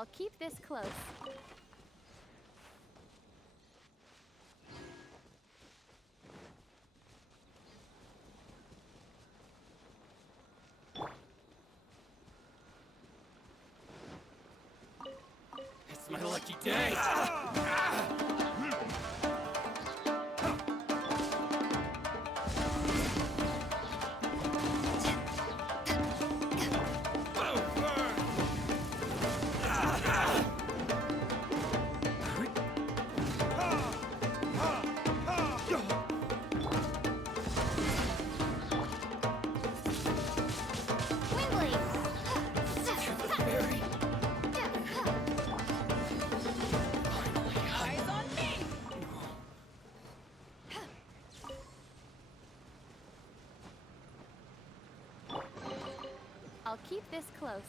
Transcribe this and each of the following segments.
I'll keep this close. It's my lucky day! I'll keep this close.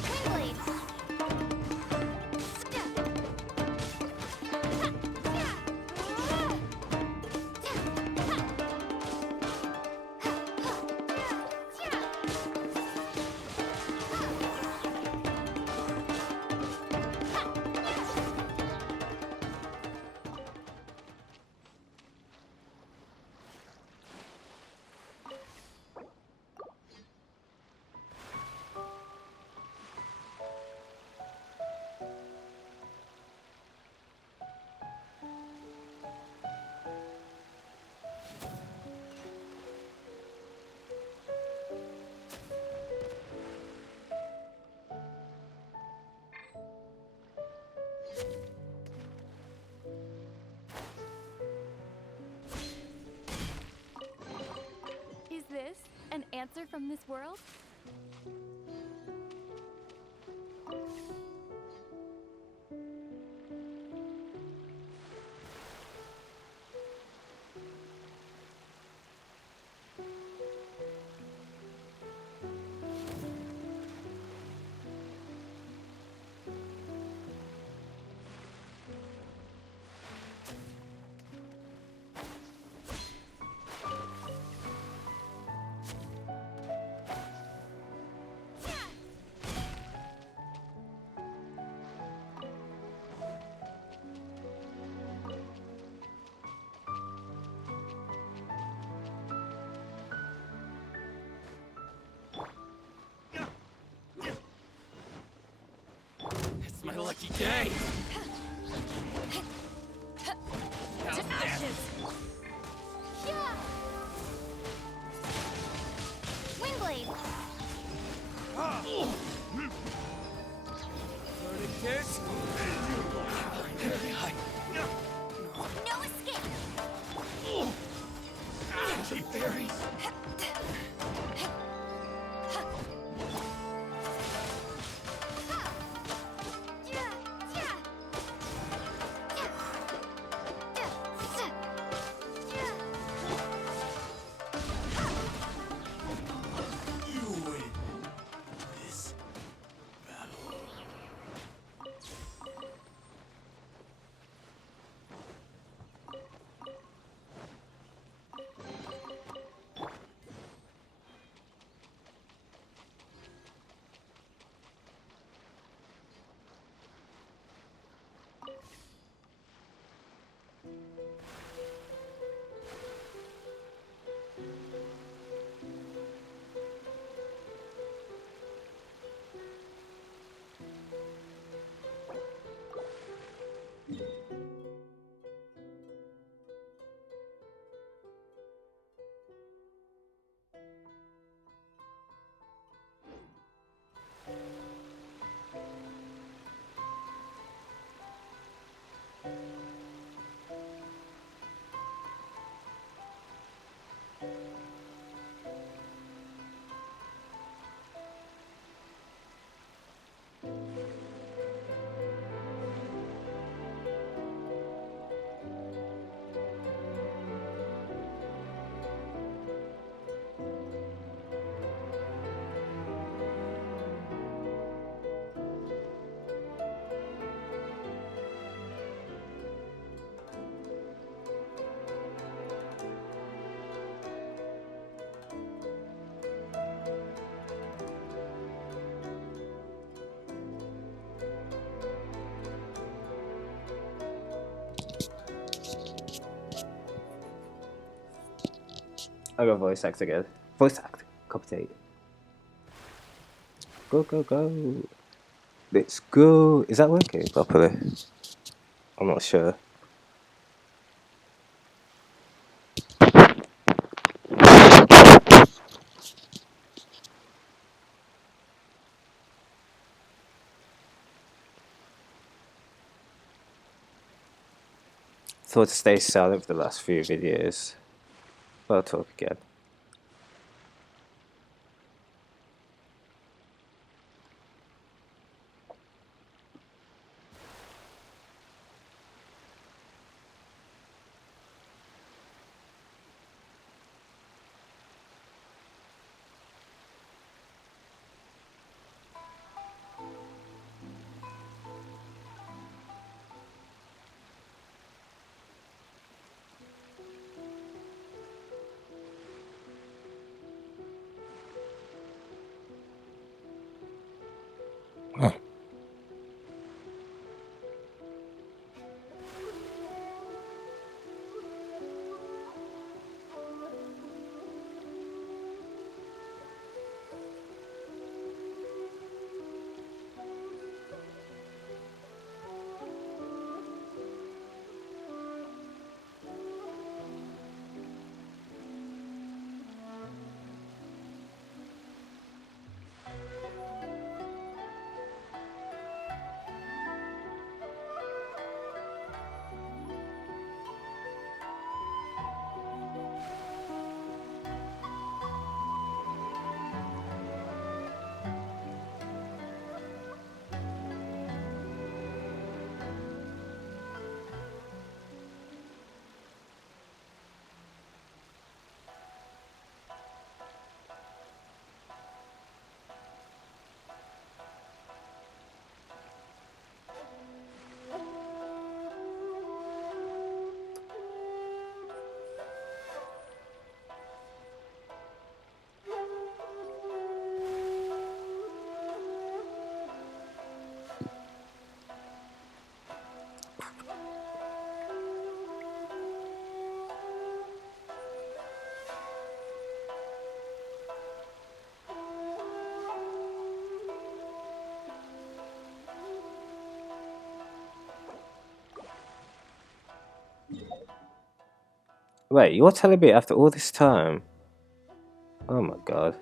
Let it rain. Is this an answer from this world? It's my lucky day! How's To that? ashes! Windblade. Burning kiss? Very high. No escape. Actually, berries. Yeah. You win. I got voice act again. Voice act. Copy. Go, go, go. Let's go. Is that working properly? I'm not sure. Thought to stay silent for the last few videos. But I'll talk again. Wait, you're telling me after all this time? Oh my god.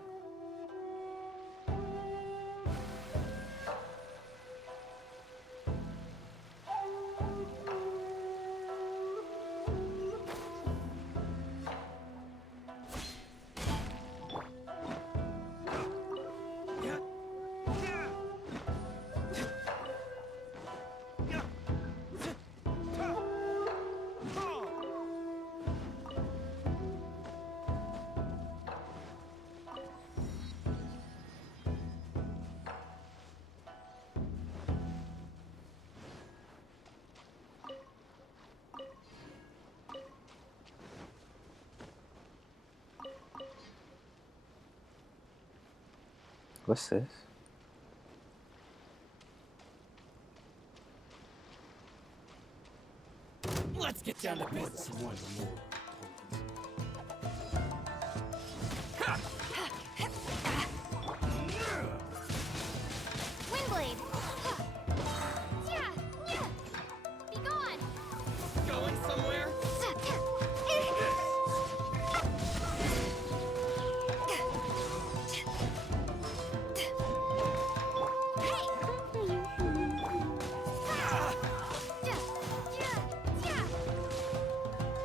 What's this? Let's get down to business. Windblade. Yeah, yeah. Be gone. Going somewhere?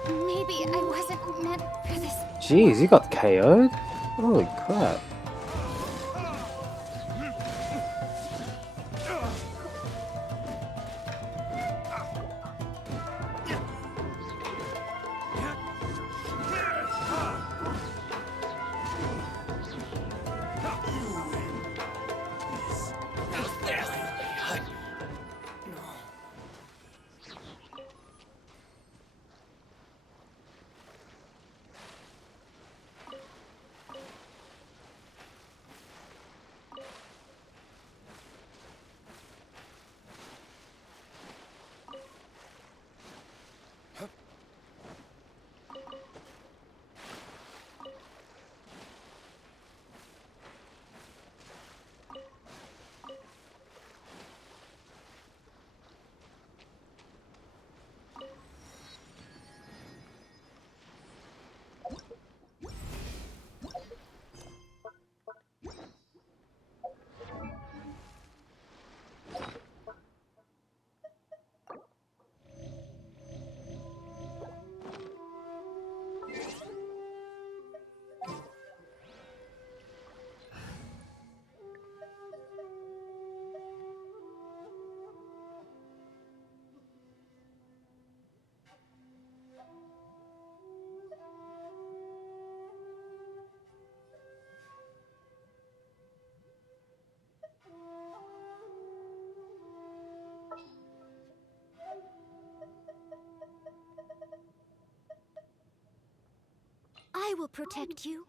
Maybe I wasn't meant for this. Jeez, you got KO'd? Holy crap. I will protect you.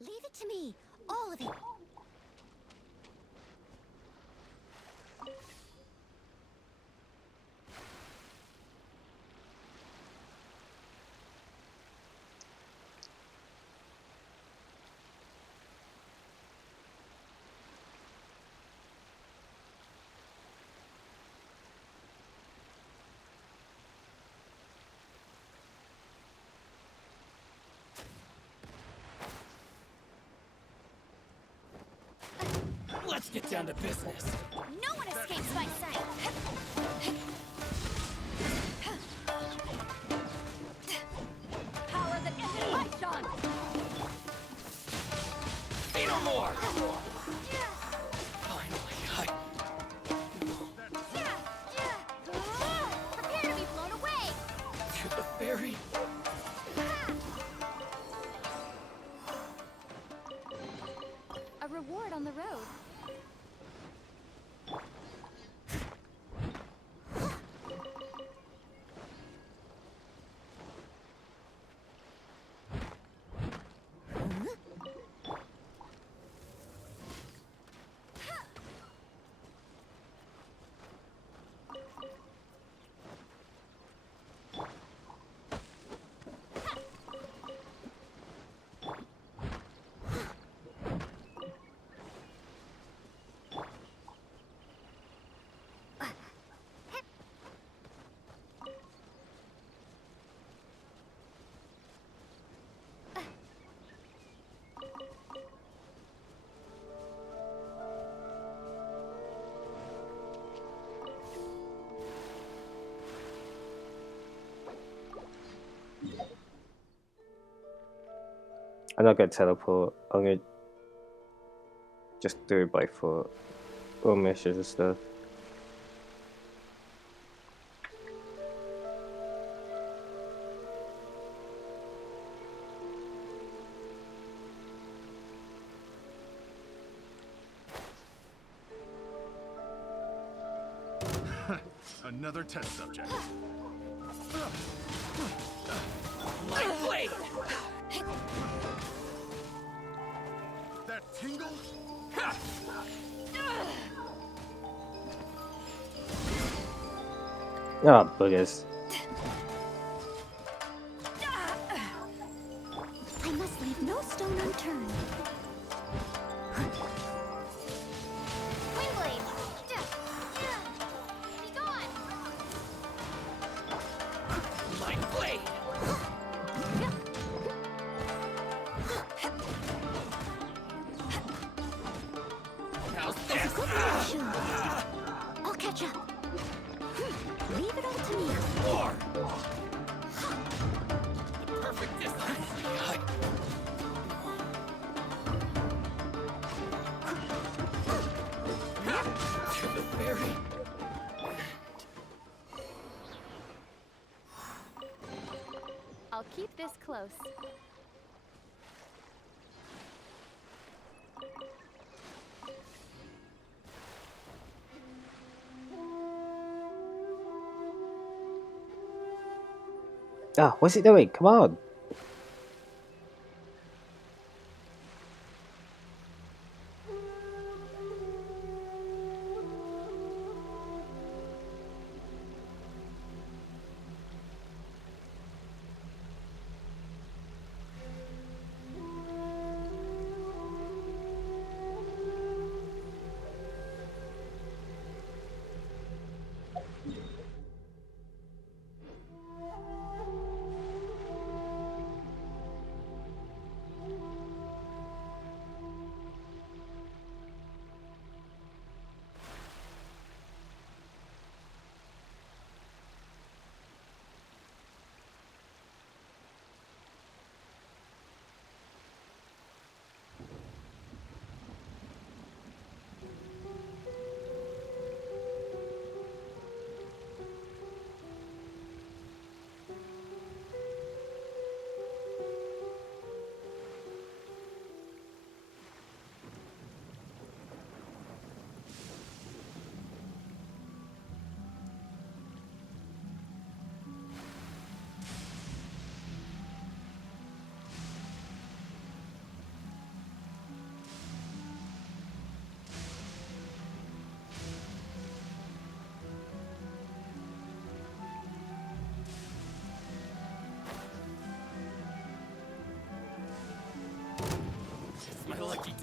Leave it to me, all of it. Let's get down to business. No one escapes my sight. Power that ended my shot. Say no more. Finally, Prepare to be blown away. to the ferry. A reward on the road. I'm not gonna teleport. I'm gonna just do it by foot. Or missions and stuff. Another test subject. My blade. That tingle? Ah, buggers. I must leave no stone unturned. Windblade! Be gone! My blade. How's this? I'll catch up. Leave it all to me. More. The perfect distance. To the ferry. I'll keep this close. Ah, what's it doing? Come on.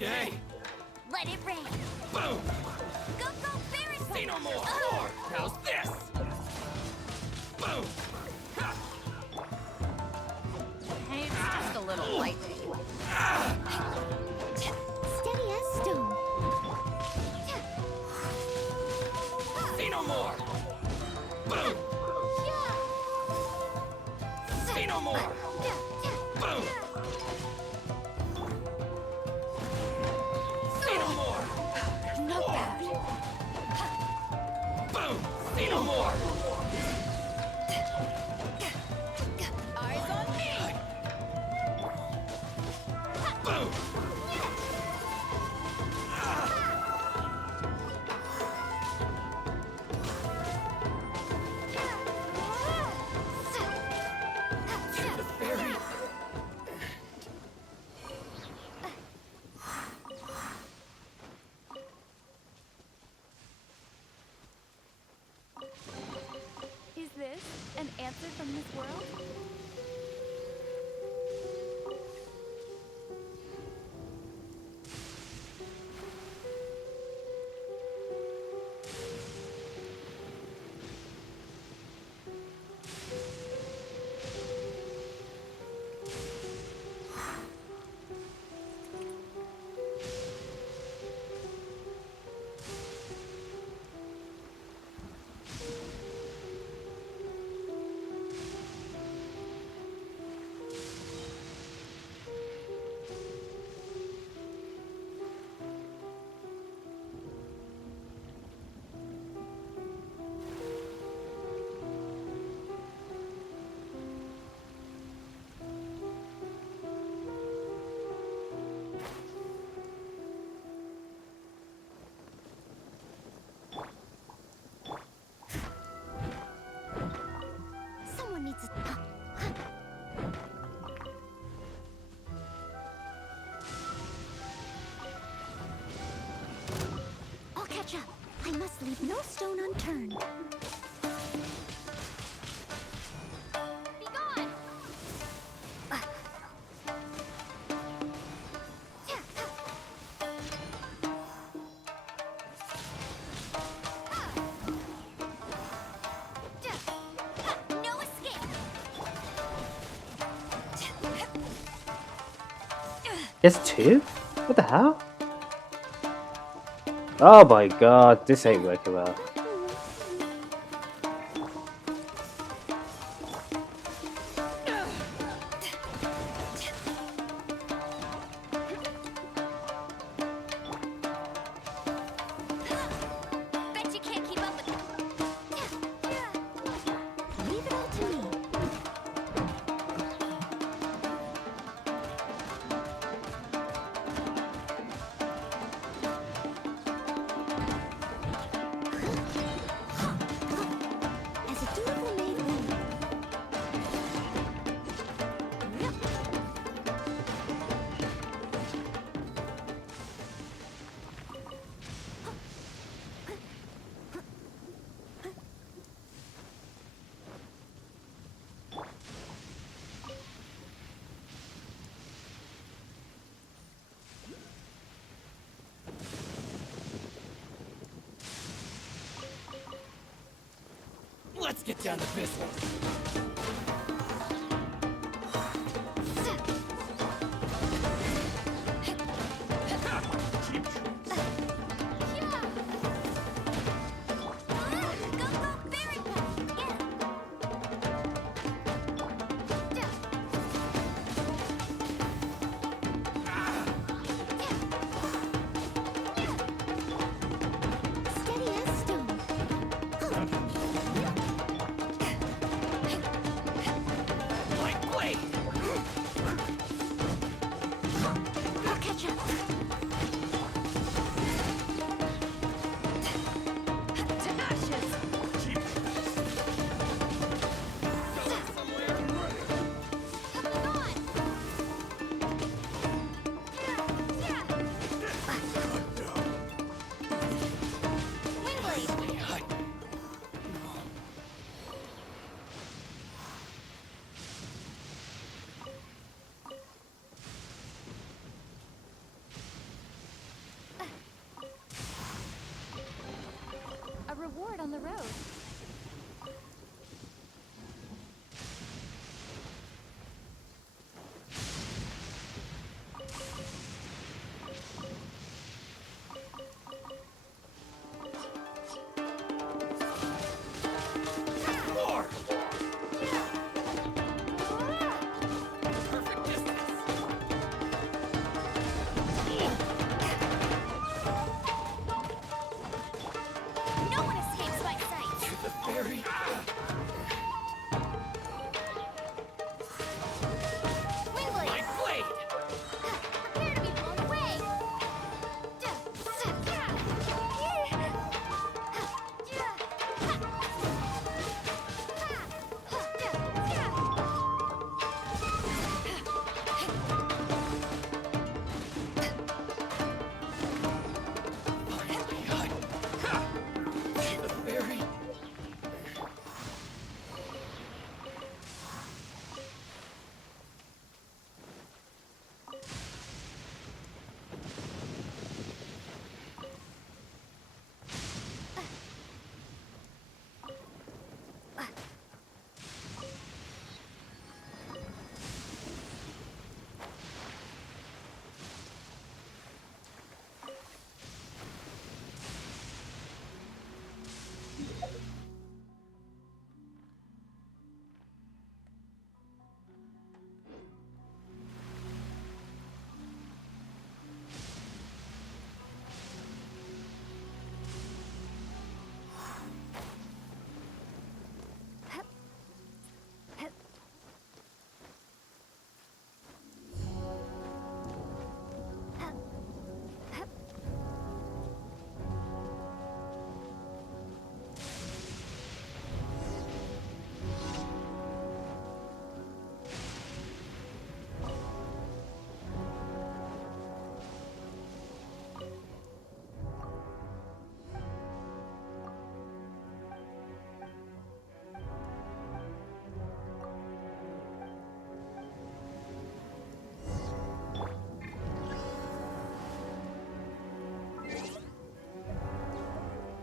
day. Let it rain. Boom! Go, go, Barry! Say no more! How's this? Boom! Ha! Hey, it's just a little lightning. Steady as stone. Say no more! Boom! Say no more! Boom! Say no more! Not bad. Boom! Say no more! Eyes on me. Boom! The fairy! Is this an answer from this world? Someone needs a... I'll catch up. I must leave no stone unturned. Be gone! No escape! It's two? What the hell? Oh my god, this ain't working well. Bet you can't keep up with them. Leave it all to me. As a dutiful maid woman. Let's get down to business. Steady as stone. reward on the road. More! Perfect distance. No one escapes my sight. To the very... Windblade, My blade! prepare to be blown away. To the very...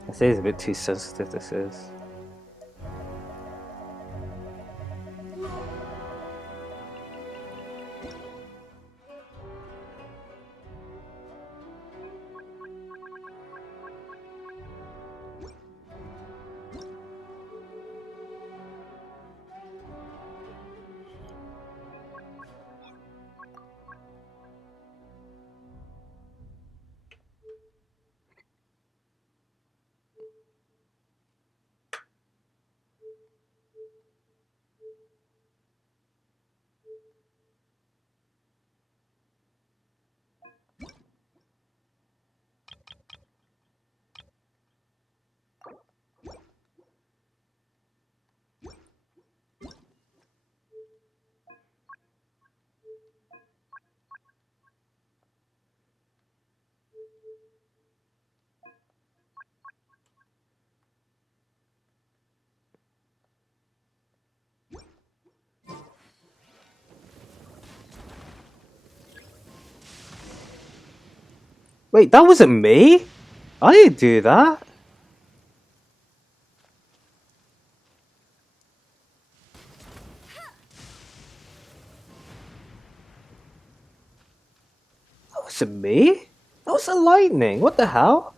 I say it's a bit too sensitive, this is. Wait, that wasn't me? I didn't do that. That wasn't me. That was the lightning. What the hell?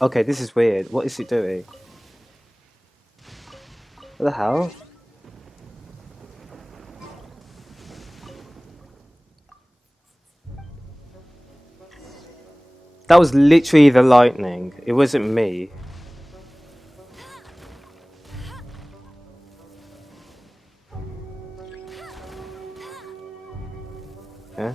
Okay, this is weird. What is it doing? What the hell? That was literally the lightning. It wasn't me. Yeah?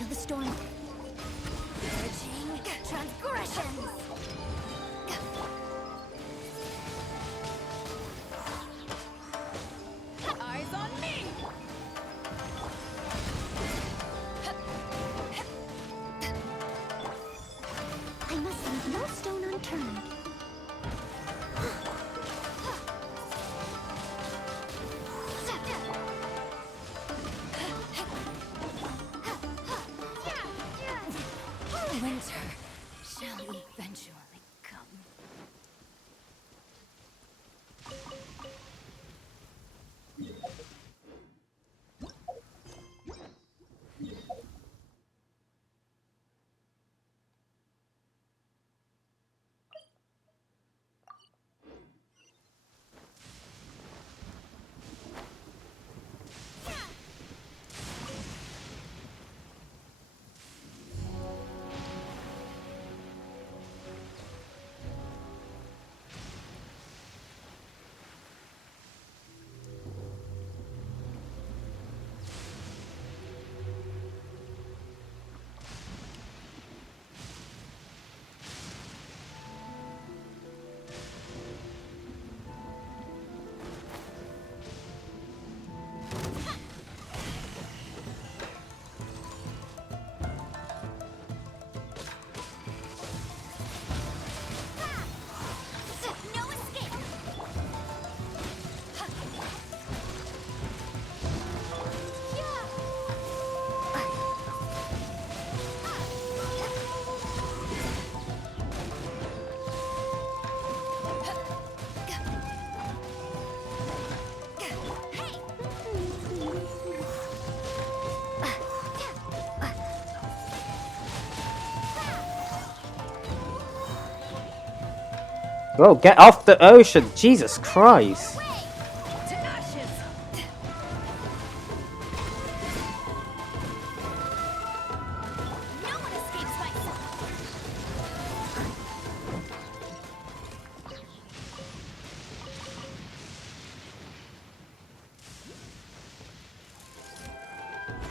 until the storm. Purging transgressions. Eyes on me! I must leave no stone unturned. Winter shall eventually come. No escape! Whoa, get off the ocean! Jesus Christ! To ashes! No one escapes my sight.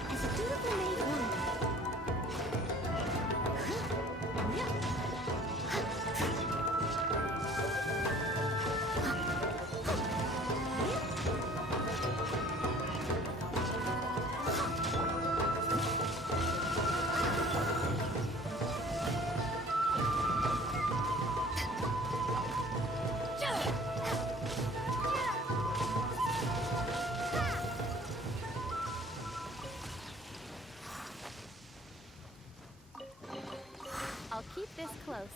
As a dutiful maid would. I'll keep this close.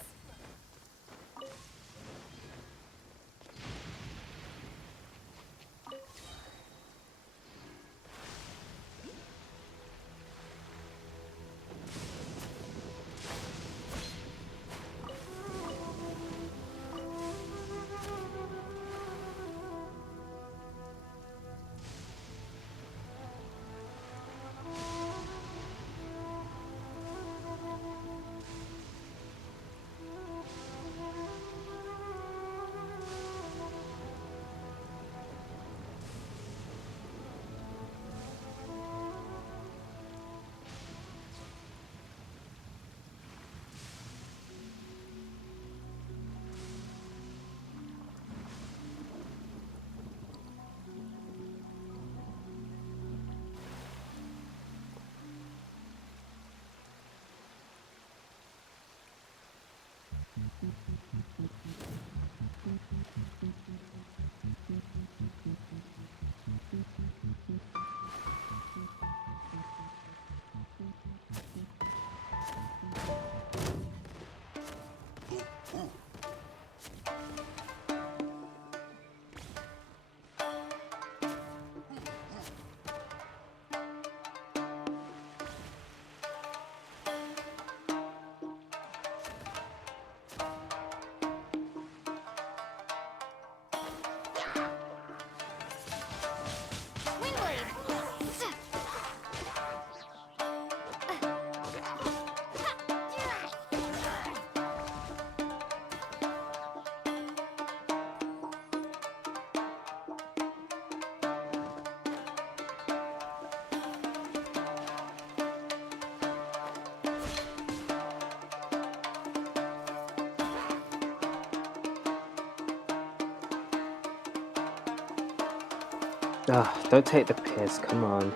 Ah, don't take the piss, come on.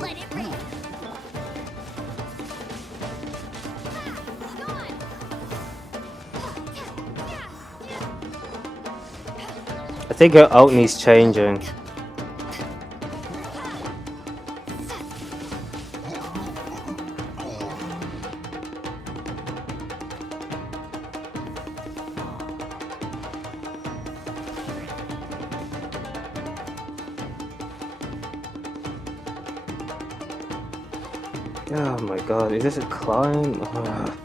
Let it rip. Gone. I think her ult needs changing. Oh my god, is this a climb? Ugh.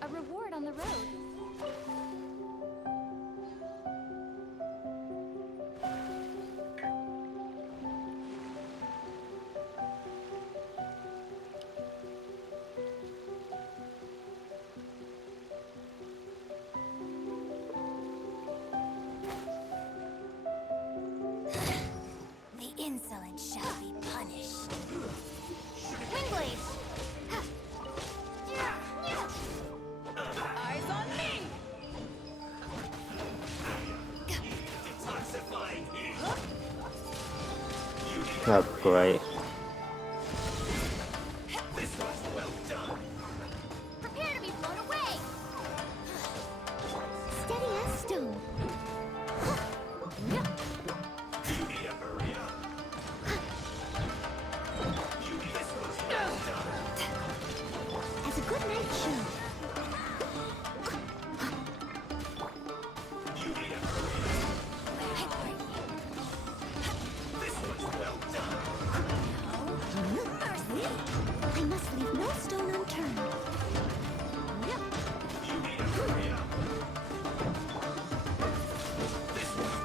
A reward on the road. The insolent shall be punished. Wingblade! Eyes on me! Oh, great. Prepare to be blown away! Steady as stone. As a good night show. Mercy! I must leave no stone unturned.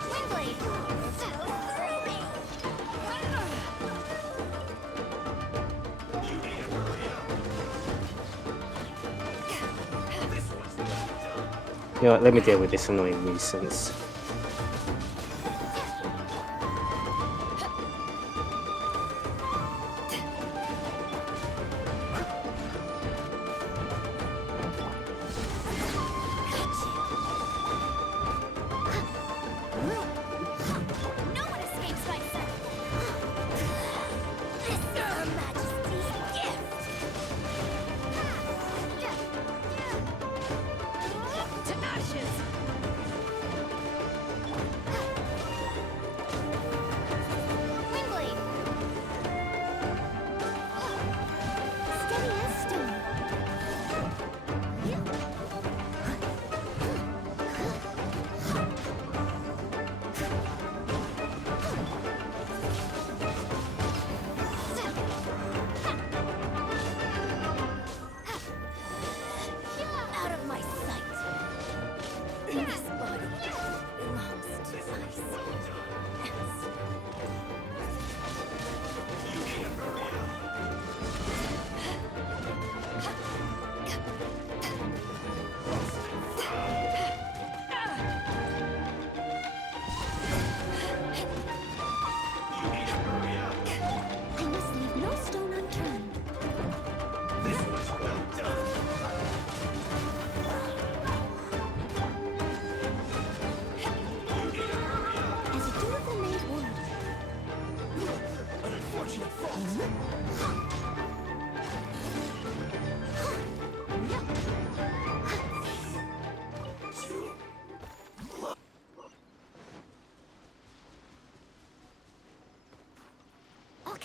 Wingblade! So thrilling! You know what, let me deal with this annoying nuisance. No one escapes my sight! This is Her Majesty's gift! To ashes!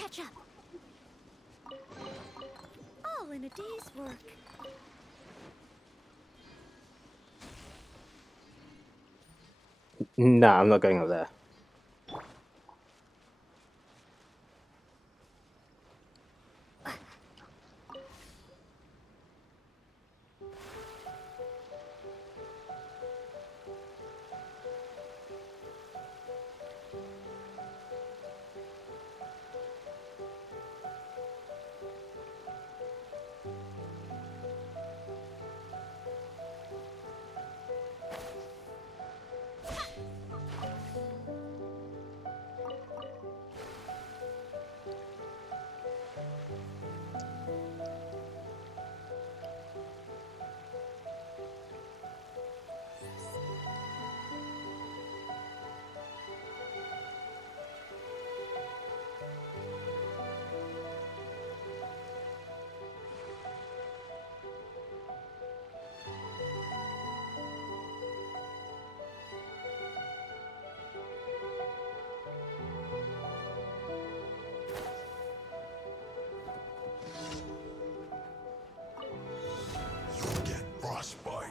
catch up. All in a day's work. Nah, I'm not going up there. Get frostbite.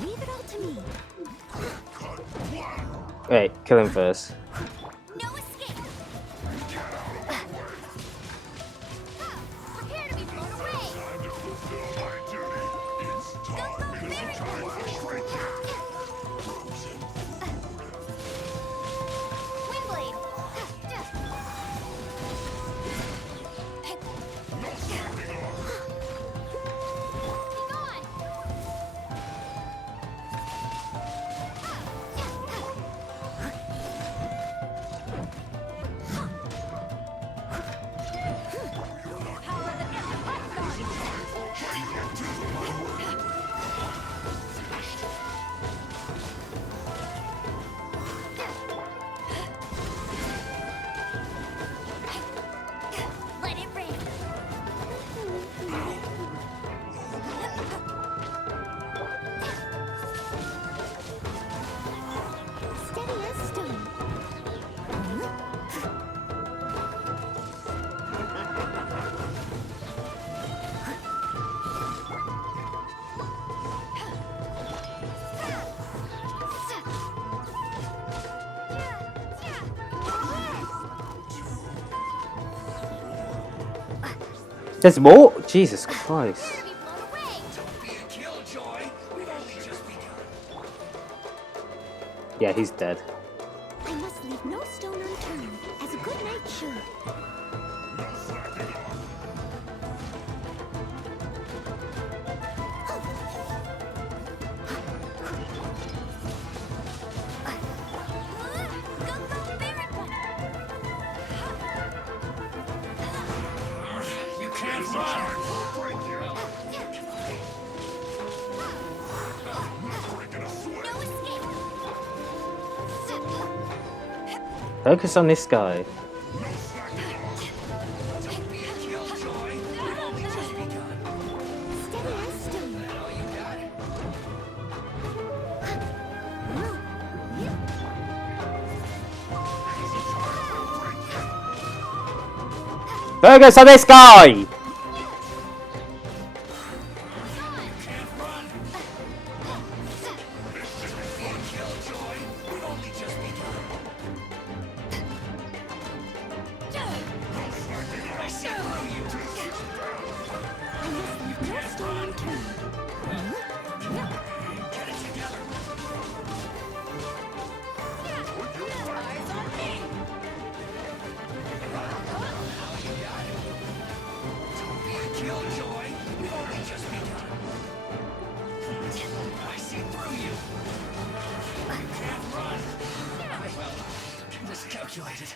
Leave it all to me. Wait, kill him first. No escape. Prepare to be blown away. Time to fulfill my duty. It's time. It's time to shrink you. Frozen. Windblade. No snapping off. Be gone. Let it rain. Steady as stone. There's more? Jesus Christ. Be blown away. Don't be a killjoy. We've only just begun. Yeah, he's dead. I must leave no stone unturned, as a good knight should. No slacking off. Go, go, Baron! You can't run. Break you. Not breaking a sweat. No escape! Focus on this guy. No slacking off. Don't be a killjoy. We've only just begun. Steady as stone. All you got? Focus on this guy! Can't run. Don't be a killjoy. We've only just begun. I see through you. I must leave no stone unturned. Get it together. Eyes on me! Don't be a killjoy. We've only just begun. I see through you. You can't run. I miscalculated.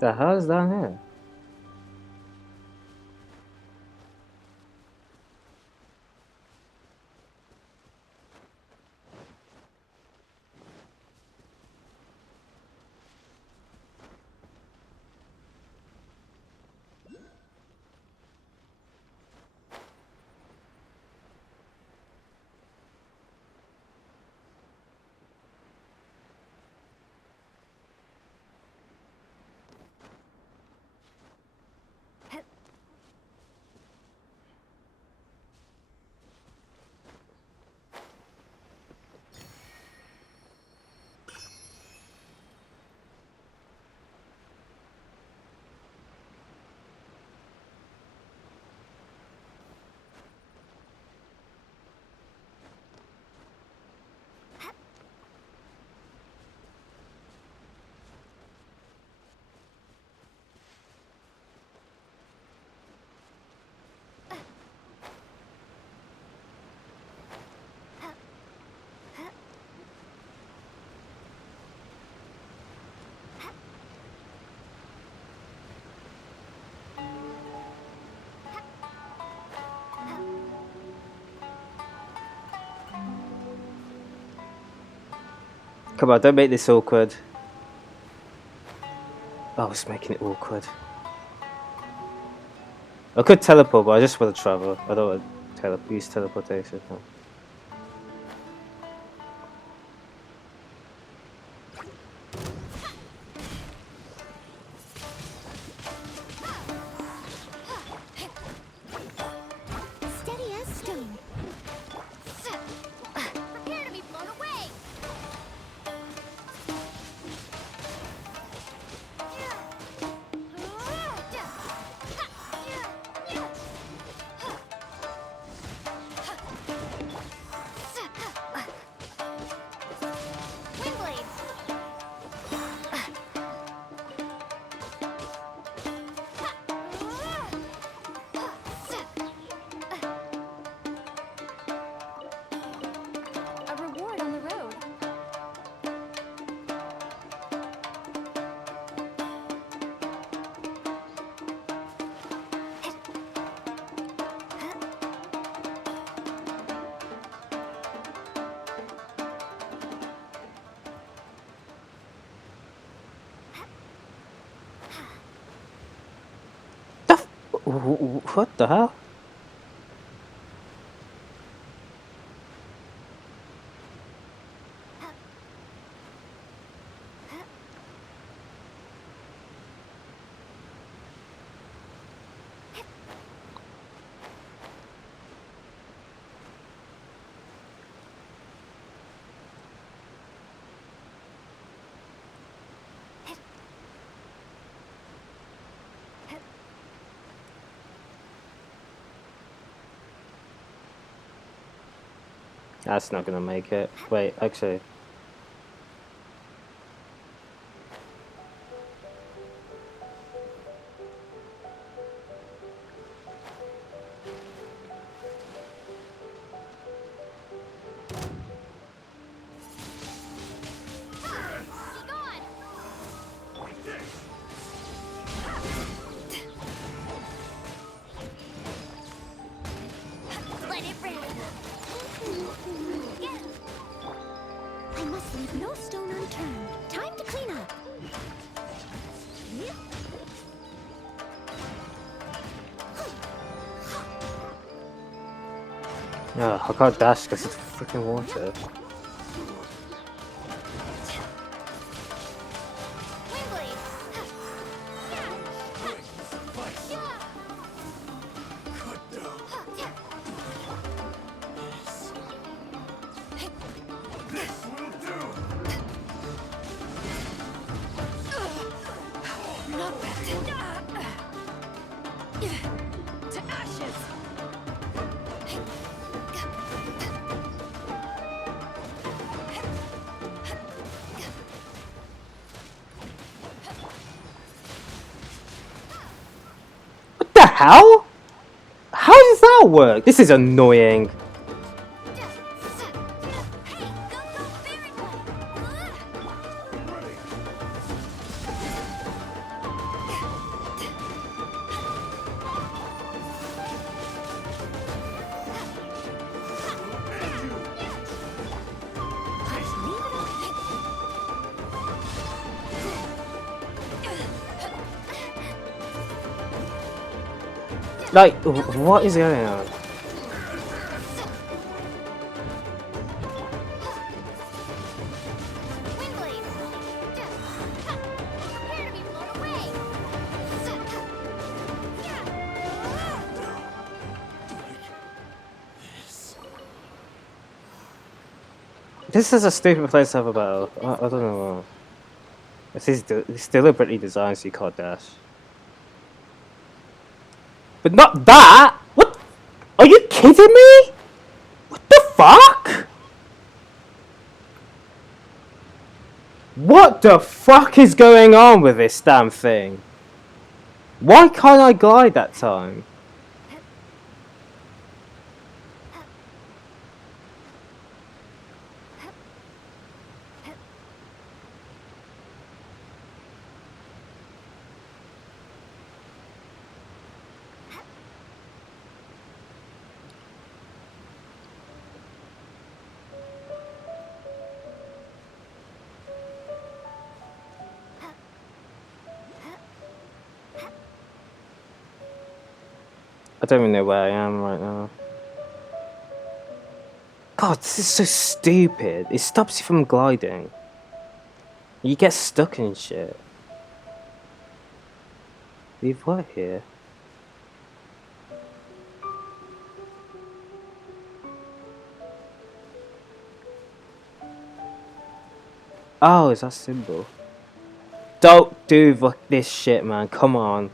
The hell is down here? Come on, don't make this awkward. Oh, it's making it awkward. I could teleport, but I just want to travel. I don't want to use teleportation. Steady as stone. Prepare to be blown away. A reward on the road. What the hell? That's not gonna make it. Wait, actually. Let it rain. I must leave no stone unturned. Time to clean up. Oh, I can't dash because it's freaking water. To ashes. What the hell? How does that work? This is annoying. Like, what is going on? Windblade. Prepare to be blown away. This is a stupid place to have a battle. I don't know. It's deliberately designed so you can't dash. But not that! What? Are you kidding me? What the fuck? What the fuck is going on with this damn thing? Why can't I glide that time? I don't even know where I am right now. God, this is so stupid. It stops you from gliding. You get stuck in shit. Leave what here? Oh, is that symbol? Don't do this shit, man. Come on.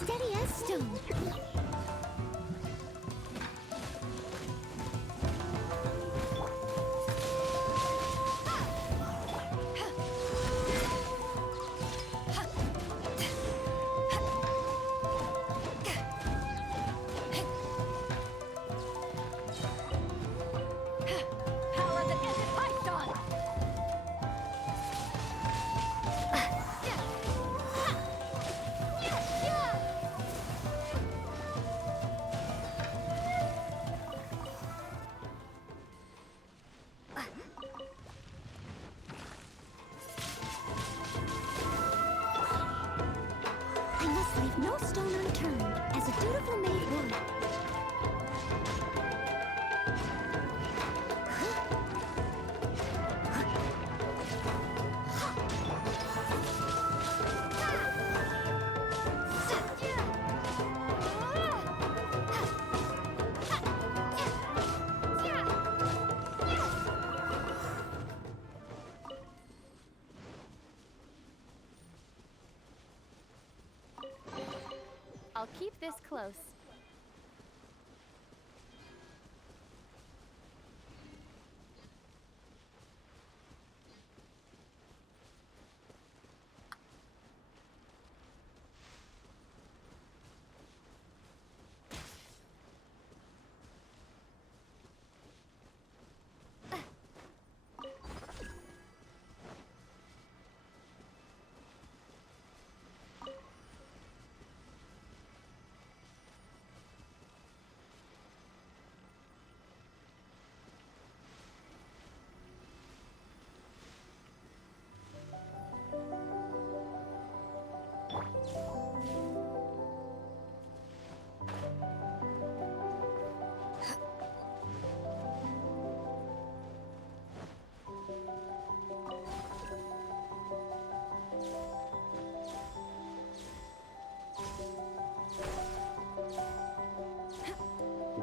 Steady as stone. Power the Desert Python! I must leave no stone unturned, as a dutiful maid would. I'll keep this close.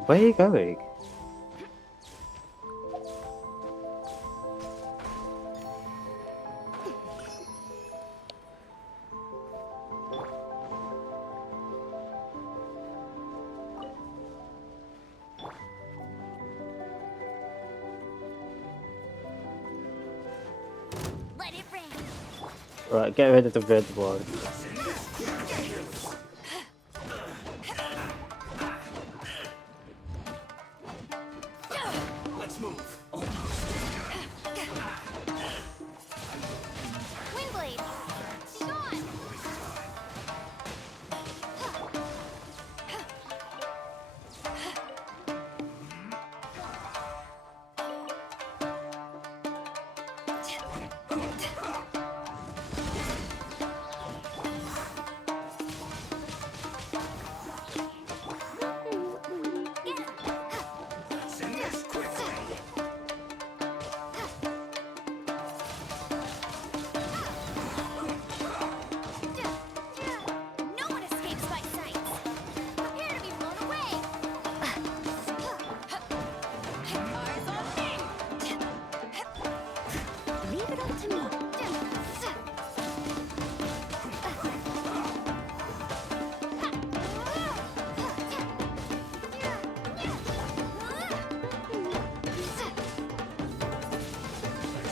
Where are you going? Let it rain. Right, get rid of the red one. Let's move. Windblade. Be gone. Send this quickly. No one escapes my sights. Prepare to be blown away. Eyes on me. Leave it up to me.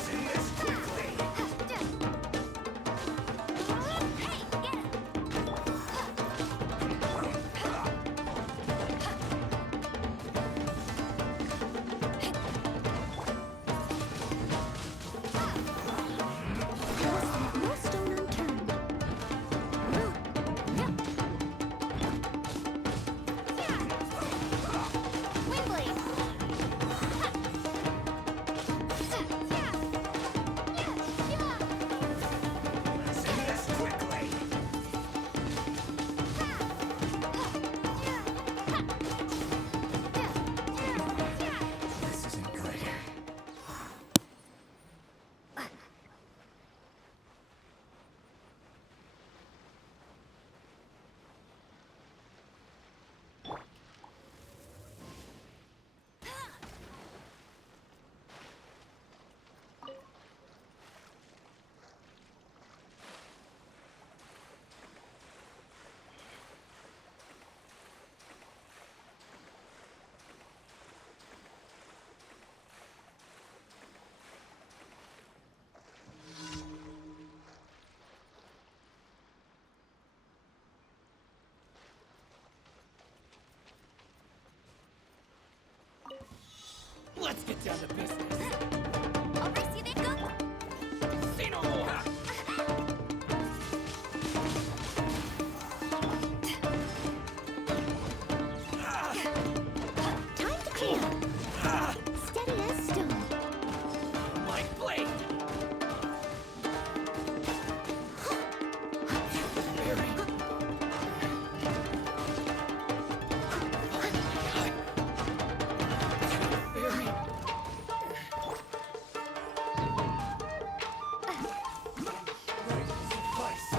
Send this quickly. Hey, get it. No stone unturned. Windblade. Send this quickly. This isn't good. Let's get down to business. I'll race you then, go. Say no more. Time to clear. Steady as stone. My blade.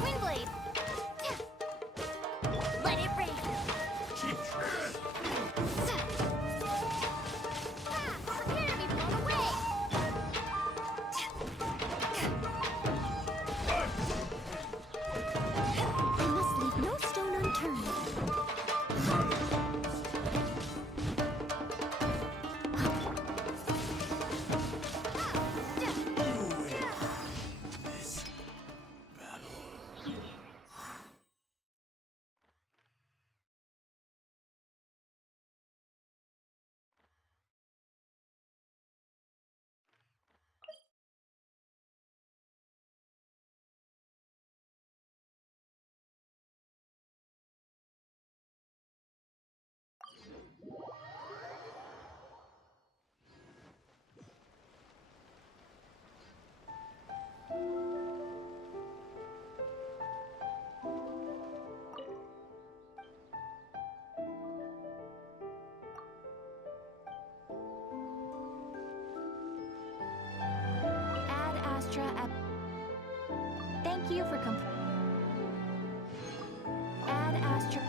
Windblade. Let it rain. Prepare to be blown away. I must leave no stone unturned. Ad Astra app. Thank you for Ad Astra.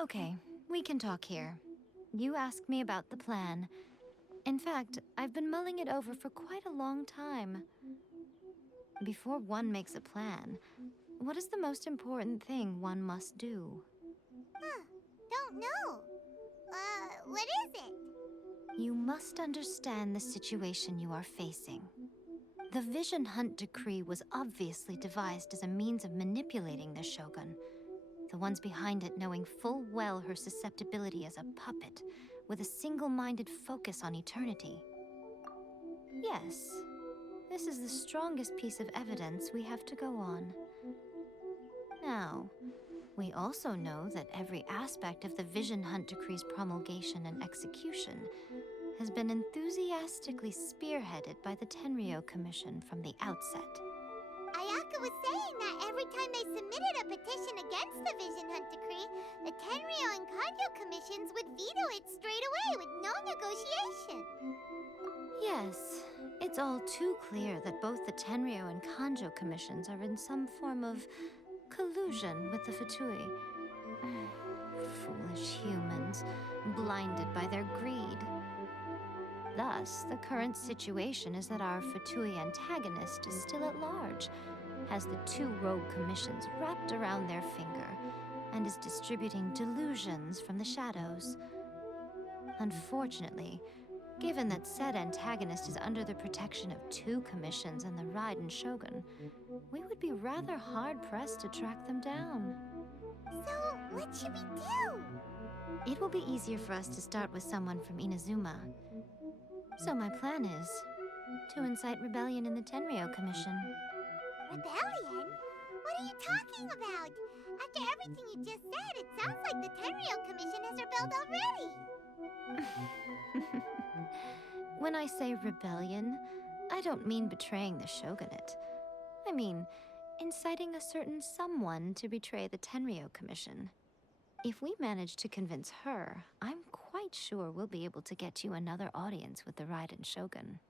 Okay, we can talk here. You asked me about the plan. In fact, I've been mulling it over for quite a long time. Before one makes a plan, what is the most important thing one must do? Don't know. What is it? You must understand the situation you are facing. The Vision Hunt Decree was obviously devised as a means of manipulating the Shogun, the ones behind it knowing full well her susceptibility as a puppet, with a single-minded focus on eternity. Yes, this is the strongest piece of evidence we have to go on. Now, we also know that every aspect of the Vision Hunt Decree's promulgation and execution has been enthusiastically spearheaded by the Tenryo Commission from the outset. Ayaka was saying that every time they submitted a petition against the Vision Hunt Decree, the Tenryo and Kanjo commissions would veto it straight away with no negotiation. Yes, it's all too clear that both the Tenryo and Kanjo commissions are in some form of collusion with the Fatui. Foolish humans, blinded by their greed. Thus, the current situation is that our Fatui antagonist is still at large, has the two rogue commissions wrapped around their finger, and is distributing delusions from the shadows. Unfortunately, given that said antagonist is under the protection of two commissions and the Raiden Shogun, we would be rather hard-pressed to track them down. So, what should we do? It will be easier for us to start with someone from Inazuma. So my plan is to incite rebellion in the Tenryo Commission. Rebellion? What are you talking about? After everything you just said, it sounds like the Tenryo Commission has rebelled already. When I say rebellion, I don't mean betraying the shogunate. I mean inciting a certain someone to betray the Tenryo Commission. If we manage to convince her, I'm quite sure we'll be able to get you another audience with the Raiden Shogun.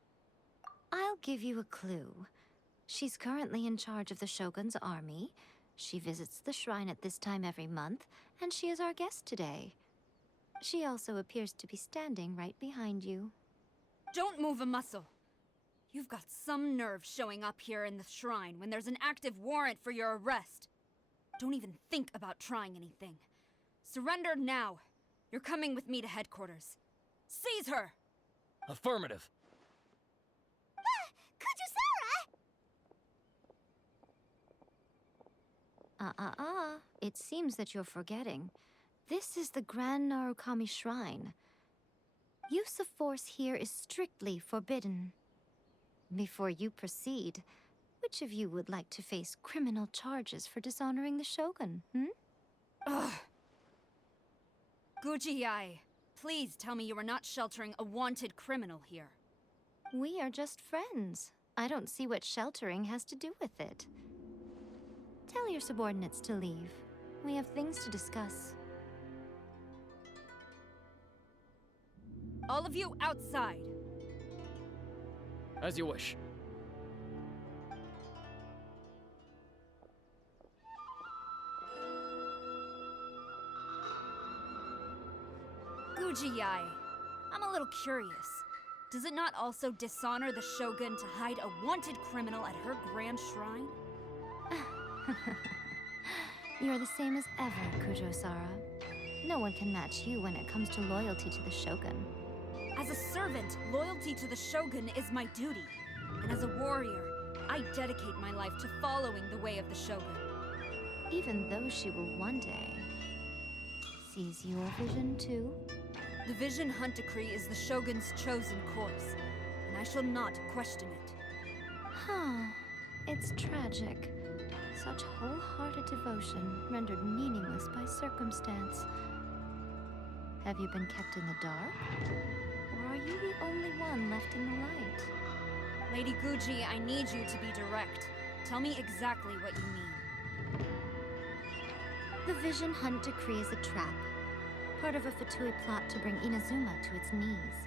I'll give you a clue. She's currently in charge of the Shogun's army. She visits the shrine at this time every month, and she is our guest today. She also appears to be standing right behind you. Don't move a muscle. You've got some nerve showing up here in the shrine when there's an active warrant for your arrest. Don't even think about trying anything. Surrender now. You're coming with me to headquarters. Seize her! Affirmative. Kujusara! It seems that you're forgetting. This is the Grand Narukami Shrine. Use of force here is strictly forbidden. Before you proceed, which of you would like to face criminal charges for dishonoring the Shogun, Ugh. Guji-ai, please tell me you are not sheltering a wanted criminal here. We are just friends. I don't see what sheltering has to do with it. Tell your subordinates to leave. We have things to discuss. All of you outside. As you wish. Guji-ai, I'm a little curious. Does it not also dishonor the Shogun to hide a wanted criminal at her grand shrine? You're the same as ever, Kujo-sara. No one can match you when it comes to loyalty to the Shogun. As a servant, loyalty to the Shogun is my duty. And as a warrior, I dedicate my life to following the way of the Shogun. Even though she will one day seize your vision too? The Vision Hunt Decree is the Shogun's chosen course, and I shall not question it. Huh. It's tragic. Such wholehearted devotion rendered meaningless by circumstance. Have you been kept in the dark? Or are you the only one left in the light? Lady Guji, I need you to be direct. Tell me exactly what you mean. The Vision Hunt Decree is a trap. Part of a Fatui plot to bring Inazuma to its knees.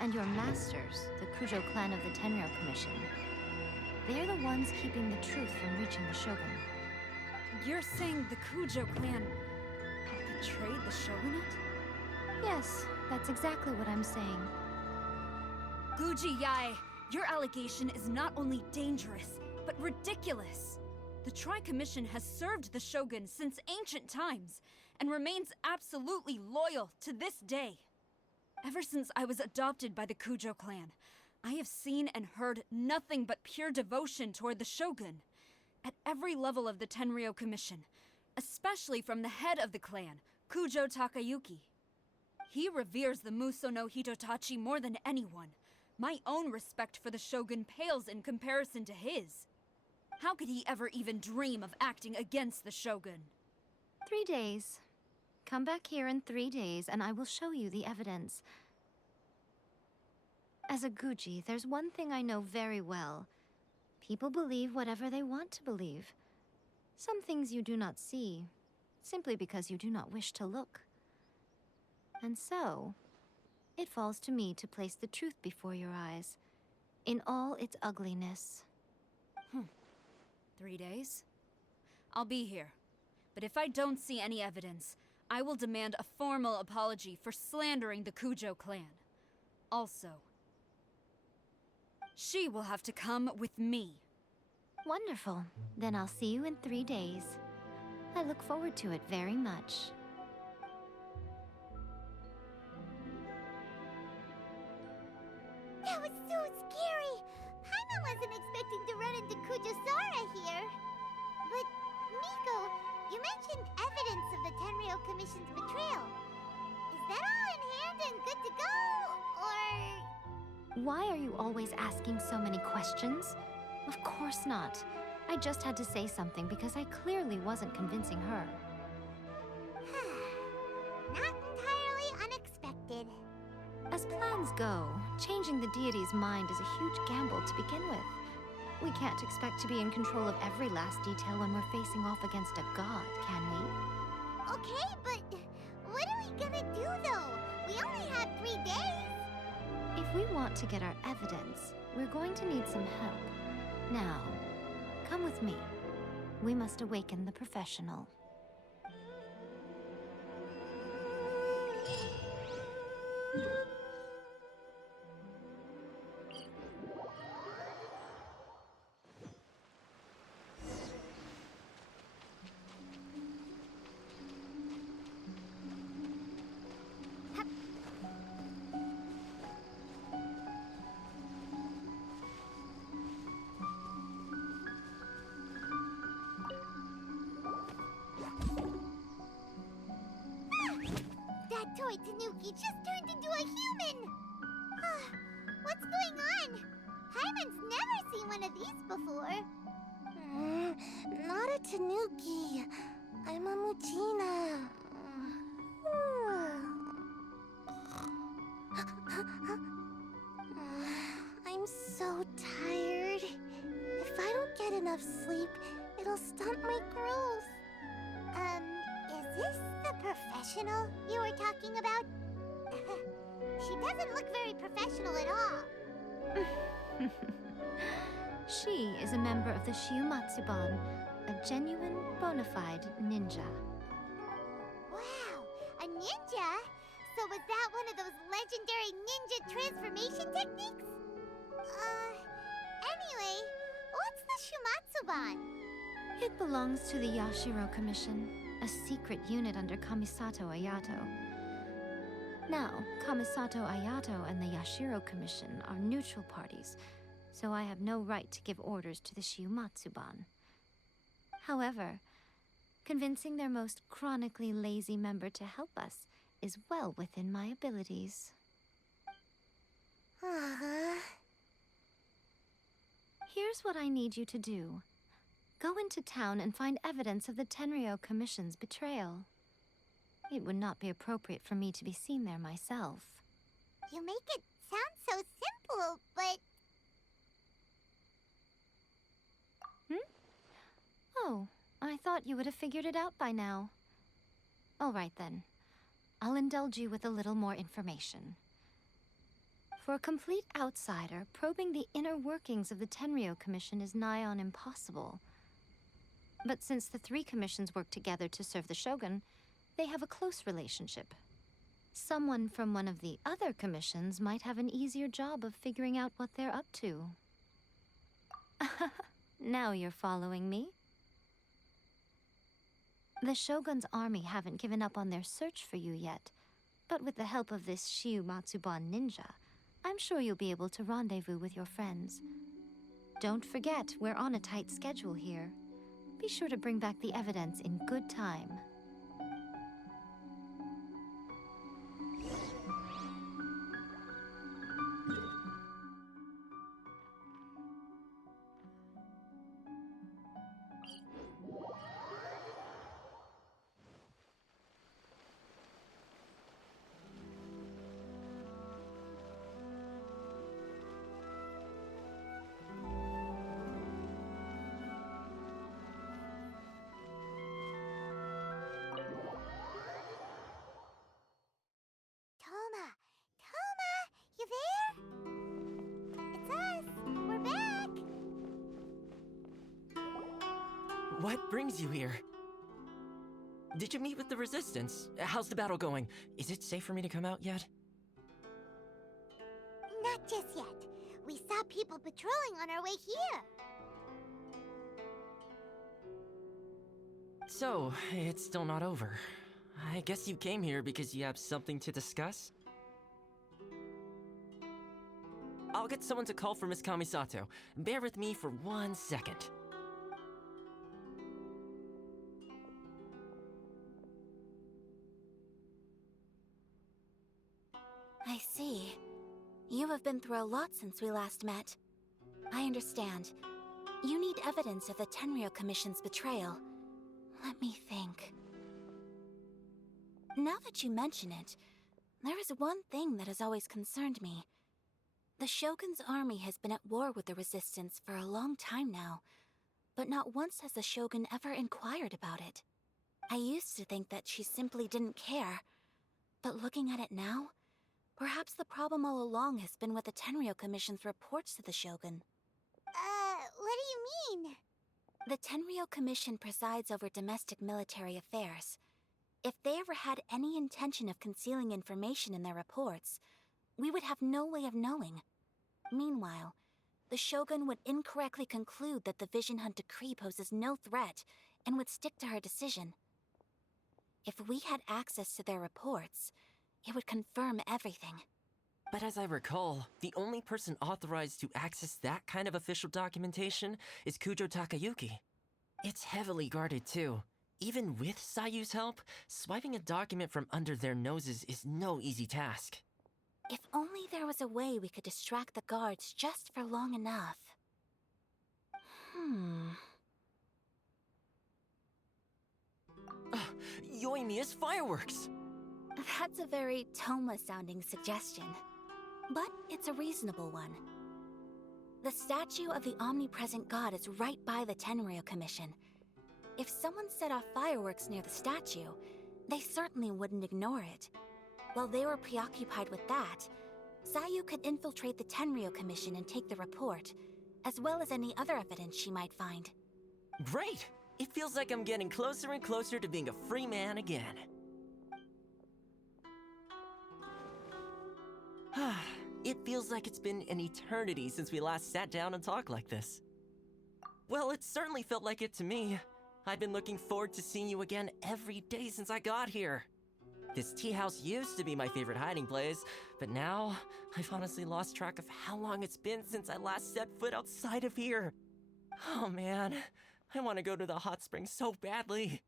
And your masters, the Kujo clan of the Tenryo Commission, they're the ones keeping the truth from reaching the Shogun. You're saying the Kujo clan betrayed the shogunate? Yes, that's exactly what I'm saying. Guji Yae, your allegation is not only dangerous, but ridiculous. The Tri-Commission has served the Shogun since ancient times, and remains absolutely loyal to this day. Ever since I was adopted by the Kujo clan, I have seen and heard nothing but pure devotion toward the Shogun. At every level of the Tenryou Commission, especially from the head of the clan, Kujo Takayuki. He reveres the Muso no Hitotachi more than anyone. My own respect for the Shogun pales in comparison to his. How could he ever even dream of acting against the Shogun? 3 days. Come back here in 3 days, and I will show you the evidence. As a Guji, there's one thing I know very well. People believe whatever they want to believe. Some things you do not see, simply because you do not wish to look. And so, it falls to me to place the truth before your eyes, in all its ugliness. 3 days? I'll be here. But if I don't see any evidence, I will demand a formal apology for slandering the Kujo clan. Also, she will have to come with me. Wonderful. Then I'll see you in 3 days. I look forward to it very much. That was so scary! Paimon wasn't expecting to run into Kujosara here. But, Miko, you mentioned evidence of the Tenryou Commission's betrayal. Is that all in hand and good to go? Or... Why are you always asking so many questions? Of course not. I just had to say something because I clearly wasn't convincing her. Not entirely unexpected. As plans go, changing the deity's mind is a huge gamble to begin with. We can't expect to be in control of every last detail when we're facing off against a god, can we? Okay, but what are we gonna do though? We only have 3 days. If we want to get our evidence, we're going to need some help. Now, come with me. We must awaken the professional. That toy Tanuki just turned into a human! What's going on? Paimon's never seen one of these before. Not a Tanuki. I'm a Muchina. I'm so tired. If I don't get enough sleep, it'll stunt my growth. Is this the professional you were talking about? She doesn't look very professional at all. She is a member of the Shiumatsuban, a genuine, bona fide ninja. Wow, a ninja? So was that one of those legendary ninja transformation techniques? Anyway, what's the Shumatsuban? It belongs to the Yashiro Commission, a secret unit under Kamisato Ayato. Now, Kamisato Ayato and the Yashiro Commission are neutral parties, so I have no right to give orders to the Shiumatsuban. However, convincing their most chronically lazy member to help us is well within my abilities. Here's what I need you to do. Go into town and find evidence of the Tenryou Commission's betrayal. It would not be appropriate for me to be seen there myself. You make it sound so simple, but... Oh, I thought you would have figured it out by now. All right then. I'll indulge you with a little more information. For a complete outsider, probing the inner workings of the Tenryou Commission is nigh on impossible. But since the three commissions work together to serve the shogun, they have a close relationship. Someone from one of the other commissions might have an easier job of figuring out what they're up to. Now you're following me? The shogun's army haven't given up on their search for you yet, but with the help of this Shiu Matsuban ninja, I'm sure you'll be able to rendezvous with your friends. Don't forget, we're on a tight schedule here. Be sure to bring back the evidence in good time. Toma! Toma! You there? It's us! We're back! What brings you here? Did you meet with the Resistance? How's the battle going? Is it safe for me to come out yet? Not just yet. We saw people patrolling on our way here. So, it's still not over. I guess you came here because you have something to discuss? I'll get someone to call for Miss Kamisato. Bear with me for 1 second. I see. You have been through a lot since we last met. I understand. You need evidence of the Tenryou Commission's betrayal. Let me think. Now that you mention it, there is one thing that has always concerned me. The Shogun's army has been at war with the Resistance for a long time now, but not once has the Shogun ever inquired about it. I used to think that she simply didn't care, but looking at it now, perhaps the problem all along has been with the Tenryou Commission's reports to the Shogun. What do you mean? The Tenryou Commission presides over domestic military affairs. If they ever had any intention of concealing information in their reports, we would have no way of knowing. Meanwhile, the Shogun would incorrectly conclude that the Vision Hunt Decree poses no threat and would stick to her decision. If we had access to their reports, it would confirm everything. But as I recall, the only person authorized to access that kind of official documentation is Kujo Takayuki. It's heavily guarded too. Even with Sayu's help, swiping a document from under their noses is no easy task. If only there was a way we could distract the guards just for long enough. Yoimiya's fireworks! That's a very Toma-sounding suggestion. But it's a reasonable one. The statue of the omnipresent god is right by the Tenryou Commission. If someone set off fireworks near the statue, they certainly wouldn't ignore it. While they were preoccupied with that, Sayu could infiltrate the Tenryou Commission and take the report, as well as any other evidence she might find. Great! It feels like I'm getting closer and closer to being a free man again. It feels like it's been an eternity since we last sat down and talked like this. Well, it certainly felt like it to me. I've been looking forward to seeing you again every day since I got here. This tea house used to be my favorite hiding place, but now I've honestly lost track of how long it's been since I last set foot outside of here. Oh man, I want to go to the hot springs so badly.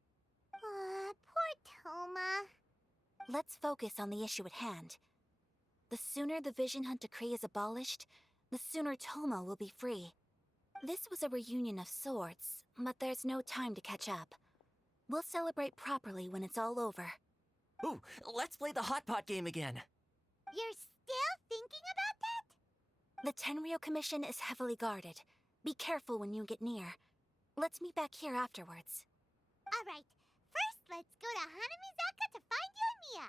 Poor Toma. Let's focus on the issue at hand. The sooner the Vision Hunt Decree is abolished, the sooner Toma will be free. This was a reunion of sorts, but there's no time to catch up. We'll celebrate properly when it's all over. Ooh, let's play the hot pot game again. You're still thinking about that? The Tenryou Commission is heavily guarded. Be careful when you get near. Let's meet back here afterwards. Alright, first let's go to Hanamizaka to find Yoimiya.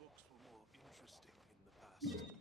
Books were more interesting in the past.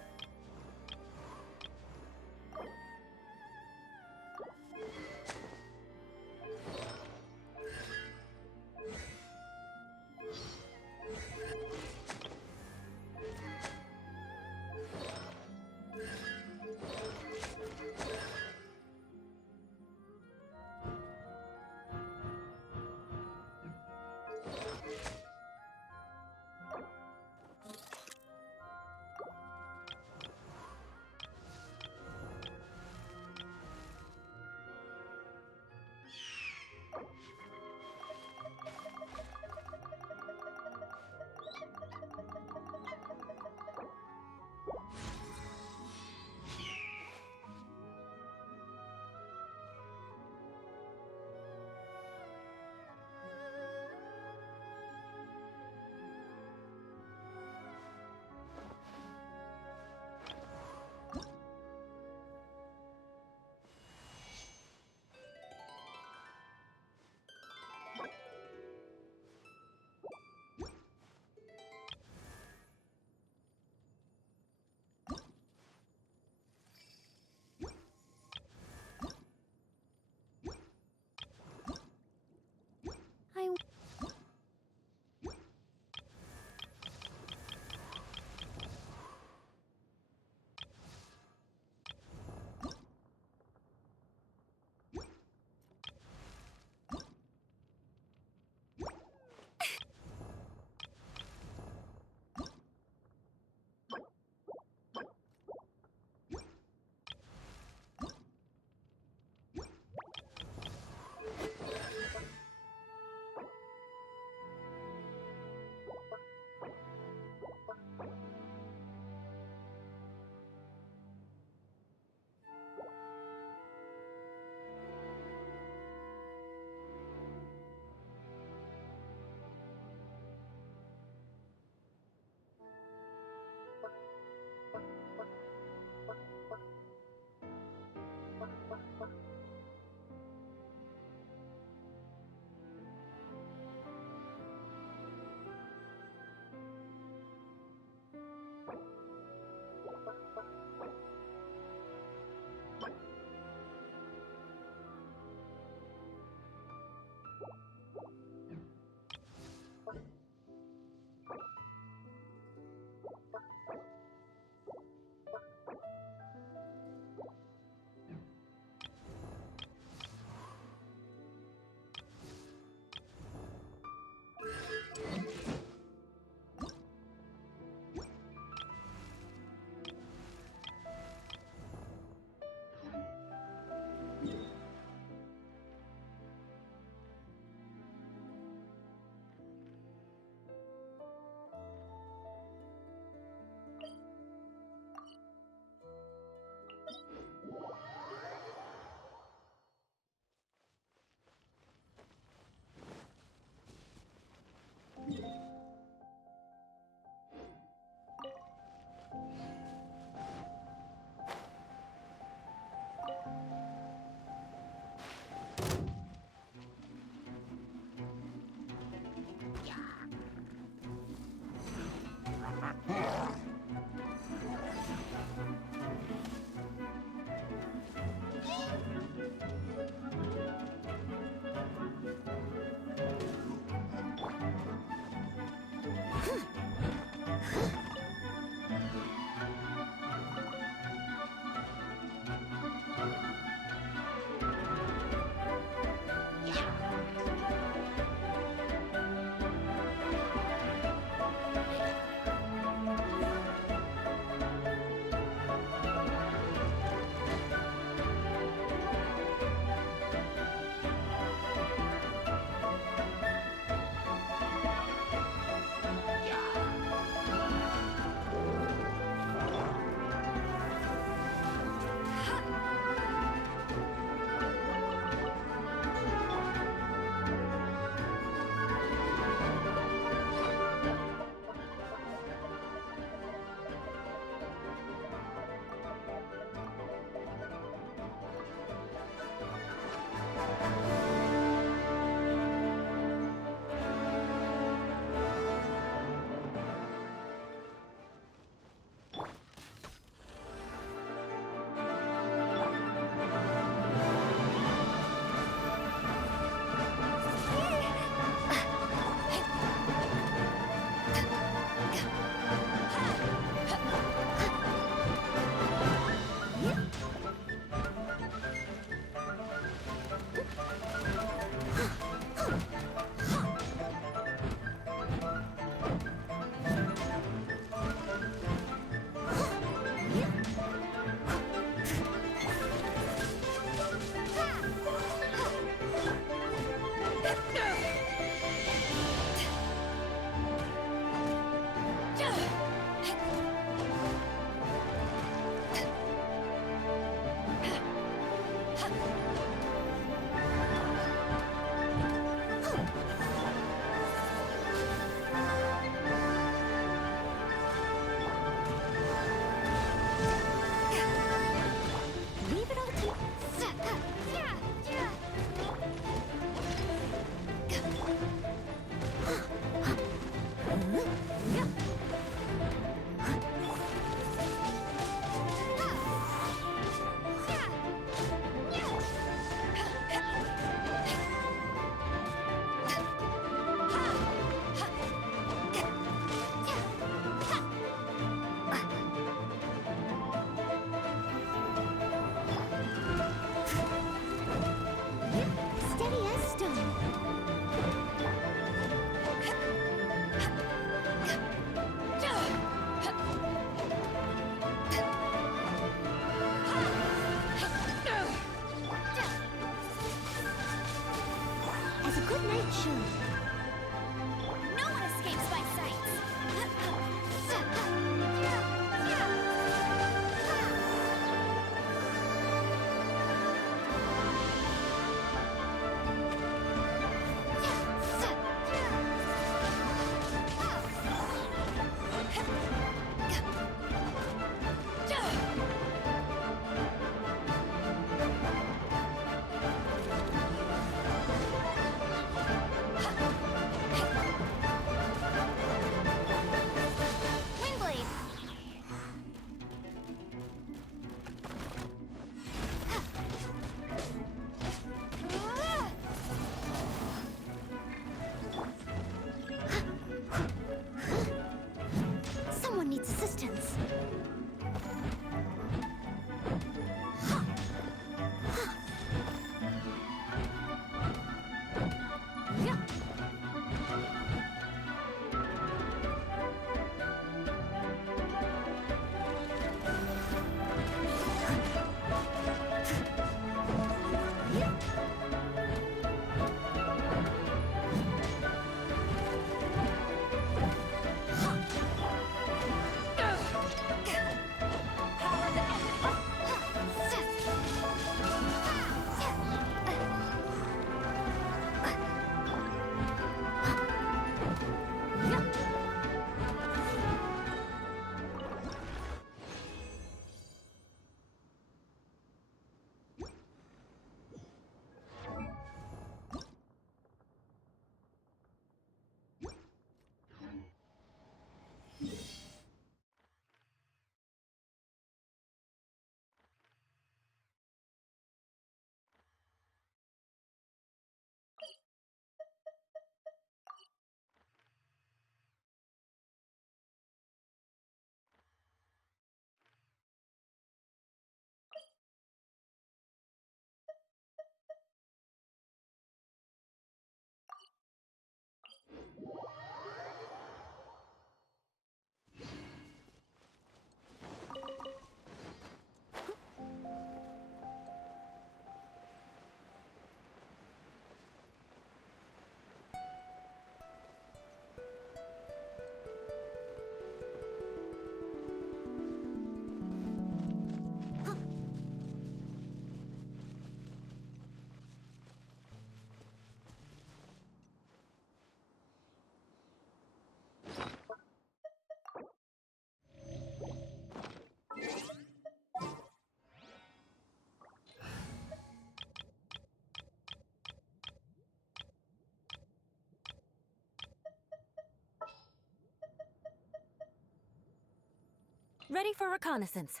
Ready for reconnaissance.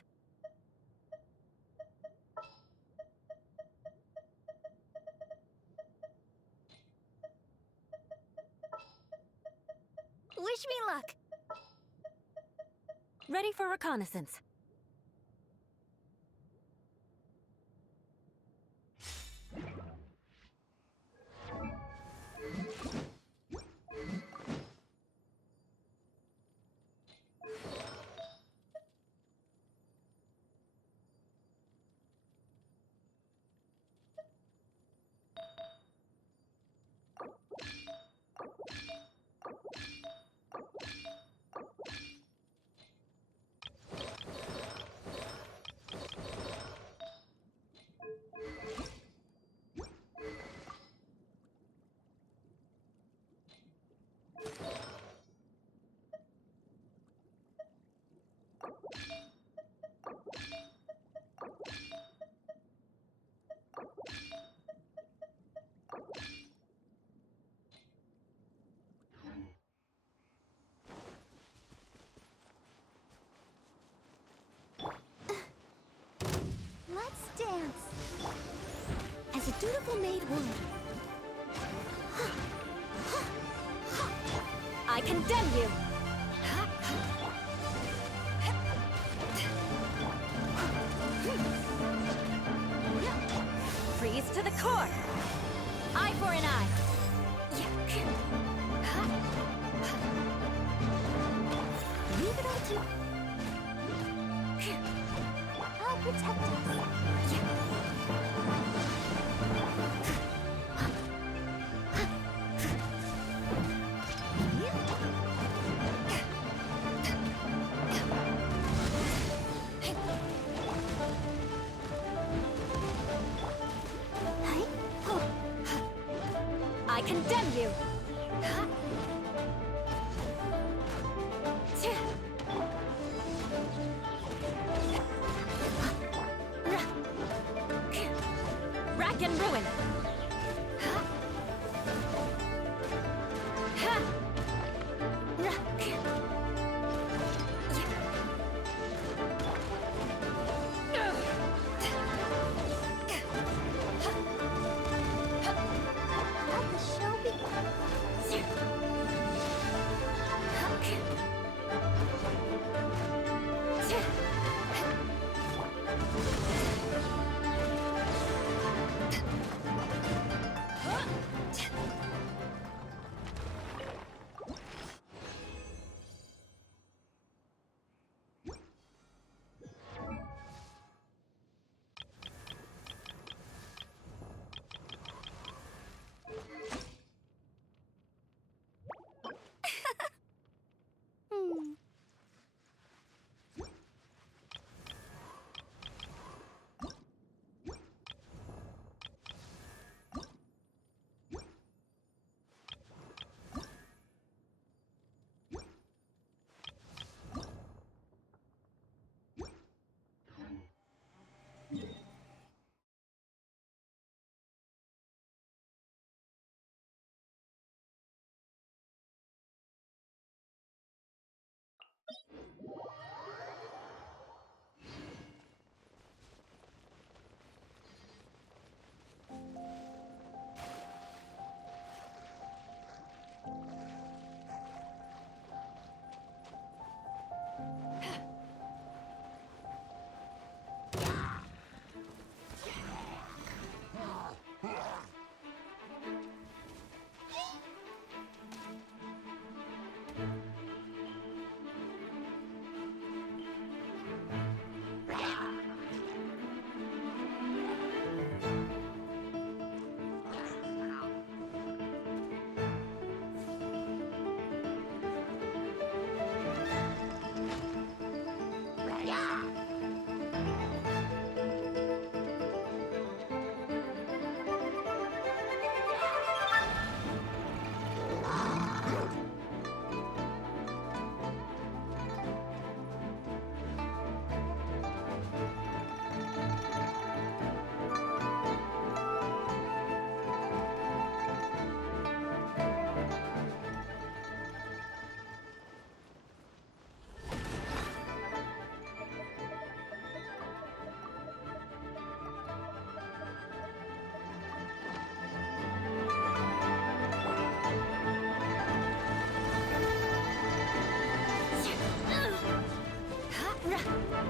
Wish me luck. Ready for reconnaissance. Let's dance. As a dutiful maid would. I condemn you! Freeze to the core! Eye for an eye! Leave it all to... I'll protect us. I condemn you! Rack and ruin! Let the show begin.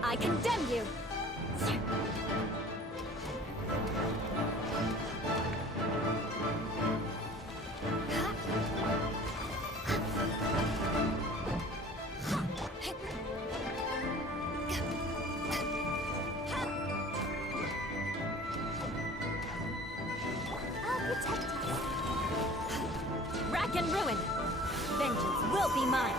I condemn you! I'll protect us. Rack and ruin! Vengeance will be mine!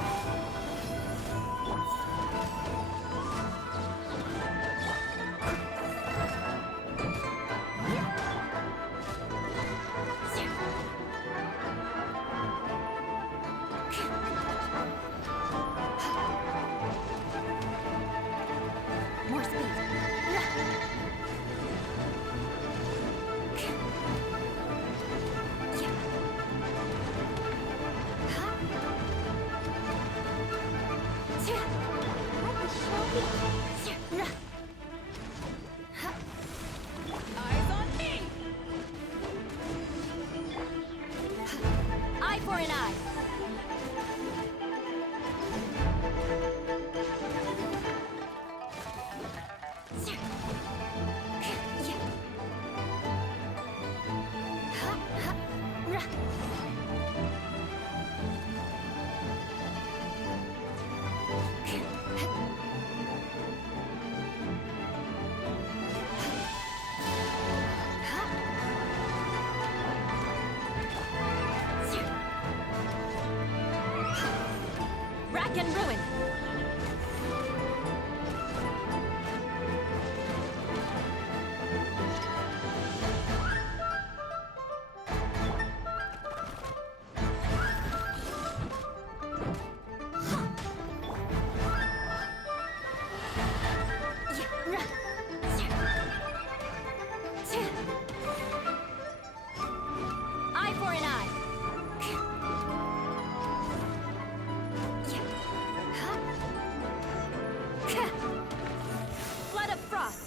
More speed! Eyes on me! Eye for an eye! Rack and ruin! Eye for an eye! Flood of frost!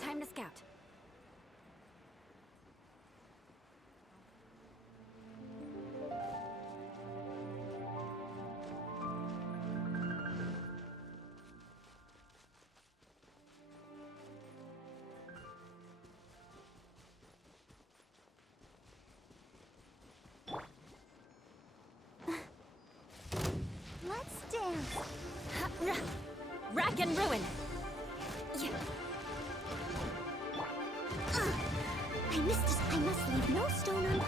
Time to scout. Let's dance. Rack and ruin! I missed it. I must leave no stone unturned.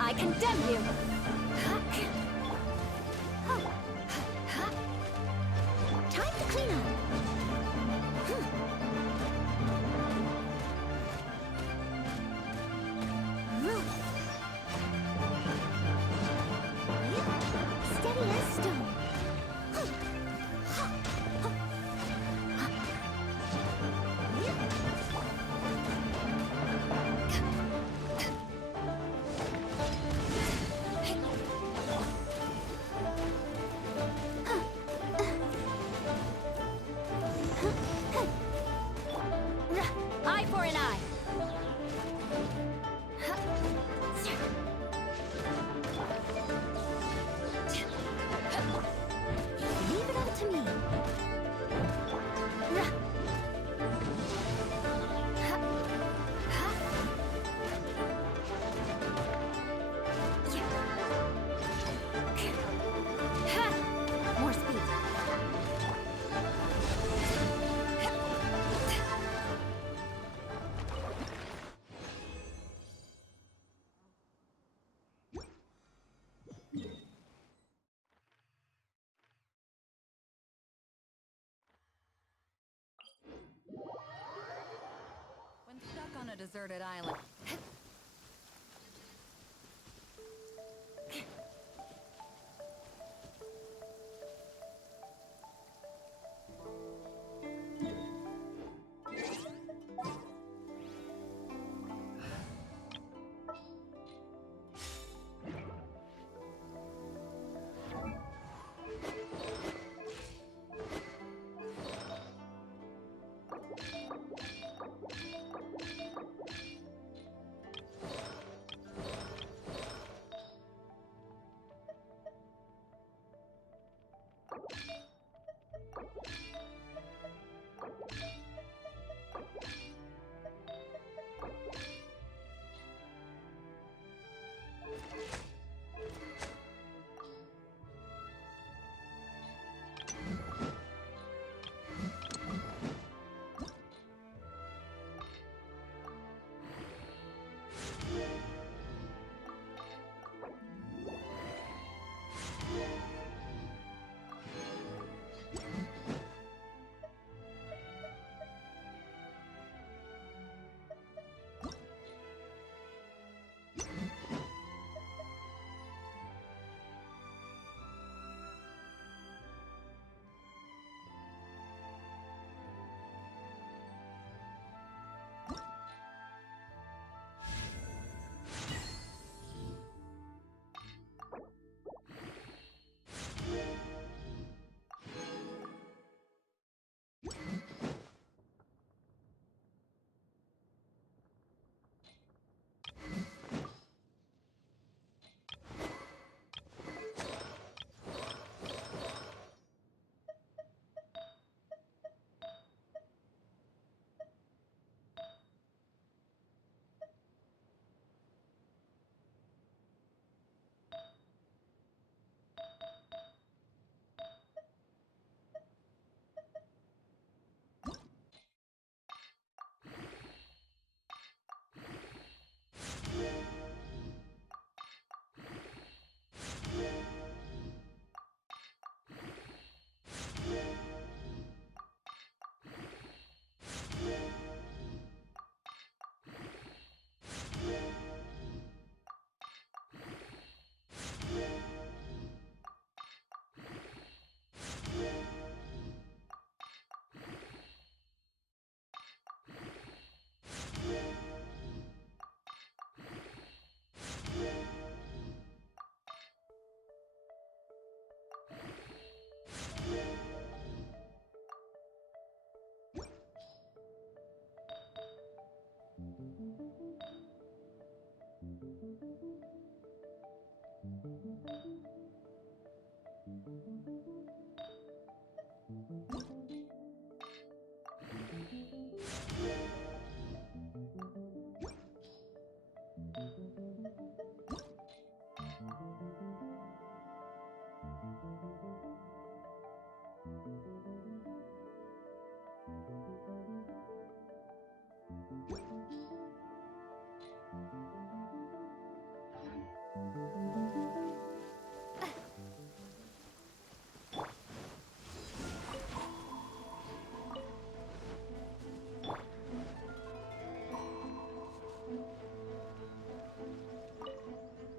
I condemn you! Time to clean up. Steady as stone. Eye for an eye! Leave it all to me. More speed! a deserted island.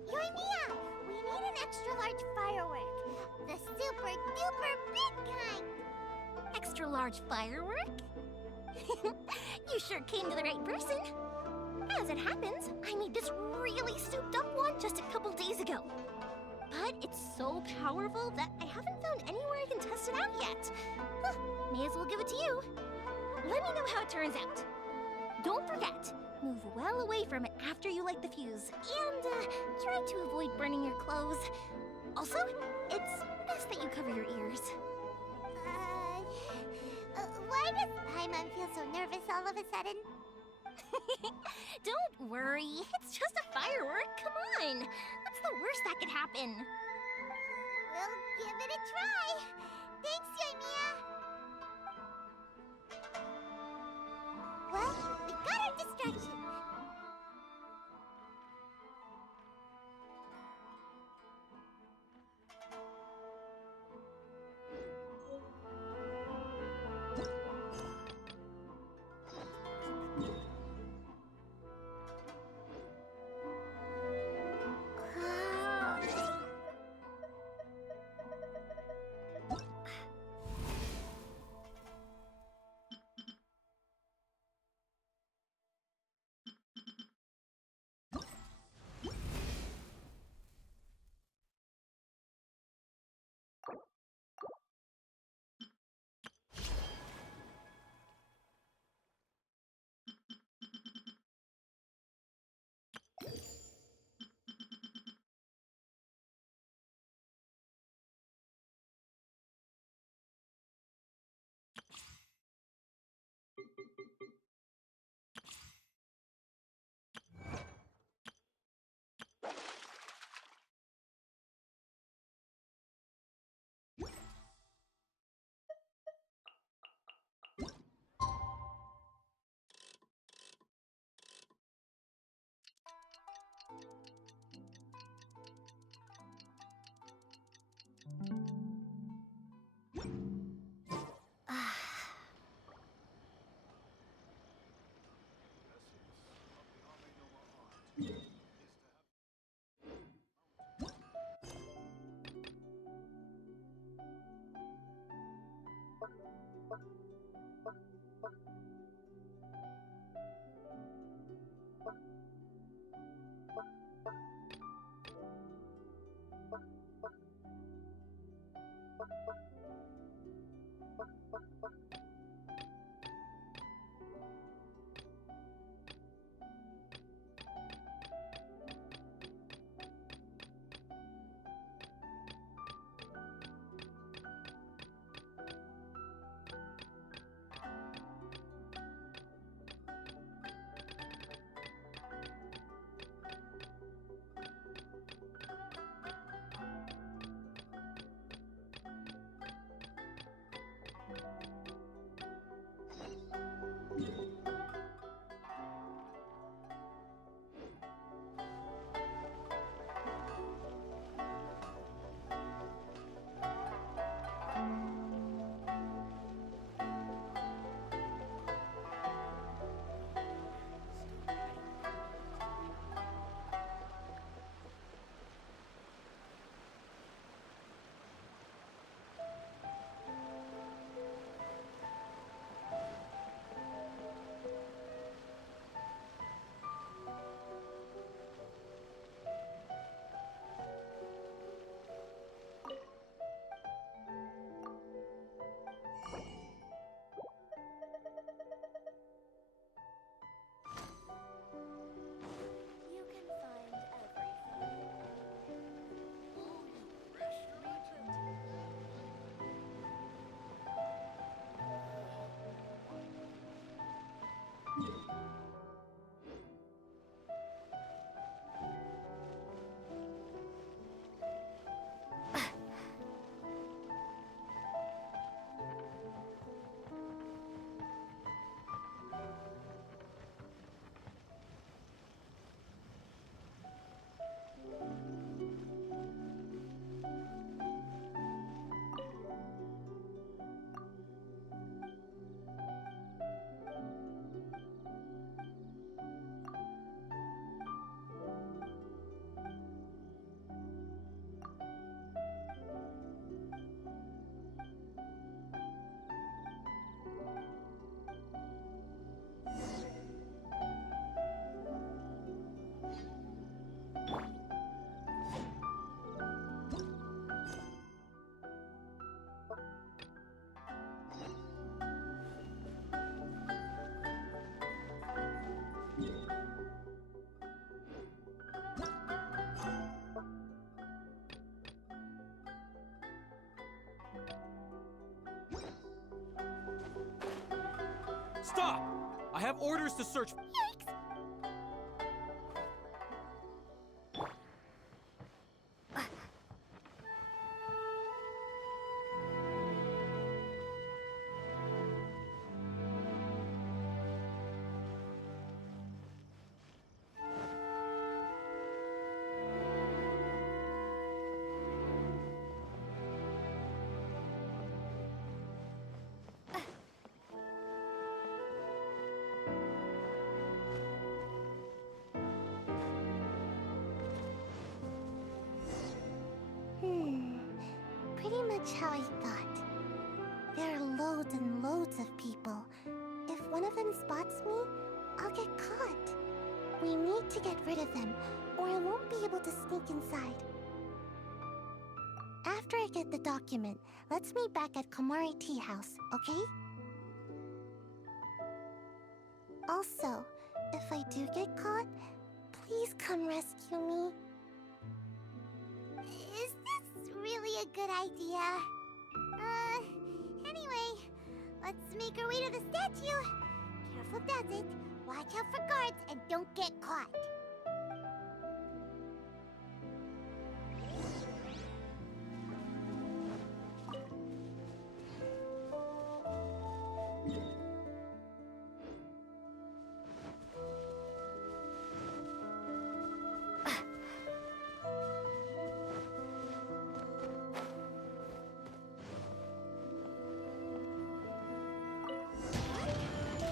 Yoimiya! We need an extra large firework. The super duper big kind. Extra large firework? You sure came to the right person. As it happens, I made this really souped up one just a couple days ago. But it's so powerful that I haven't found anywhere I can test it out yet. Huh, may as well give it to you. Let me know how it turns out. Don't forget, move well away from it after you light the fuse, and try to avoid burning your clothes. Also, it's best that you cover your ears. Why does Paimon feel so nervous all of a sudden? Don't worry, it's just a firework. Come on, what's the worst that could happen? We'll give it a try. Thanks, Yoimiya. Well, we got our distraction. Stop! I have orders to search. Yikes! Pretty much how I thought. There are loads and loads of people. If one of them spots me, I'll get caught. We need to get rid of them, or I won't be able to sneak inside. After I get the document, let's meet back at Komari Tea House, okay? Also, if I do get caught, please come rescue me. Is this really a good idea? Anyway, let's make our way to the statue. Careful does it. Watch out for guards and don't get caught.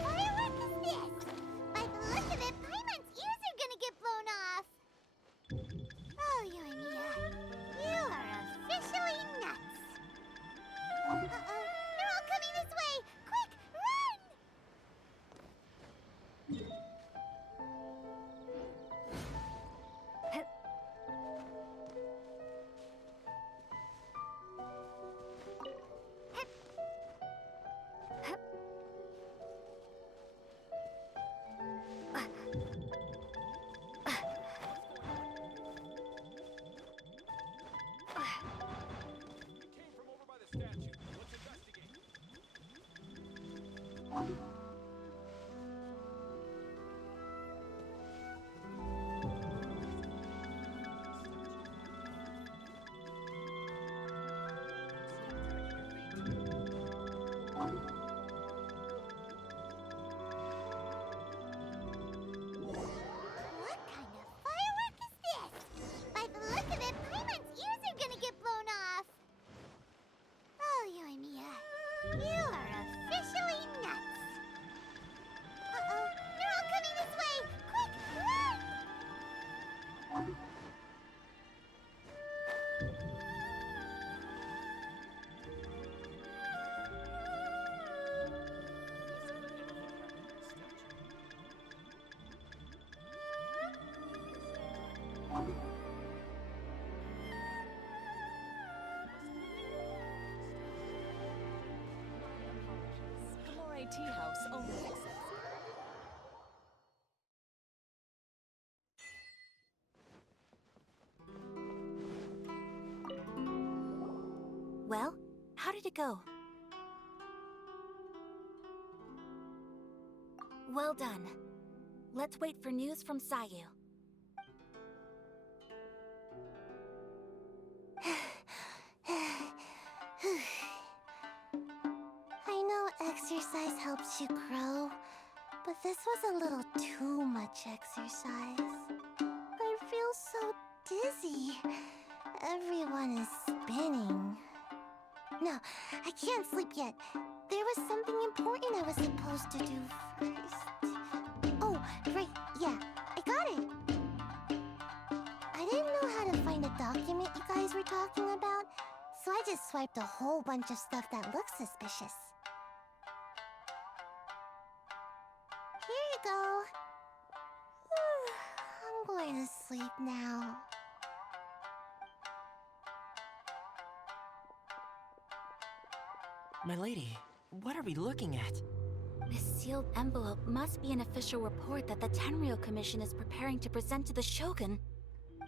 Firework is this? By the look of it, Paimon's ears are gonna get blown off. Oh, Yoimiya, you are officially nuts. Uh-oh, they're all coming this way! Quick, run! Came from over by the statue. Let's investigate. What kind of firework is this? By the look of it, Paimon's ears are gonna get blown off. Oh, Yoimiya, you are officially nuts. Uh-oh, they're all coming this way! Quick, run! Komori Tea House only accepts. Well, how did it go? Well done. Let's wait for news from Sayu. I know exercise helps you grow, but this was a little too much exercise. I feel so dizzy. Everyone is spinning. No, I can't sleep yet. There was something important I was supposed to do first. Oh, right, yeah, I got it. I didn't know how to find a document you guys were talking about, so I just swiped a whole bunch of stuff that looks suspicious. Here you go. I'm going to sleep now. My lady, what are we looking at? This sealed envelope must be an official report that the Tenryou Commission is preparing to present to the Shogun.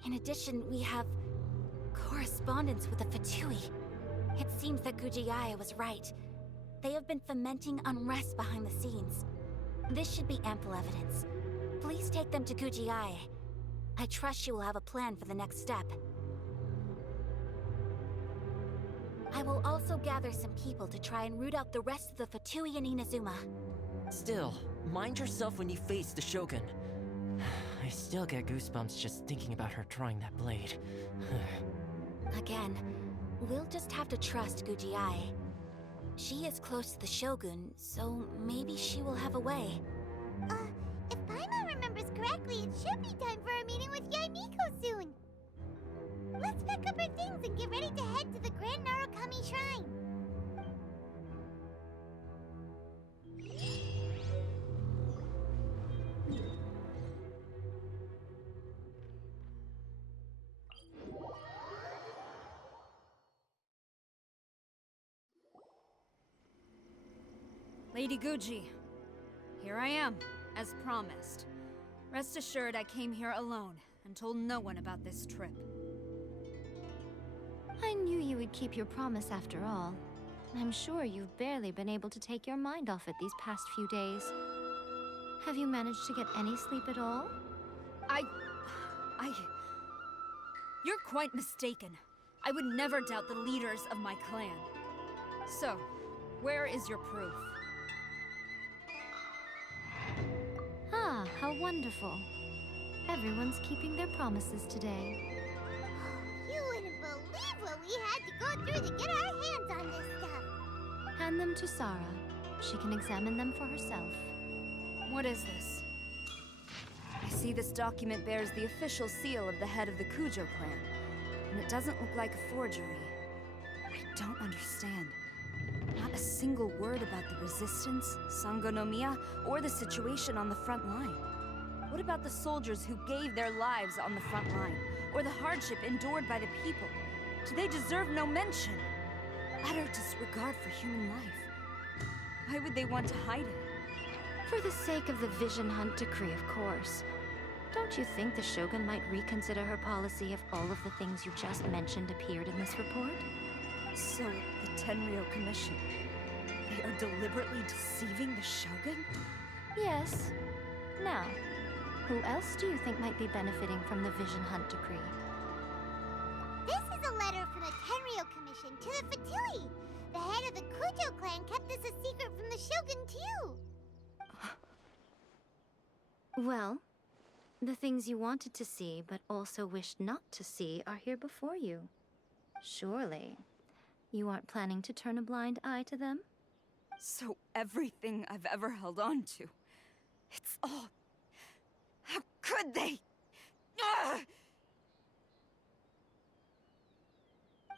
In addition, we have correspondence with the Fatui. It seems that Gujiyaya was right. They have been fomenting unrest behind the scenes. This should be ample evidence. Please take them to Gujiae. I trust she will have a plan for the next step. I will also gather some people to try and root out the rest of the Fatui and Inazuma. Still, mind yourself when you face the Shogun. I still get goosebumps just thinking about her drawing that blade. Again, we'll just have to trust Gujiae. She is close to the Shogun, so maybe she will have a way. If Paimon remembers correctly, it should be time for a meeting with Yaimiko soon. Let's pack up our things and get ready to head to the Grand Narukami Shrine. Lady Guji, here I am, as promised. Rest assured I came here alone and told no one about this trip. I knew you would keep your promise after all. I'm sure you've barely been able to take your mind off it these past few days. Have you managed to get any sleep at all? You're quite mistaken. I would never doubt the leaders of my clan. So, where is your proof? Ah, how wonderful. Everyone's keeping their promises today. You wouldn't believe what we had to go through to get our hands on this stuff. Hand them to Sara. She can examine them for herself. What is this? I see this document bears the official seal of the head of the Kujo clan, and it doesn't look like a forgery. I don't understand. Not a single word about the resistance, Sangonomiya, or the situation on the front line. What about the soldiers who gave their lives on the front line, or the hardship endured by the people? Do they deserve no mention? Utter disregard for human life. Why would they want to hide it? For the sake of the Vision Hunt decree, of course. Don't you think the Shogun might reconsider her policy if all of the things you just mentioned appeared in this report? So, the Tenryo Commission, they are deliberately deceiving the Shogun? Yes. Now, who else do you think might be benefiting from the Vision Hunt decree? This is a letter from the Tenryo Commission to the Fatui. The head of the Kujo clan kept this a secret from the Shogun, too. Well, the things you wanted to see but also wished not to see are here before you. Surely, you aren't planning to turn a blind eye to them? So everything I've ever held on to, it's all... How could they? Ugh!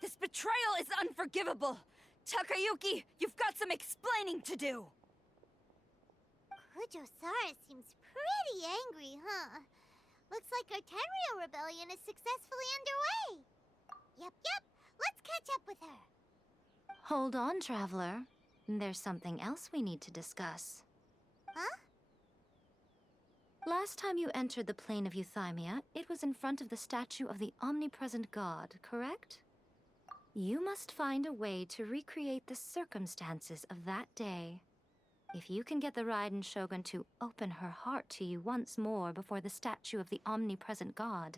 This betrayal is unforgivable! Takayuki, you've got some explaining to do! Kujo Sara seems pretty angry, huh? Looks like our Tenryo rebellion is successfully underway. Yep. Let's catch up with her. Hold on, Traveler. There's something else we need to discuss. Huh? Last time you entered the plane of Euthymia, it was in front of the statue of the omnipresent god, correct? You must find a way to recreate the circumstances of that day. If you can get the Raiden Shogun to open her heart to you once more before the statue of the omnipresent god,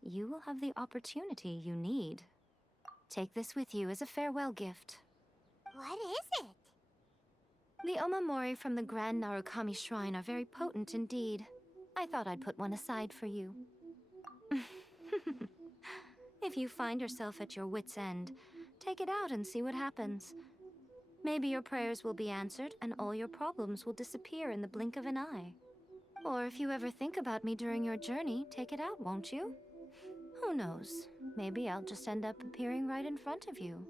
you will have the opportunity you need. Take this with you as a farewell gift. What is it? The Omamori from the Grand Narukami Shrine are very potent indeed. I thought I'd put one aside for you. If you find yourself at your wit's end, take it out and see what happens. Maybe your prayers will be answered and all your problems will disappear in the blink of an eye. Or if you ever think about me during your journey, take it out, won't you? Who knows? Maybe I'll just end up appearing right in front of you.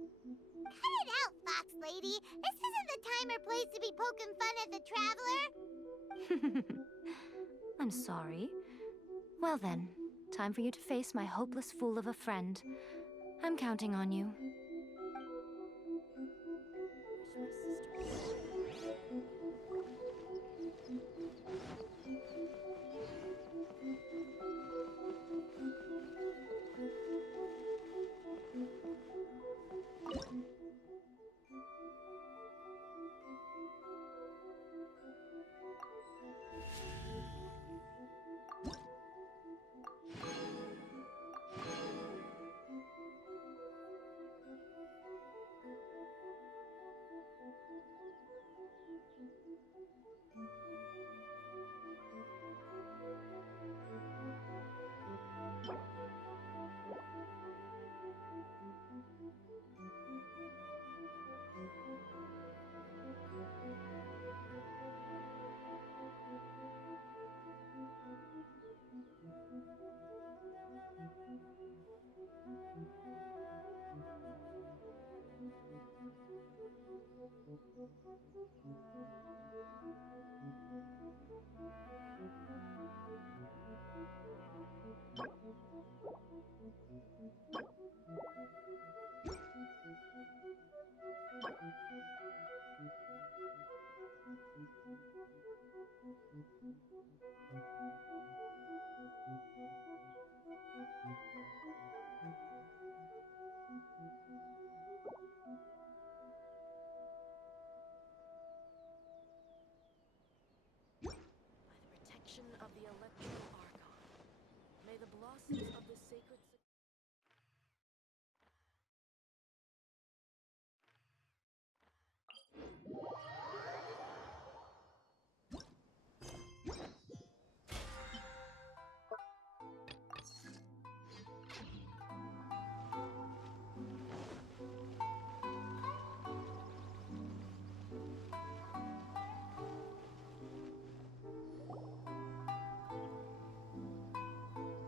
Cut it out, Fox Lady. This isn't the time or place to be poking fun at the Traveler. I'm sorry. Well then, time for you to face my hopeless fool of a friend. I'm counting on you. the blossoms of the sacred...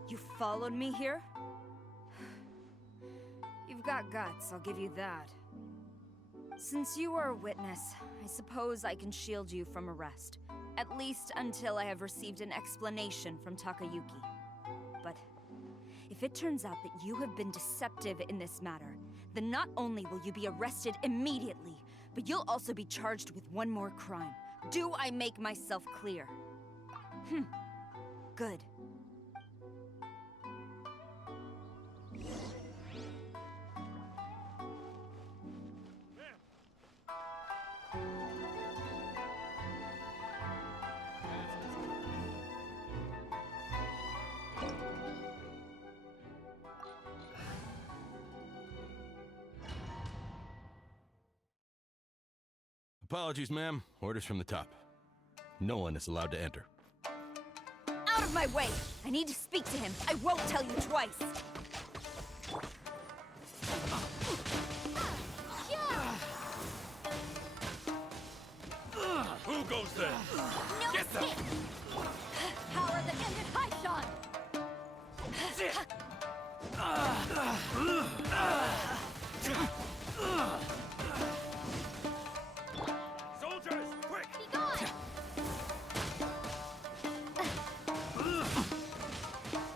You followed me here? You've got guts, I'll give you that. Since you are a witness, I suppose I can shield you from arrest. At least until I have received an explanation from Takayuki. But if it turns out that you have been deceptive in this matter, then not only will you be arrested immediately, but you'll also be charged with one more crime. Do I make myself clear? Good. Apologies, ma'am. Orders from the top. No one is allowed to enter. Out of my way! I need to speak to him. I won't tell you twice. Who goes there? No Get them! escape! Power that ended Haishan! Soldiers, quick! Be gone!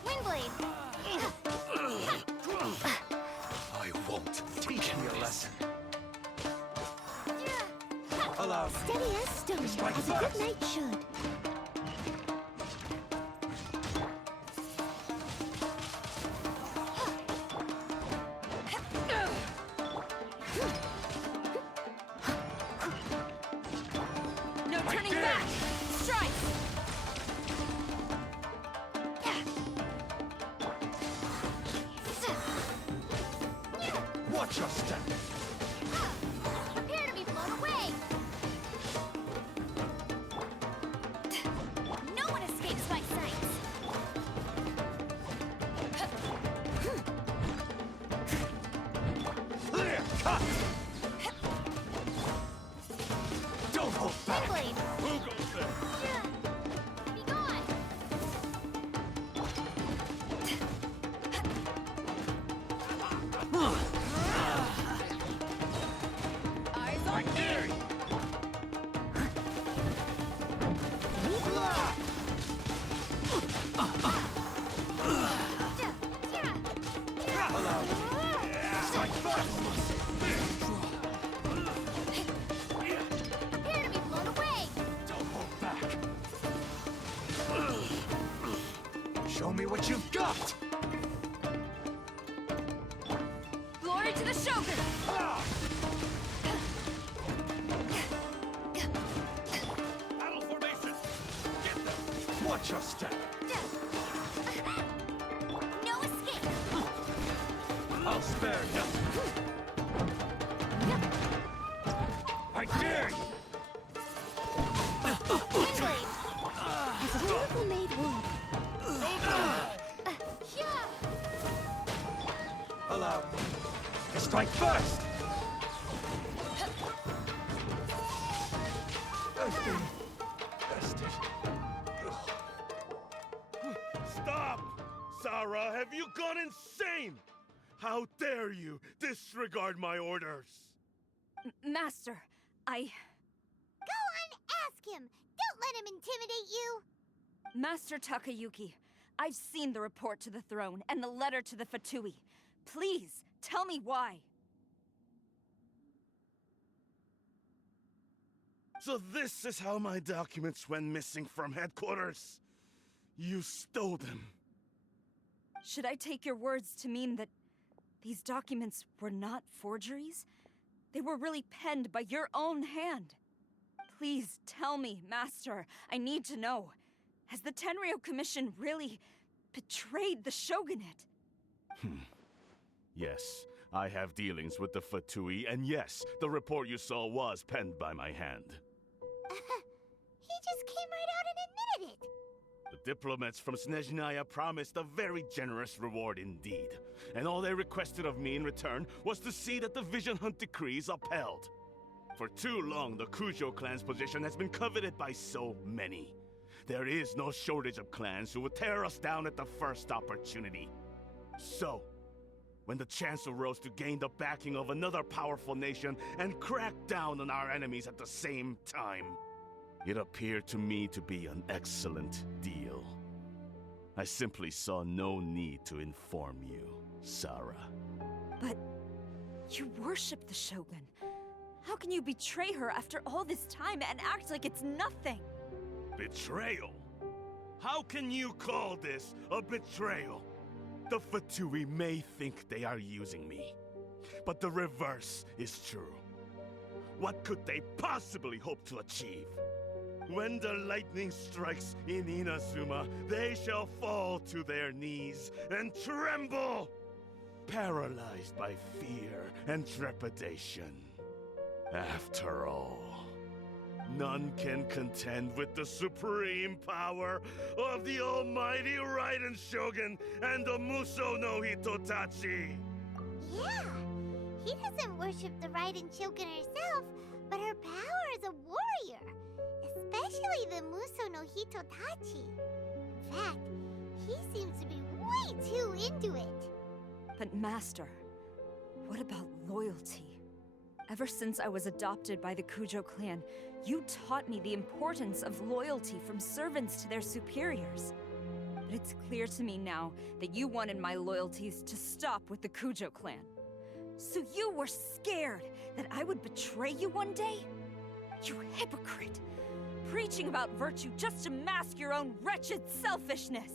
Windblade! I won't teach you a lesson. Hello. Steady as stone, as a good knight should. No turning back! Strike! Watch your step! Prepare to be blown away! No one escapes my sight! Clear cut! Don't hold back! Windblade! Who goes there? Be gone! Eyes on me! Strike first! Prepare to be blown away! Don't hold back! Show me what you've got! Glory to the Shogun! Battle formation! Get them! Watch your step! No escape! I'll spare you! I dare you! Windblade! As a beautiful maid would. Allow me to strike first! Stop! Sarah, have you gone insane? How dare you disregard my orders? Master, I... Go on, ask him! Don't let him intimidate you! Master Takayuki, I've seen the report to the throne and the letter to the Fatui. Please, tell me why. So this is how my documents went missing from headquarters. You stole them. Should I take your words to mean that these documents were not forgeries? They were really penned by your own hand. Please tell me, Master. I need to know. Has the Tenryo Commission really betrayed the shogunate. Yes, I have dealings with the Fatui, and yes, the report you saw was penned by my hand. He just came right out and admitted it. The diplomats from Snezhnaya promised a very generous reward indeed, and all they requested of me in return was to see that the Vision Hunt decree is upheld. For too long, the Kujo clan's position has been coveted by so many. There is no shortage of clans who would tear us down at the first opportunity. So, when the chance arose to gain the backing of another powerful nation and crack down on our enemies at the same time, it appeared to me to be an excellent deal. I simply saw no need to inform you, Sarah. But you worship the Shogun. How can you betray her after all this time and act like it's nothing? Betrayal? How can you call this a betrayal? The Fatui may think they are using me, but the reverse is true. What could they possibly hope to achieve? When the lightning strikes in Inazuma, they shall fall to their knees and tremble, paralyzed by fear and trepidation. After all, none can contend with the supreme power of the almighty Raiden Shogun and the Muso no Hitotachi! Yeah, he doesn't worship the Raiden Shogun herself, but her power as a warrior, especially the Muso no Hitotachi. In fact, he seems to be way too into it. But Master, what about loyalty? Ever since I was adopted by the Kujo clan, you taught me the importance of loyalty from servants to their superiors. But it's clear to me now that you wanted my loyalties to stop with the Kujo clan. So you were scared that I would betray you one day? You hypocrite! Preaching about virtue just to mask your own wretched selfishness!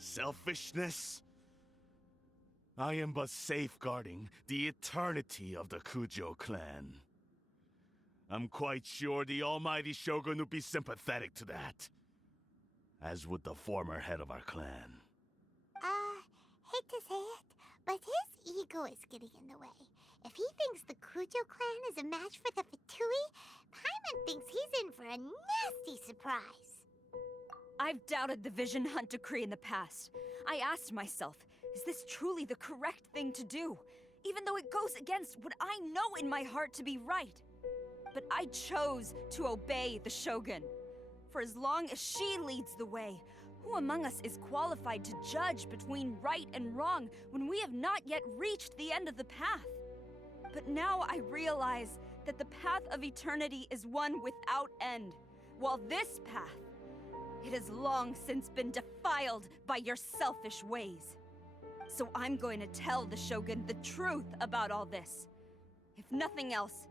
Selfishness? I am but safeguarding the eternity of the Kujo clan. I'm quite sure the almighty Shogun would be sympathetic to that. As would the former head of our clan. Hate to say it, but his ego is getting in the way. If he thinks the Kujo clan is a match for the Fatui, Paimon thinks he's in for a nasty surprise. I've doubted the Vision Hunt decree in the past. I asked myself, is this truly the correct thing to do? Even though it goes against what I know in my heart to be right. But I chose to obey the Shogun. For as long as she leads the way, who among us is qualified to judge between right and wrong when we have not yet reached the end of the path? But now I realize that the path of eternity is one without end, while this path, it has long since been defiled by your selfish ways. So I'm going to tell the Shogun the truth about all this. If nothing else,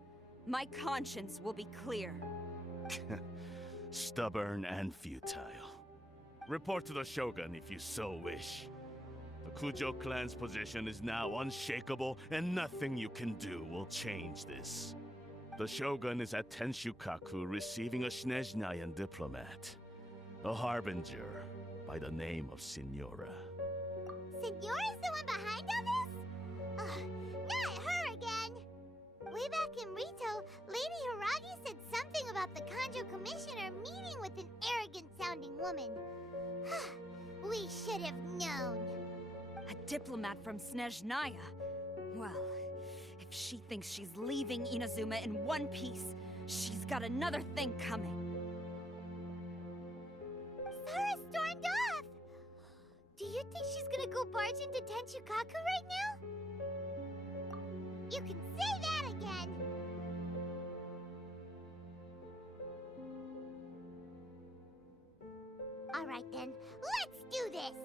my conscience will be clear. Stubborn and futile. Report to the Shogun if you so wish. The Kujo clan's position is now unshakable, and nothing you can do will change this. The Shogun is at Tenshukaku receiving a Snezhnayan diplomat. A harbinger by the name of Signora. Signora's the one behind all this? Not her again! Way back in Rito, Lady Hiragi said something about the Kanjo Commissioner meeting with an arrogant-sounding woman. We should have known. A diplomat from Snezhnaya? Well, if she thinks she's leaving Inazuma in one piece, she's got another thing coming. Sarah stormed off! Do you think she's gonna go barge into Tenshukaku right now? You can say that again! Alright then, let's do this!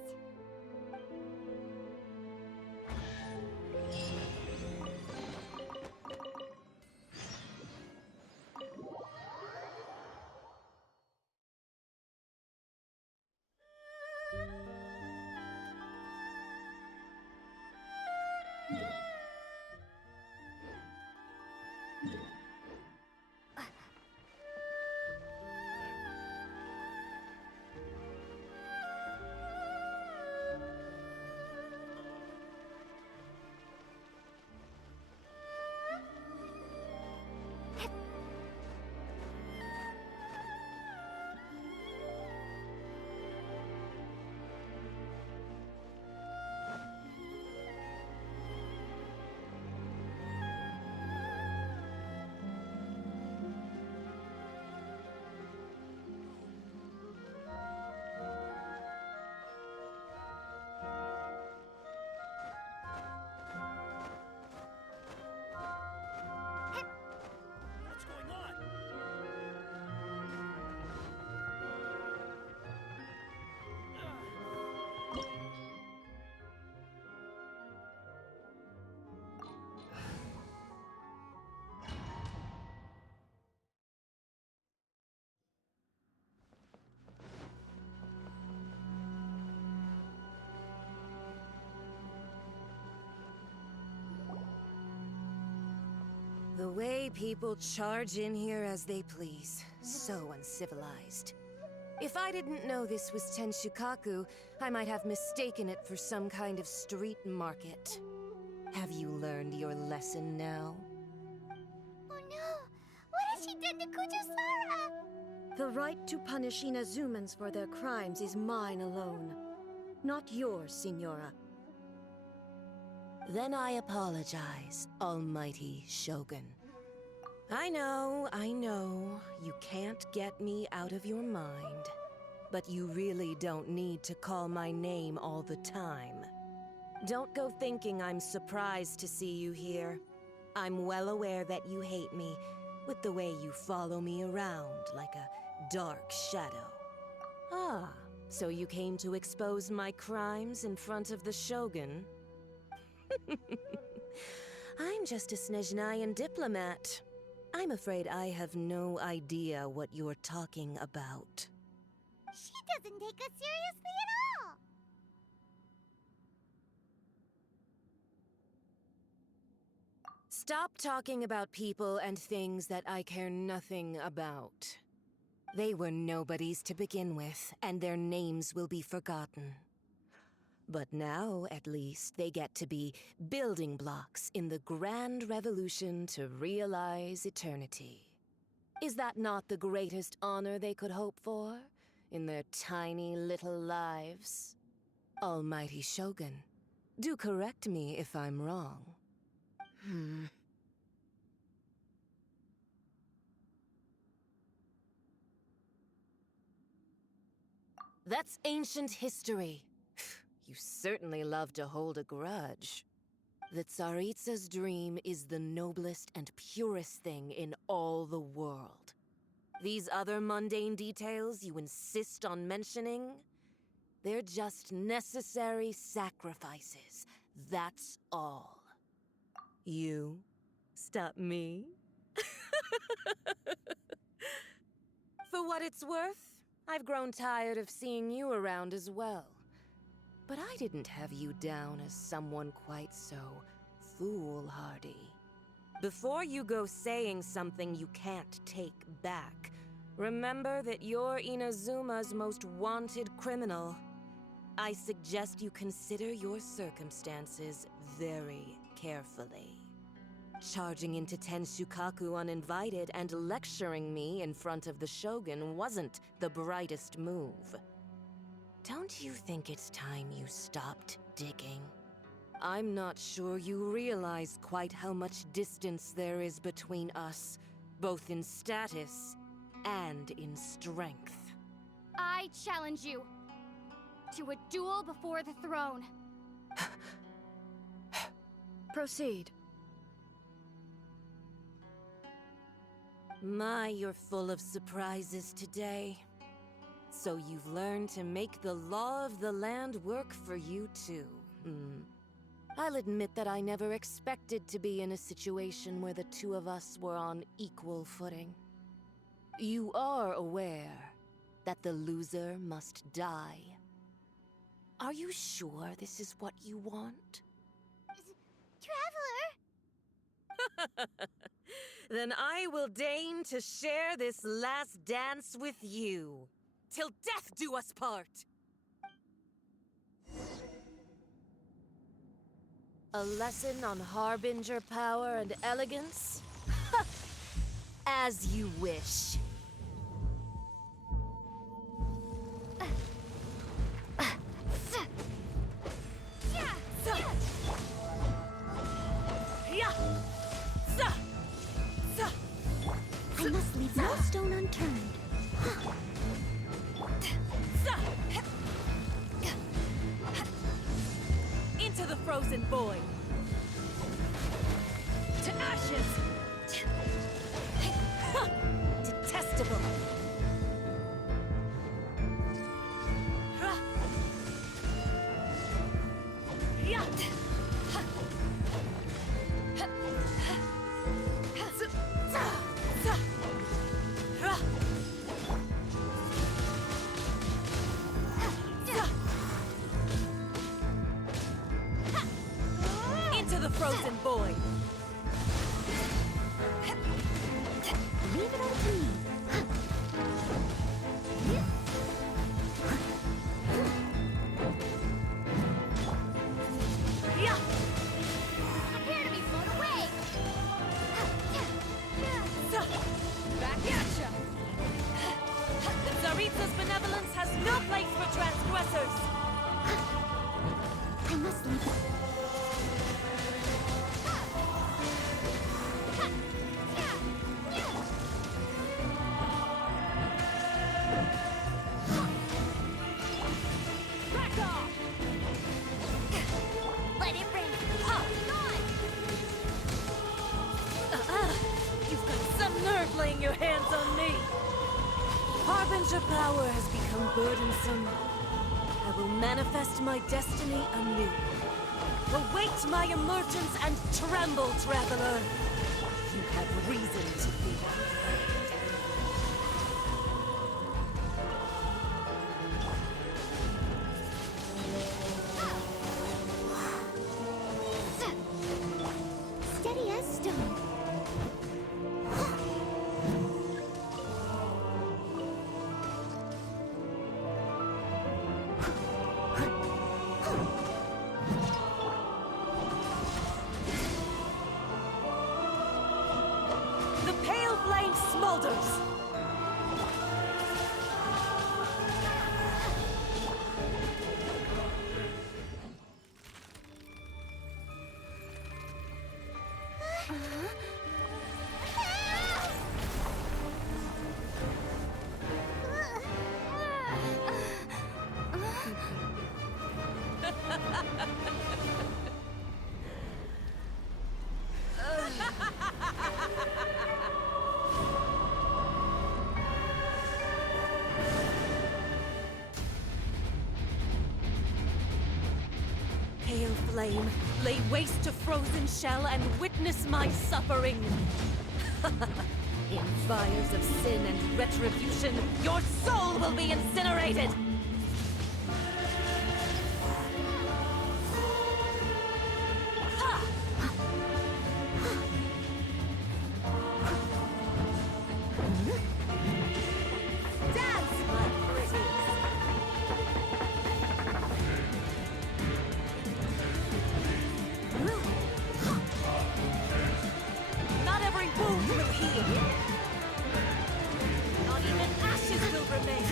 The way people charge in here as they please. So uncivilized. If I didn't know this was Tenshukaku, I might have mistaken it for some kind of street market. Have you learned your lesson now? Oh no! What has she done to Kujusara? The right to punish Inazumans for their crimes is mine alone. Not yours, Signora. Then I apologize, Almighty Shogun. I know, you can't get me out of your mind. But you really don't need to call my name all the time. Don't go thinking I'm surprised to see you here. I'm well aware that you hate me, with the way you follow me around like a dark shadow. Ah, so you came to expose my crimes in front of the Shogun? I'm just a Snezhnayan diplomat. I'm afraid I have no idea what you're talking about. She doesn't take us seriously at all! Stop talking about people and things that I care nothing about. They were nobodies to begin with, and their names will be forgotten. But now, at least, they get to be building blocks in the grand revolution to realize eternity. Is that not the greatest honor they could hope for in their tiny little lives? Almighty Shogun, do correct me if I'm wrong. That's ancient history. You certainly love to hold a grudge. The Tsaritsa's dream is the noblest and purest thing in all the world. These other mundane details you insist on mentioning, they're just necessary sacrifices. That's all. You stop me? For what it's worth, I've grown tired of seeing you around as well. But I didn't have you down as someone quite so foolhardy. Before you go saying something you can't take back, remember that you're Inazuma's most wanted criminal. I suggest you consider your circumstances very carefully. Charging into Tenshukaku uninvited and lecturing me in front of the Shogun wasn't the brightest move. Don't you think it's time you stopped digging? I'm not sure you realize quite how much distance there is between us, both in status and in strength. I challenge you to a duel before the throne. Proceed. My, you're full of surprises today. So you've learned to make the law of the land work for you too. I'll admit that I never expected to be in a situation where the two of us were on equal footing. You are aware that the loser must die. Are you sure this is what you want? Traveler! Then I will deign to share this last dance with you. Till death do us part! A lesson on Harbinger power and elegance? As you wish. I must leave no stone unturned. Into the frozen void. To ashes. Detestable. Into the frozen void. must leave. Let it rain. You've got some nerve laying your hands on me. Harbinger power has become burdensome. I will manifest my destiny anew. Await my emergence and tremble, traveler. You have reason to be afraid. Steady as stone. The pale flame smolders. Pale flame, lay waste to frozen shell and witness my suffering. In fires of sin and retribution, your soul will be incinerated! Dance, my pretties! Not every wound will heal. Not even ashes will remain.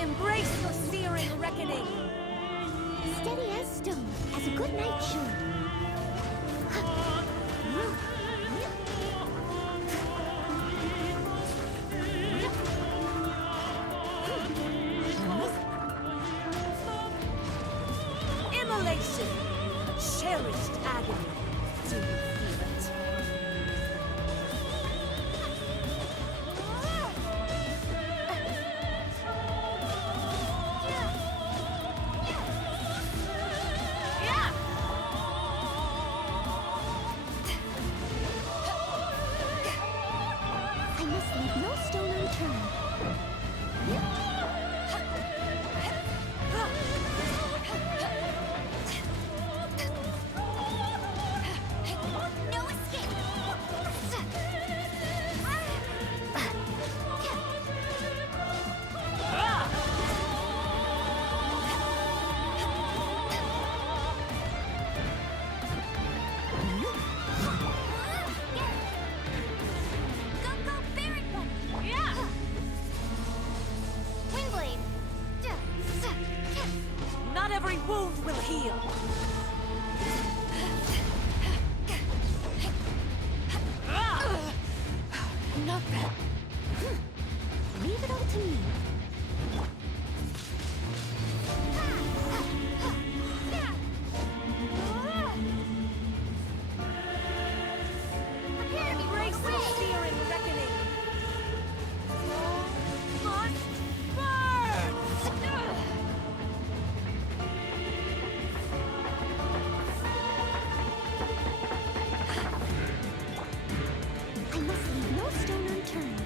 Embrace your searing reckoning. Steady as stone, as a good knight should. Immolation! Cherished agony. Do you feel it? I must leave no stone unturned. No escape! Go, go, Barret One! Yeah! Windblade! Not every wound will heal. Not bad. Leave it all to me. Embrace your searing reckoning. Must burn! I must leave no stone unturned.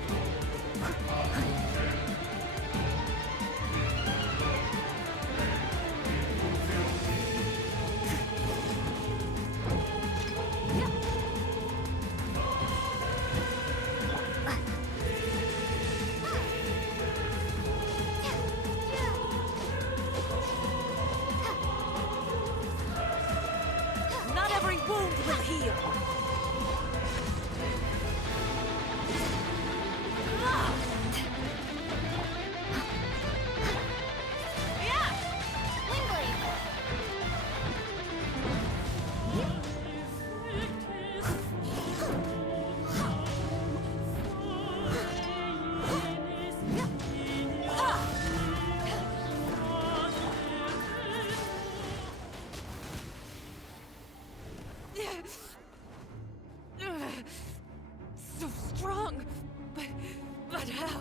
But how?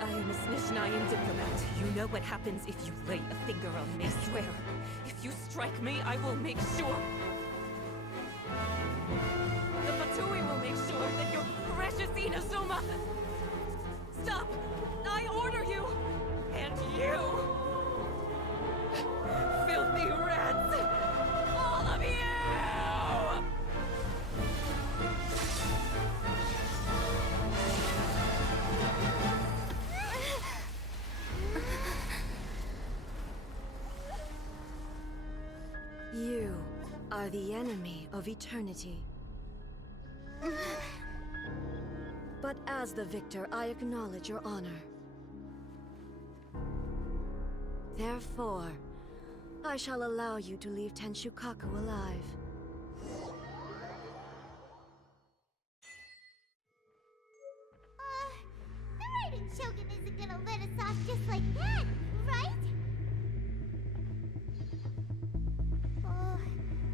I am a Snishnayan diplomat. You know what happens if you lay a finger on me, swear. If you strike me, I will make sure. The Fatui will make sure that your precious Inazuma... Stop! I order you! And you! Filthy rats! All of you! You are the enemy of eternity. But as the victor, I acknowledge your honor. Therefore, I shall allow you to leave Tenshukaku alive. The Raiden Shogun isn't gonna let us off just like that, right? Oh,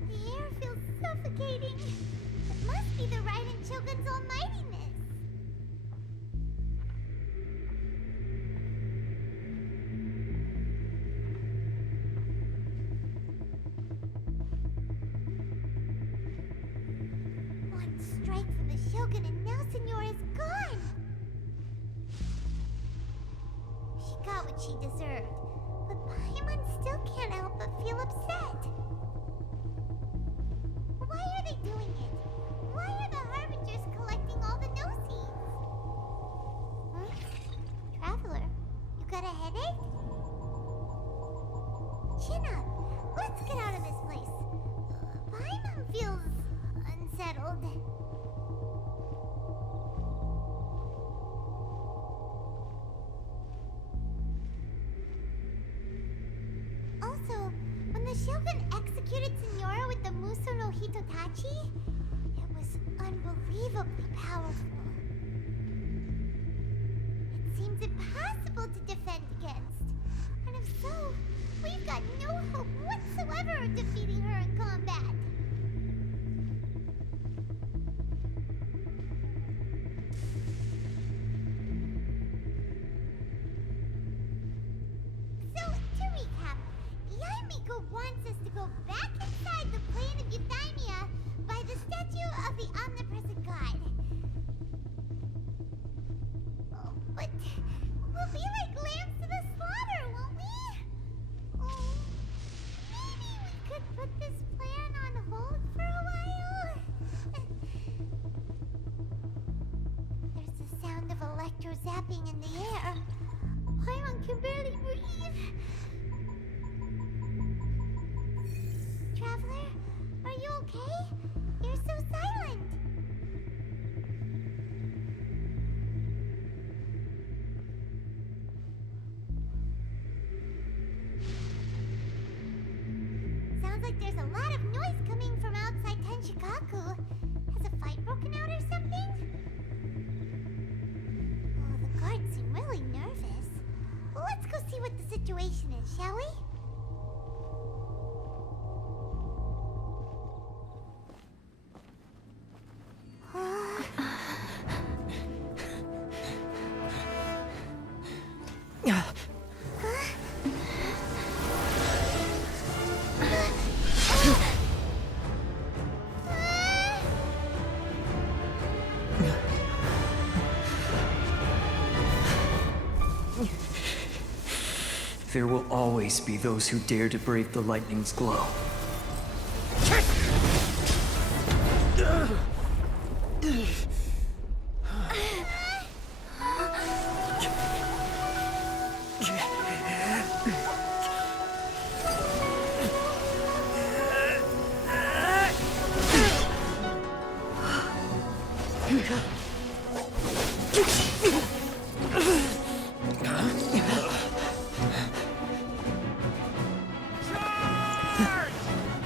the air feels suffocating. It must be the Raiden Shogun's almightiness. One strike from the Shogun and now Senora is gone. She got what she deserved, but Paimon still can't help but feel upset. Why are they doing it? Why are the Harbingers collecting all the no-seeds? Huh? Traveler, you got a headache? Chin up. Let's get out of this place. Paimon feels unsettled. Also, when the Shogun executed Senora with the Muso no Hitotachi, it was unbelievably powerful. It seems impossible to defend against. And if so, we've got no hope whatsoever of defeating her in combat. So, to recap, Yaimiko wants us to go back inside the plane of Euthymia by the statue of the omnipresent god. Oh, but we'll be like lambs to the slaughter, won't we? Oh, maybe we could put this plan on hold for a while? There's the sound of electro-zapping in the air. Paimon can barely breathe. Traveler, are you okay? You're so silent. Sounds like there's a lot of noise coming from outside Tenshukaku. Has a fight broken out or something? Oh, the guards seem really nervous. Well, let's go see what the situation is, shall we? There will always be those who dare to brave the lightning's glow.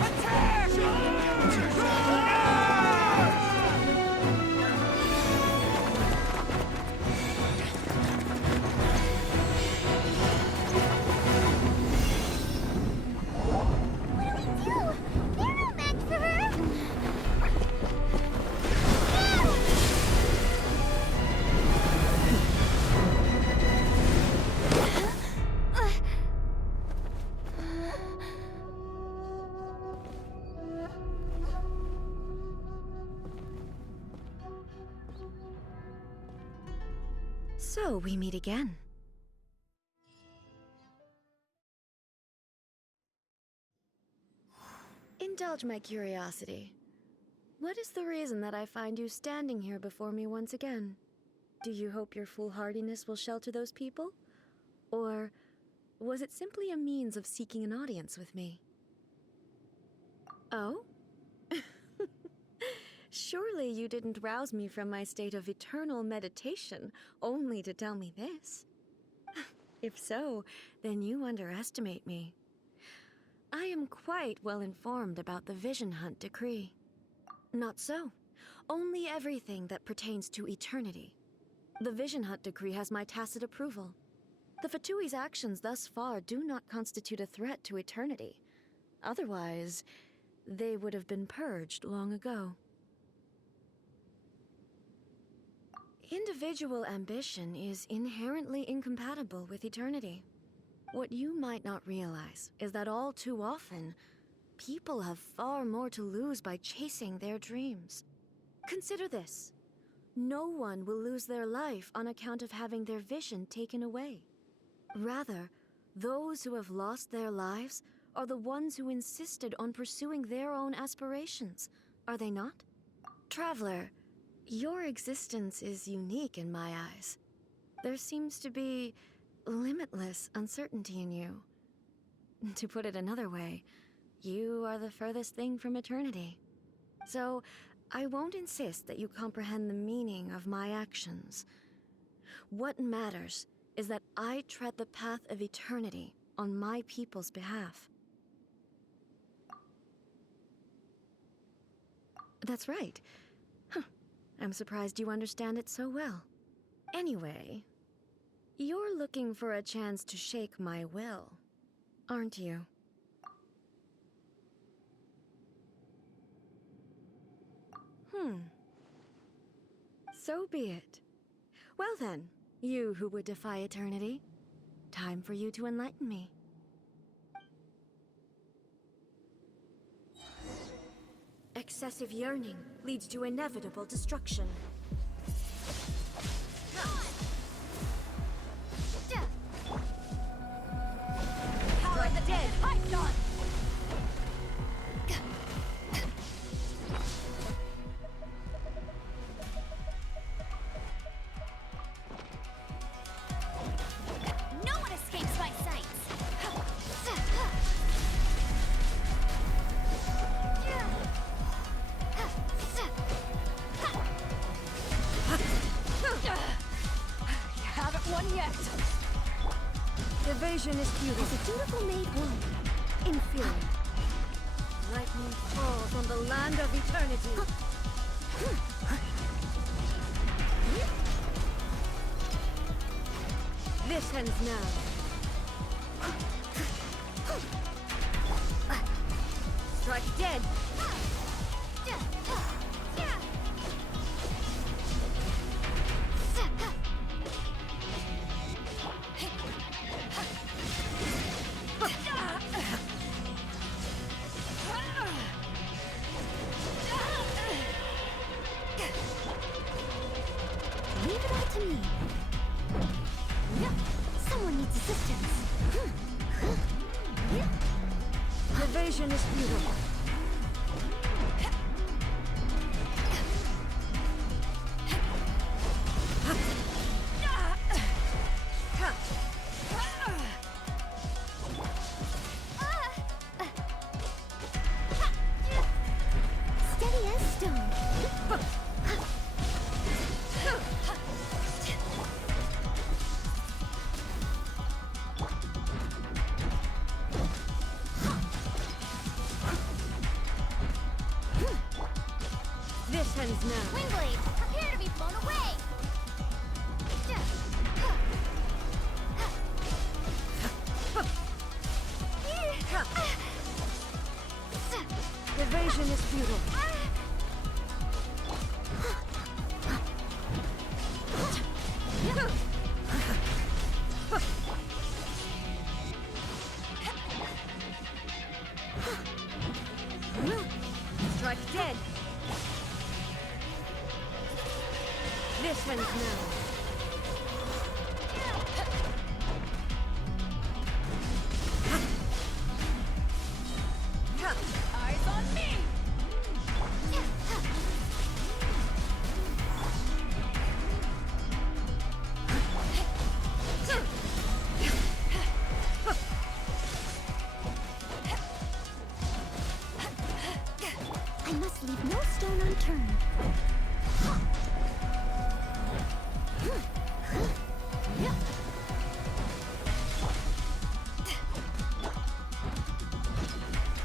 Attack! So we meet again. Indulge my curiosity. What is the reason that I find you standing here before me once again? Do you hope your foolhardiness will shelter those people? Or was it simply a means of seeking an audience with me? Oh? Surely you didn't rouse me from my state of eternal meditation only to tell me this. If so, then you underestimate me. I am quite well informed about the Vision Hunt decree. Not so. Only everything that pertains to eternity. The Vision Hunt decree has my tacit approval. The Fatui's actions thus far do not constitute a threat to eternity. Otherwise, they would have been purged long ago. Individual ambition is inherently incompatible with eternity. What you might not realize is that all too often, people have far more to lose by chasing their dreams. Consider this. No one will lose their life on account of having their vision taken away. Rather, those who have lost their lives are the ones who insisted on pursuing their own aspirations, are they not? Traveler, your existence is unique in my eyes. There seems to be limitless uncertainty in you. To put it another way, you are the furthest thing from eternity. So, I won't insist that you comprehend the meaning of my actions. What matters is that I tread the path of eternity on my people's behalf. That's right. I'm surprised you understand it so well. Anyway, you're looking for a chance to shake my will, aren't you? So be it. Well then, you who would defy eternity, time for you to enlighten me. Excessive yearning leads to inevitable destruction. Power the dead! Python! No one escapes my sights! One yet. Evasion is futile. As a dutiful maid woman, inferior. Lightning falls on the land of eternity. This ends now. Strike dead. Leave it all to me. Someone needs assistance. Evasion is futile. Steady as stone. This ends now. Windblade, prepare to be blown away! Evasion is futile. Strike dead. This ends now. I must leave no stone unturned.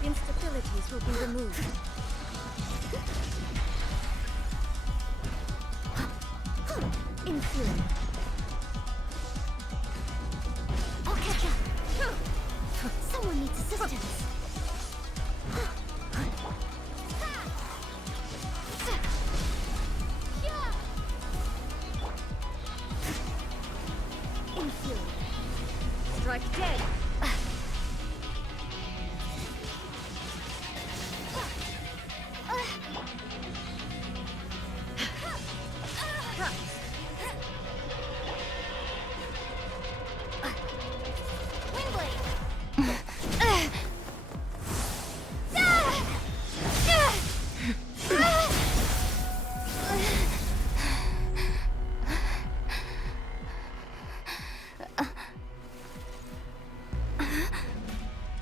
Instabilities will be removed. Influence. I'll catch up. Someone needs assistance. Influence. Strike dead.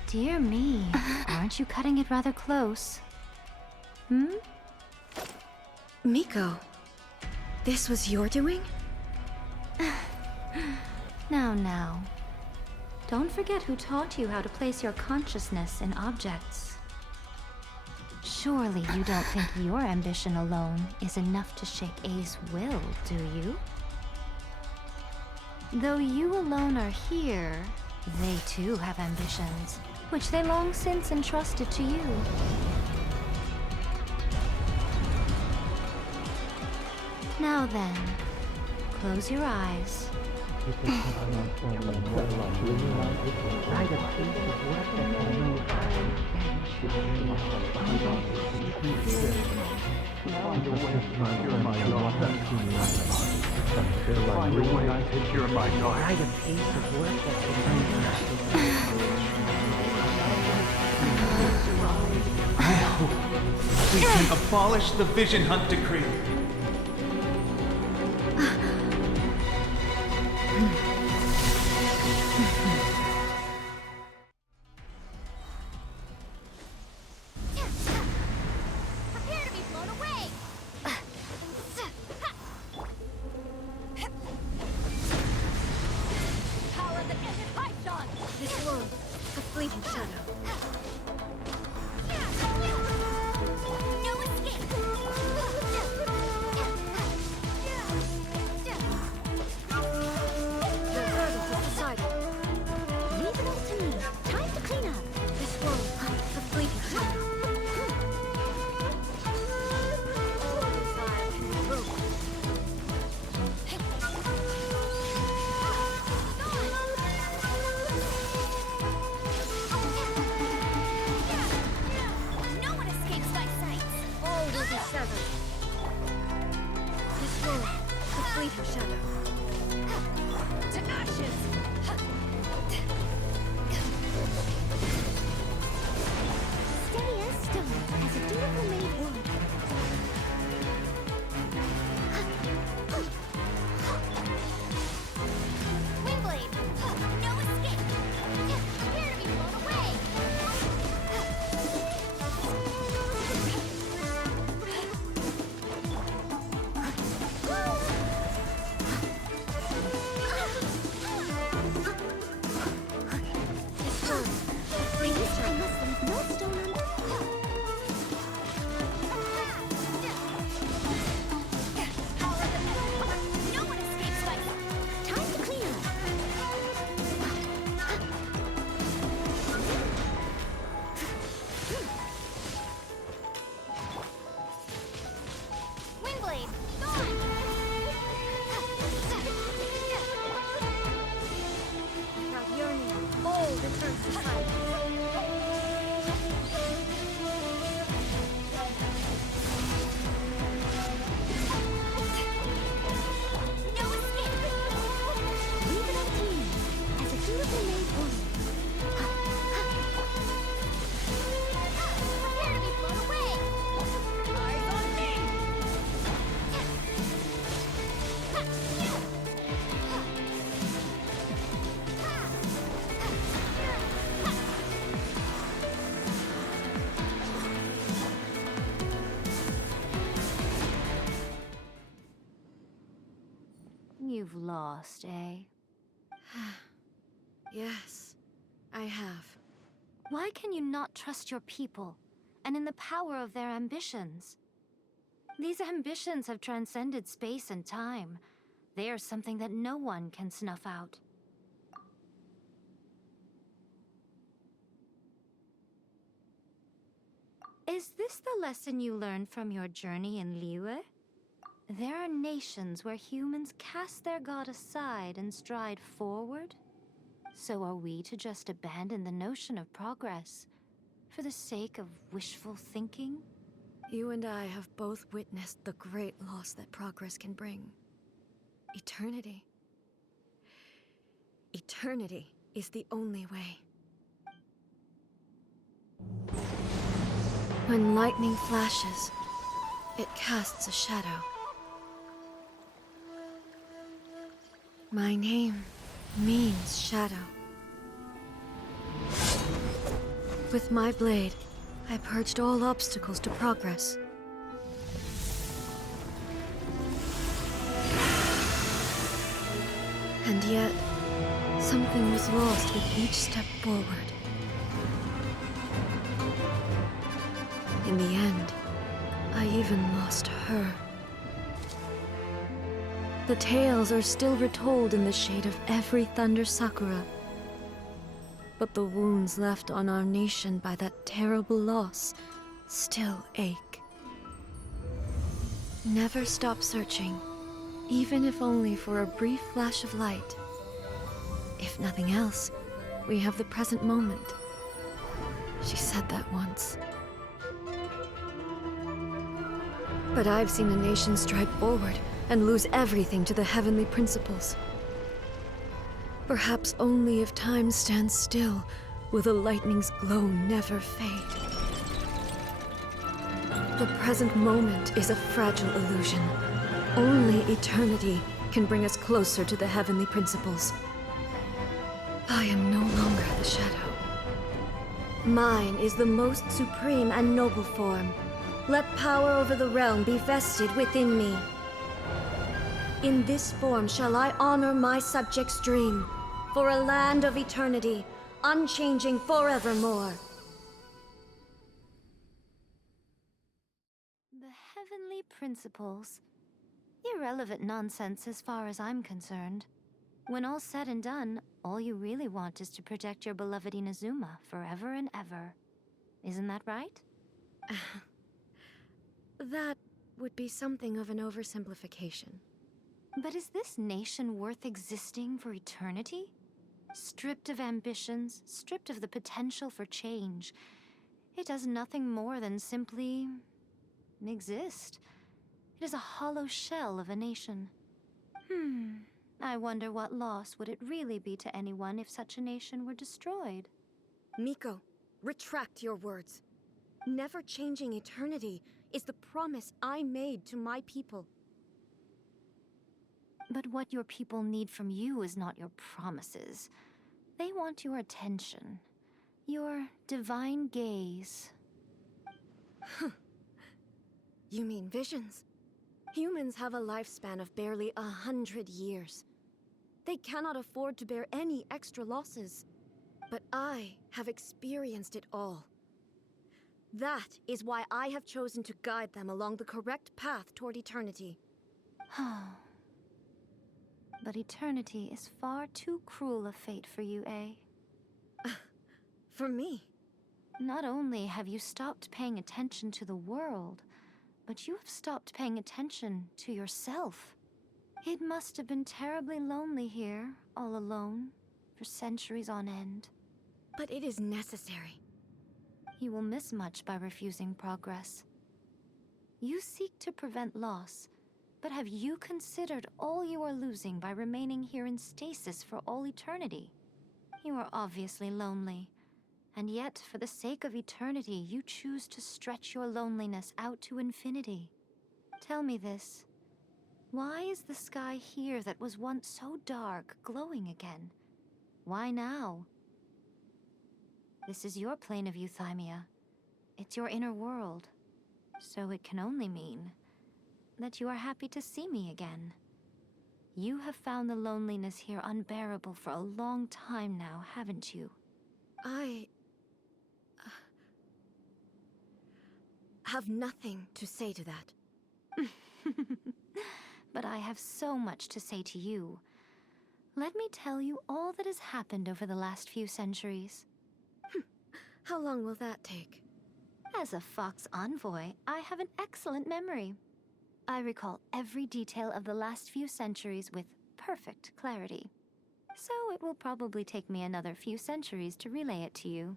Dear me, aren't you cutting it rather close? Hmm? Miko, this was your doing? Now. Don't forget who taught you how to place your consciousness in objects. Surely you don't think your ambition alone is enough to shake A's will, do you? Though you alone are here, they too have ambitions, which they long since entrusted to you. Now then, close your eyes. We can abolish the Vision Hunt Decree. Prepare to be blown away! Power that ended Python! This world, a fleeting shadow. No escape! The verdict is decided. Leave it up to me. Time to clean up. This world, a fleeting shadow. All desire can be broken. No one escapes my sights. All will be severed. This world, a fleeting shadow. To ashes! Steady as stone, as a dutiful maid would. Windblade! No escape! Prepare to be blown away! This world, a fleeting I shadow. must leave no stone unturned. No one escapes my sight. Time to clean up. Windblade, gone! Without yearning, all returns to silence. No escape! Leave it up to me, as a dutiful maid would. Prepare to be blown away! Eyes on me! you've lost, eh? Yes, I have. Why can you not trust your people, and in the power of their ambitions? These ambitions have transcended space and time. They are something that no one can snuff out. Is this the lesson you learned from your journey in Liyue? There are nations where humans cast their god aside and stride forward. So are we to just abandon the notion of progress for the sake of wishful thinking? You and I have both witnessed the great loss that progress can bring. Eternity. Eternity is the only way. When lightning flashes, it casts a shadow. My name means shadow. With my blade, I purged all obstacles to progress. And yet, something was lost with each step forward. In the end, I even lost her. The tales are still retold in the shade of every Thunder Sakura. But the wounds left on our nation by that terrible loss still ache. Never stop searching, even if only for a brief flash of light. If nothing else, we have the present moment. She said that once. But I've seen a nation stride forward and lose everything to the heavenly principles. Perhaps only if time stands still will the lightning's glow never fade. The present moment is a fragile illusion. Only eternity can bring us closer to the heavenly principles. I am no longer the shadow. Mine is the most supreme and noble form. Let power over the realm be vested within me. In this form shall I honor my subjects' dream, for a land of eternity, unchanging forevermore. The heavenly principles. Irrelevant nonsense as far as I'm concerned. When all's said and done, all you really want is to protect your beloved Inazuma forever and ever. Isn't that right? That would be something of an oversimplification. But is this nation worth existing for eternity? Stripped of ambitions, stripped of the potential for change. It does nothing more than simply exist. It is a hollow shell of a nation. I wonder what loss would it really be to anyone if such a nation were destroyed? Miko, retract your words. Never changing eternity is the promise I made to my people. But what your people need from you is not your promises. They want your attention. Your divine gaze. You mean visions? Humans have a lifespan of barely 100 years. They cannot afford to bear any extra losses. But I have experienced it all. That is why I have chosen to guide them along the correct path toward eternity. But eternity is far too cruel a fate for you, eh? For me? Not only have you stopped paying attention to the world, but you have stopped paying attention to yourself. It must have been terribly lonely here, all alone, for centuries on end. But it is necessary. You will miss much by refusing progress. You seek to prevent loss, but have you considered all you are losing by remaining here in stasis for all eternity? You are obviously lonely, and yet for the sake of eternity, you choose to stretch your loneliness out to infinity. Tell me this. Why is the sky here that was once so dark glowing again? Why now? This is your plane of euthymia. It's your inner world. So it can only mean that you are happy to see me again. You have found the loneliness here unbearable for a long time now, haven't you? I have nothing to say to that. But I have so much to say to you. Let me tell you all that has happened over the last few centuries. How long will that take? As a Fox envoy, I have an excellent memory. I recall every detail of the last few centuries with perfect clarity. So it will probably take me another few centuries to relay it to you.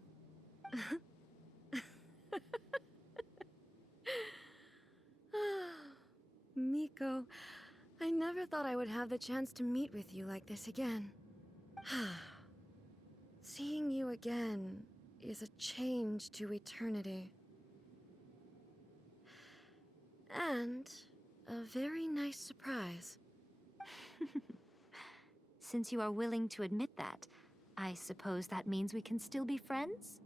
Miko, I never thought I would have the chance to meet with you like this again. Seeing you again is a change to eternity. And a very nice surprise. Since you are willing to admit that, I suppose that means we can still be friends?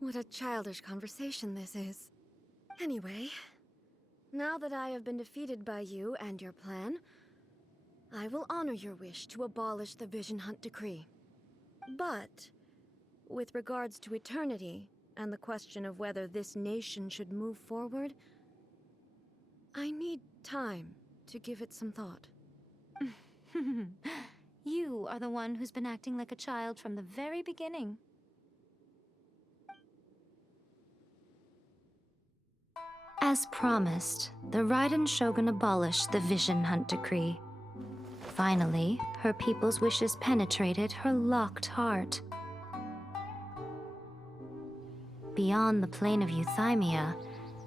What a childish conversation this is. Anyway, now that I have been defeated by you and your plan, I will honor your wish to abolish the Vision Hunt Decree. But, with regards to eternity, and the question of whether this nation should move forward, I need time to give it some thought. You are the one who's been acting like a child from the very beginning. As promised, the Raiden Shogun abolished the Vision Hunt Decree. Finally, her people's wishes penetrated her locked heart. Beyond the plane of Euthymia,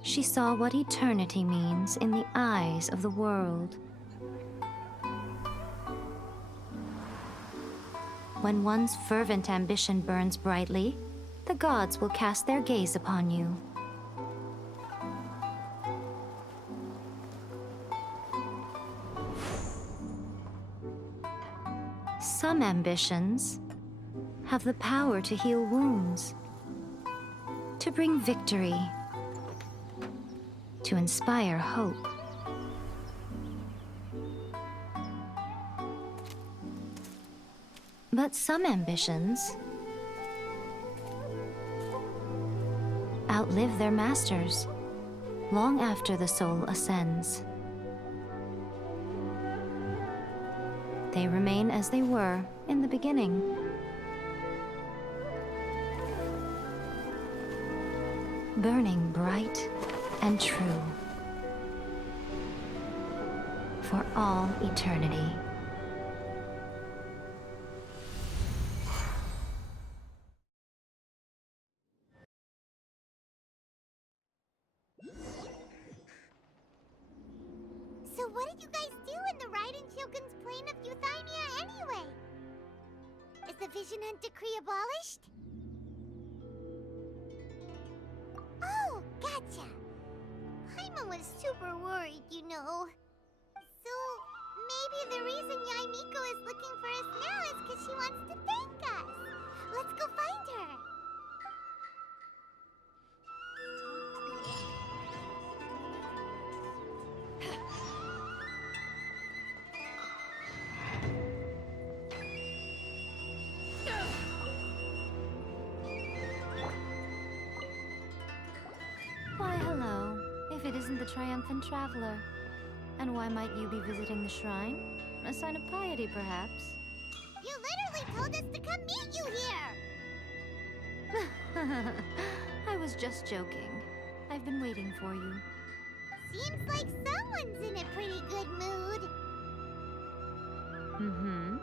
she saw what eternity means in the eyes of the world. When one's fervent ambition burns brightly, the gods will cast their gaze upon you. Some ambitions have the power to heal wounds, to bring victory, to inspire hope. But some ambitions outlive their masters long after the soul ascends. They remain as they were in the beginning. Burning bright and true for all eternity. So what did you guys do in the Raiden Shogun's plane of Euthymia anyway? Is the Vision Hunt Decree abolished? Oh, gotcha. Paimon was super worried, you know. So, maybe the reason Yae Miko is looking for us now is because she wants to thank us. Let's go find her. Why, hello. If it isn't the Triumphant Traveler. And why might you be visiting the shrine? A sign of piety, perhaps? You literally told us to come meet you here! I was just joking. I've been waiting for you. Seems like someone's in a pretty good mood. Mm-hmm.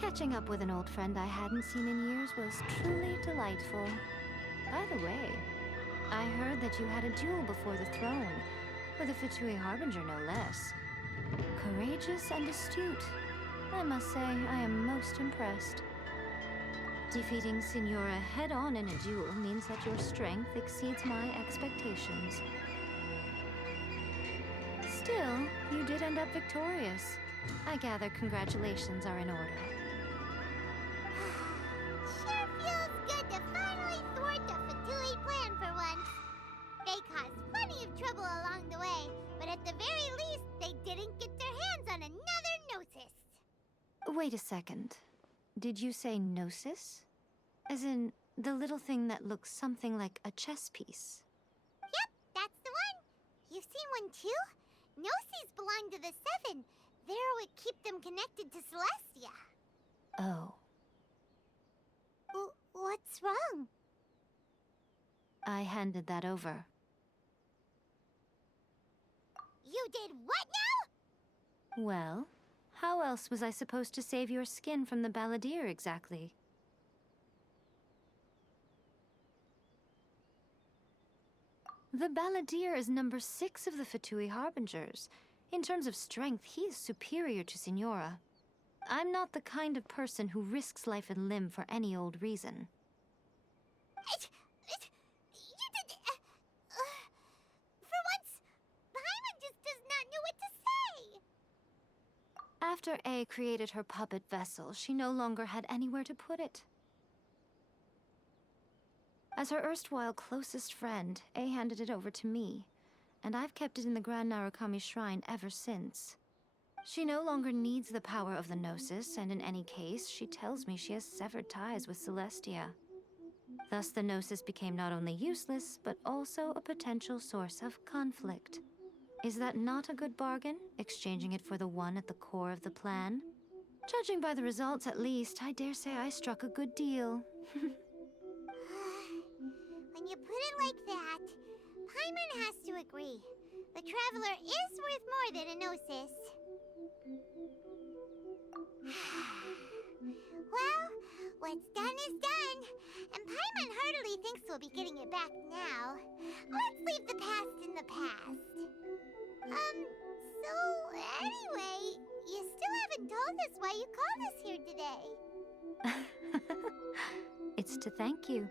Catching up with an old friend I hadn't seen in years was truly delightful. By the way, I heard that you had a duel before the throne, with a Fatui Harbinger no less. Courageous and astute. I must say, I am most impressed. Defeating Signora head-on in a duel means that your strength exceeds my expectations. Still, you did end up victorious. I gather congratulations are in order. Sure feels good to finally thwart the Fatui plan for once. They caused plenty of trouble along the way, but But at the very least, they didn't get their hands on another Gnosis. Wait a second. Did you say Gnosis? As in, the little thing that looks something like a chess piece? Yep, that's the one. You've seen one too? Gnosis belong to the Seven. They're what keep them connected to Celestia. Oh. What's wrong? I handed that over. You did what now? Well, how else was I supposed to save your skin from the Balladeer exactly? The Balladeer is number 6 of the Fatui Harbingers. In terms of strength, he is superior to Signora. I'm not the kind of person who risks life and limb for any old reason. You did... for once, Paimon just does not know what to say. After A created her puppet vessel, she no longer had anywhere to put it. As her erstwhile closest friend, A handed it over to me, and I've kept it in the Grand Narukami Shrine ever since. She no longer needs the power of the Gnosis, and in any case, she tells me she has severed ties with Celestia. Thus, the Gnosis became not only useless, but also a potential source of conflict. Is that not a good bargain, exchanging it for the one at the core of the plan? Judging by the results, at least, I dare say I struck a good deal. When you put it like that, Paimon has to agree. The Traveler is worth more than a Gnosis. Well, what's done is done, and Paimon heartily thinks we'll be getting it back now. Let's leave the past in the past. So anyway, you still haven't told us why you called us here today. It's to thank you.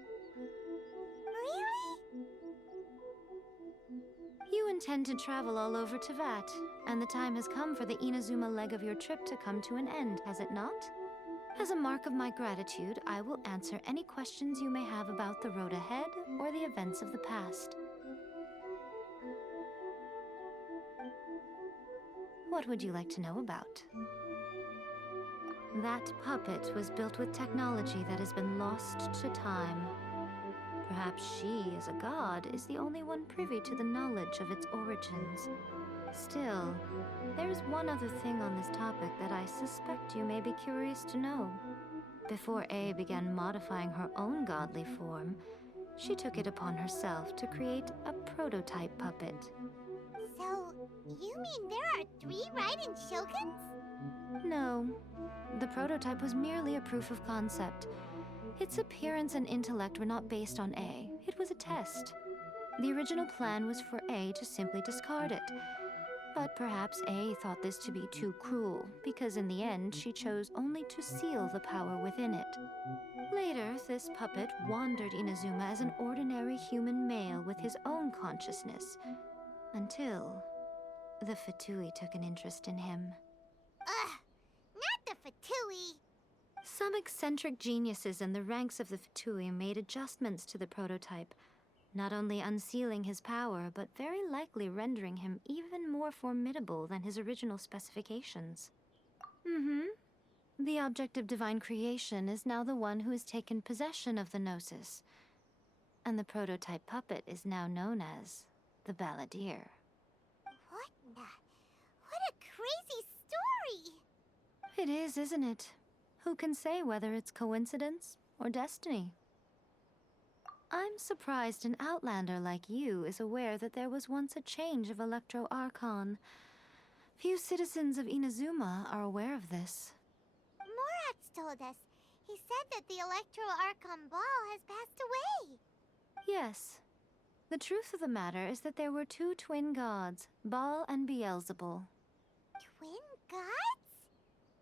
Really? You intend to travel all over Teyvat, and the time has come for the Inazuma leg of your trip to come to an end, has it not? As a mark of my gratitude, I will answer any questions you may have about the road ahead or the events of the past. What would you like to know about? That puppet was built with technology that has been lost to time. Perhaps she, as a god, is the only one privy to the knowledge of its origins. Still, there is one other thing on this topic that I suspect you may be curious to know. Before A began modifying her own godly form, she took it upon herself to create a prototype puppet. So, you mean there are 3 Raiden Shoguns? No. The prototype was merely a proof of concept. Its appearance and intellect were not based on A. It was a test. The original plan was for A to simply discard it. But perhaps A thought this to be too cruel, because in the end she chose only to seal the power within it. Later, this puppet wandered Inazuma as an ordinary human male with his own consciousness, until the Fatui took an interest in him. Ugh! Not the Fatui! Some eccentric geniuses in the ranks of the Fatui made adjustments to the prototype, not only unsealing his power, but very likely rendering him even more formidable than his original specifications. The object of divine creation is now the one who has taken possession of the Gnosis, and the prototype puppet is now known as the Balladeer. What a crazy story! It is, isn't it? Who can say whether it's coincidence or destiny? I'm surprised an outlander like you is aware that there was once a change of Electro Archon. Few citizens of Inazuma are aware of this. Morax told us. He said that the Electro Archon Ball has passed away. Yes. The truth of the matter is that there were 2 twin gods, Baal and Beelzebul. Twin gods?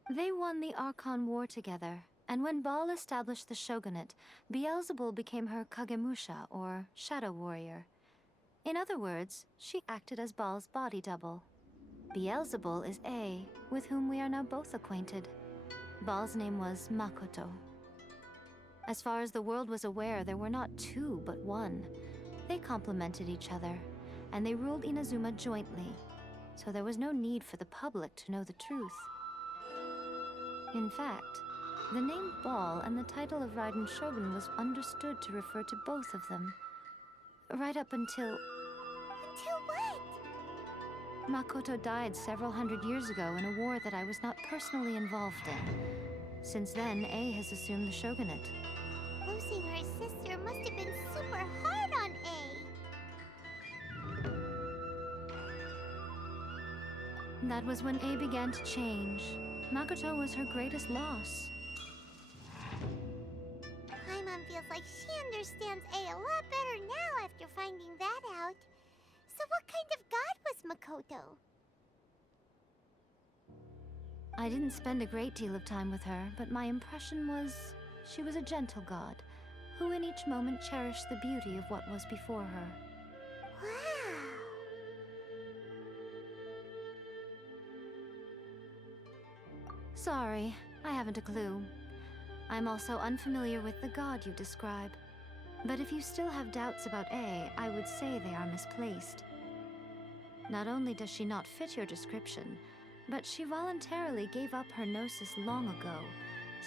They won the Archon War together, and when Baal established the shogunate, Beelzebul became her Kagemusha, or shadow warrior. In other words, she acted as Baal's body double. Beelzebul is A, with whom we are now both acquainted. Baal's name was Makoto. As far as the world was aware, there were not 2, but 1. They complemented each other, and they ruled Inazuma jointly. so there was no need for the public to know the truth. In fact, the name Ball and the title of Raiden Shogun was understood to refer to both of them. Right up until... Until what? Makoto died several hundred years ago in a war that I was not personally involved in. Since then, A has assumed the shogunate. Losing her sister must have been super hard on A. That was when A began to change. Makoto was her greatest loss. Paimon feels like she understands A lot better now after finding that out. So what kind of god was Makoto? I didn't spend a great deal of time with her, but my impression was she was a gentle god, who in each moment cherished the beauty of what was before her. Wow! Sorry, I haven't a clue. I'm also unfamiliar with the god you describe. But if you still have doubts about A, I would say they are misplaced. Not only does she not fit your description, but she voluntarily gave up her gnosis long ago,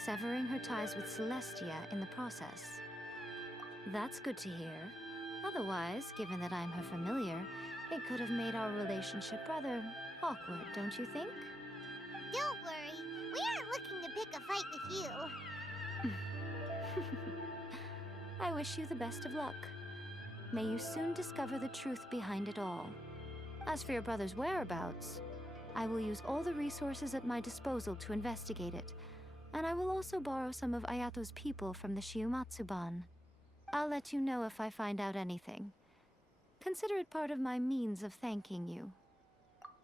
severing her ties with Celestia in the process. That's good to hear. Otherwise, given that I'm her familiar, it could have made our relationship rather awkward, don't you think? Don't worry, we aren't looking to pick a fight with you. I wish you the best of luck. May you soon discover the truth behind it all. As for your brother's whereabouts, I will use all the resources at my disposal to investigate it, and I will also borrow some of Ayato's people from the Shiumatsuban. I'll let you know if I find out anything. Consider it part of my means of thanking you.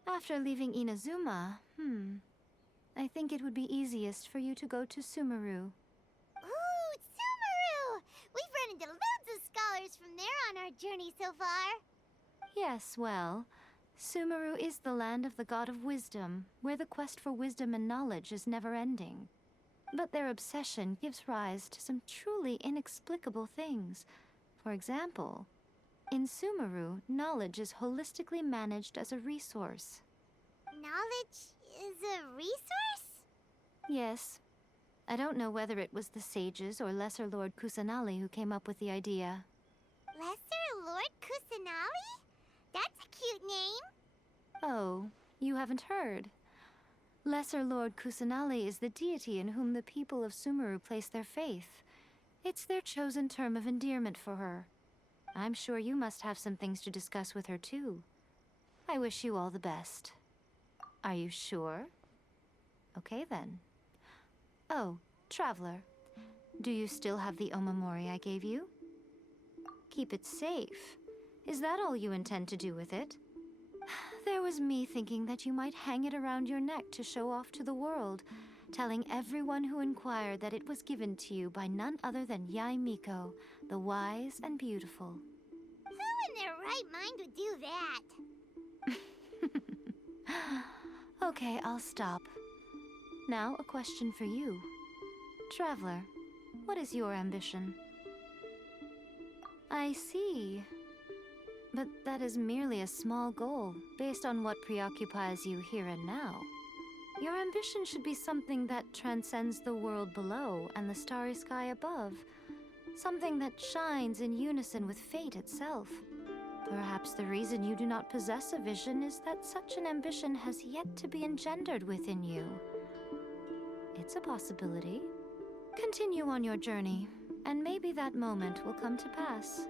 After leaving Inazuma, I think it would be easiest for you to go to Sumeru. Ooh, Sumeru! We've run into loads of scholars from there on our journey so far. Yes, well, Sumeru is the land of the god of wisdom, where the quest for wisdom and knowledge is never-ending. But their obsession gives rise to some truly inexplicable things. For example, in Sumeru, knowledge is holistically managed as a resource. Knowledge is a resource? Yes. I don't know whether it was the sages or Lesser Lord Kusanali who came up with the idea. Lesser Lord Kusanali? That's a cute name. Oh, you haven't heard. Lesser Lord Kusanali is the deity in whom the people of Sumeru place their faith. It's their chosen term of endearment for her. I'm sure you must have some things to discuss with her too. I wish you all the best. Are you sure? Okay then. Oh, Traveler. Do you still have the Omamori I gave you? Keep it safe. Is that all you intend to do with it? There was me thinking that you might hang it around your neck to show off to the world, telling everyone who inquired that it was given to you by none other than Yae Miko, the wise and beautiful. Who in their right mind would do that? Okay, I'll stop. Now, a question for you. Traveler, what is your ambition? I see. But that is merely a small goal, based on what preoccupies you here and now. Your ambition should be something that transcends the world below and the starry sky above. Something that shines in unison with fate itself. Perhaps the reason you do not possess a vision is that such an ambition has yet to be engendered within you. It's a possibility. Continue on your journey, and maybe that moment will come to pass.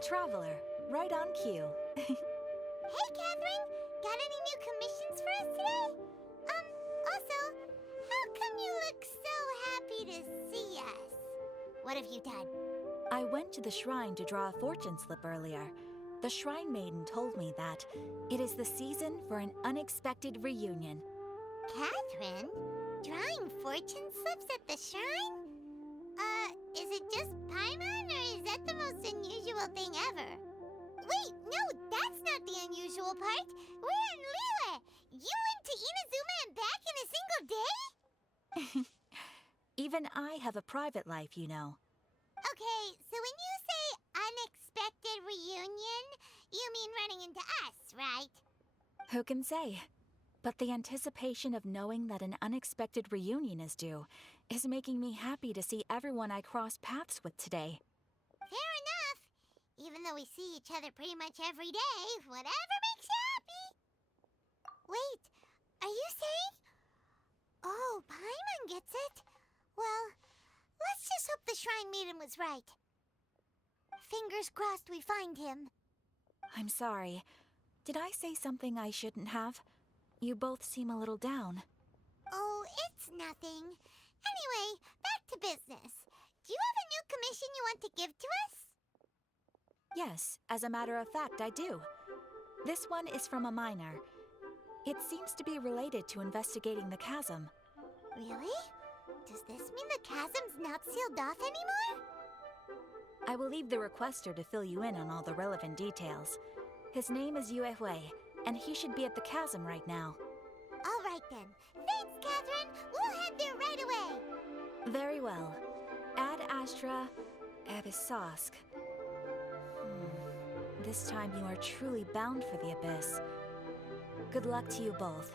Traveler, right on cue. Hey, Catherine! Got any new commissions for us today? Also, how come you look so happy to see us? What have you done? I went to the shrine to draw a fortune slip earlier. The shrine maiden told me that it is the season for an unexpected reunion. Catherine? Drawing fortune slips at the shrine? Is it just Paimon, or is that the most unusual thing ever? Wait, no, that's not the unusual part. We're in Liyue. You went to Inazuma and back in a single day? Even I have a private life, you know. Okay, so when you say unexpected reunion, you mean running into us, right? Who can say? But the anticipation of knowing that an unexpected reunion is due is making me happy to see everyone I cross paths with today. Fair enough. Even though we see each other pretty much every day, whatever makes you happy. Wait, are you saying? Oh, Paimon gets it. Well, let's just hope the Shrine Maiden was right. Fingers crossed we find him. I'm sorry. Did I say something I shouldn't have? You both seem a little down. Oh, it's nothing. Anyway, back to business. Do you have a new commission you want to give to us? Yes, as a matter of fact, I do. This one is from a miner. It seems to be related to investigating the chasm. Really? Does this mean the chasm's not sealed off anymore? I will leave the requester to fill you in on all the relevant details. His name is Yue Hui, and he should be at the chasm right now. All right then. Thanks, Catherine. We'll head there right away. Very well. Ad Astra Abyssosque. This time you are truly bound for the abyss. Good luck to you both.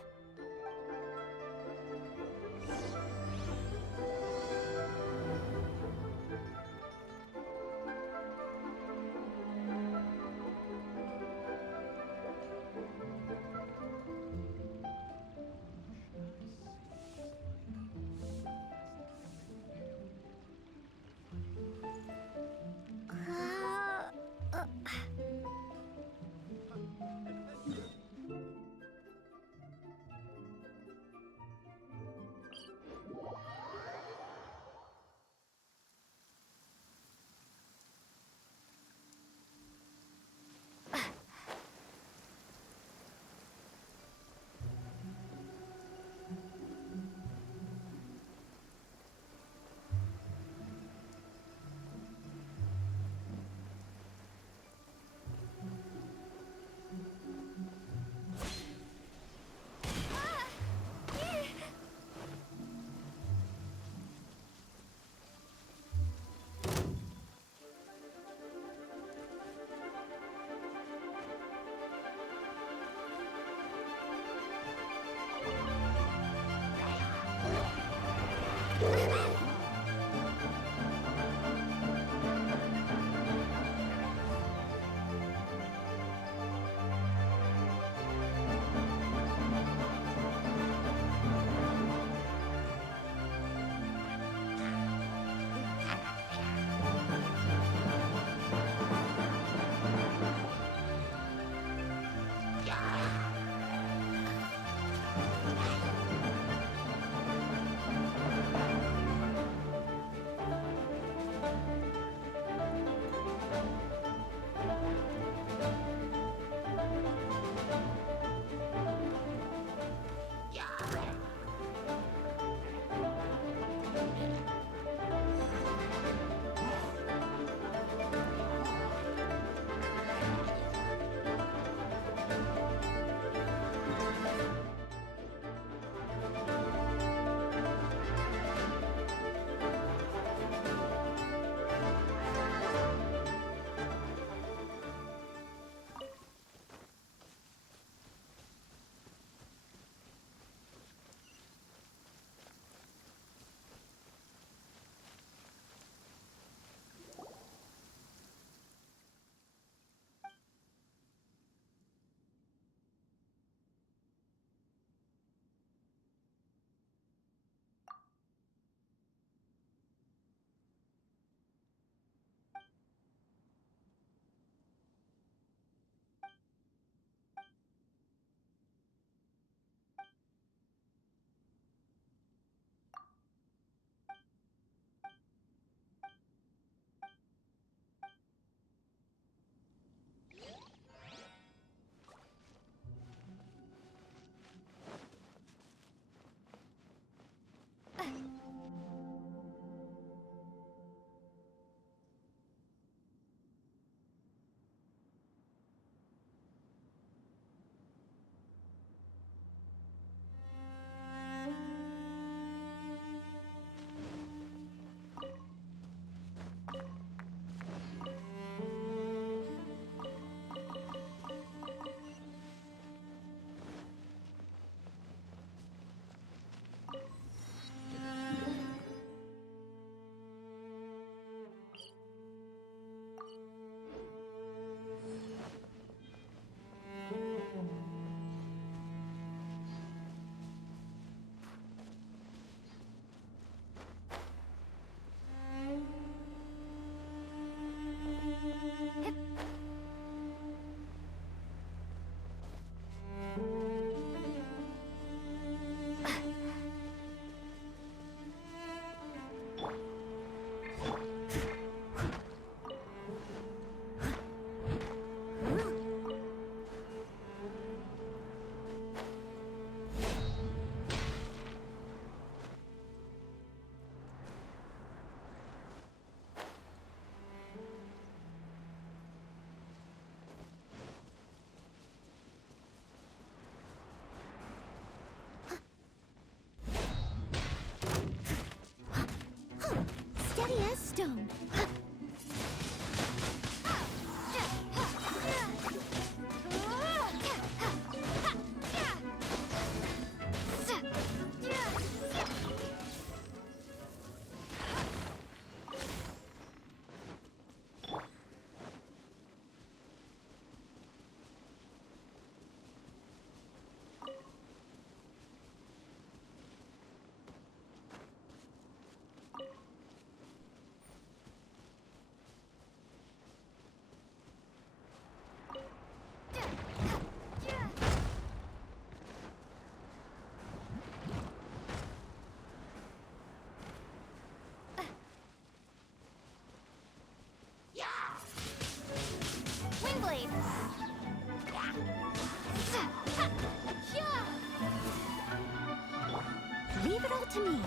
Flame Blade! Leave it all to me.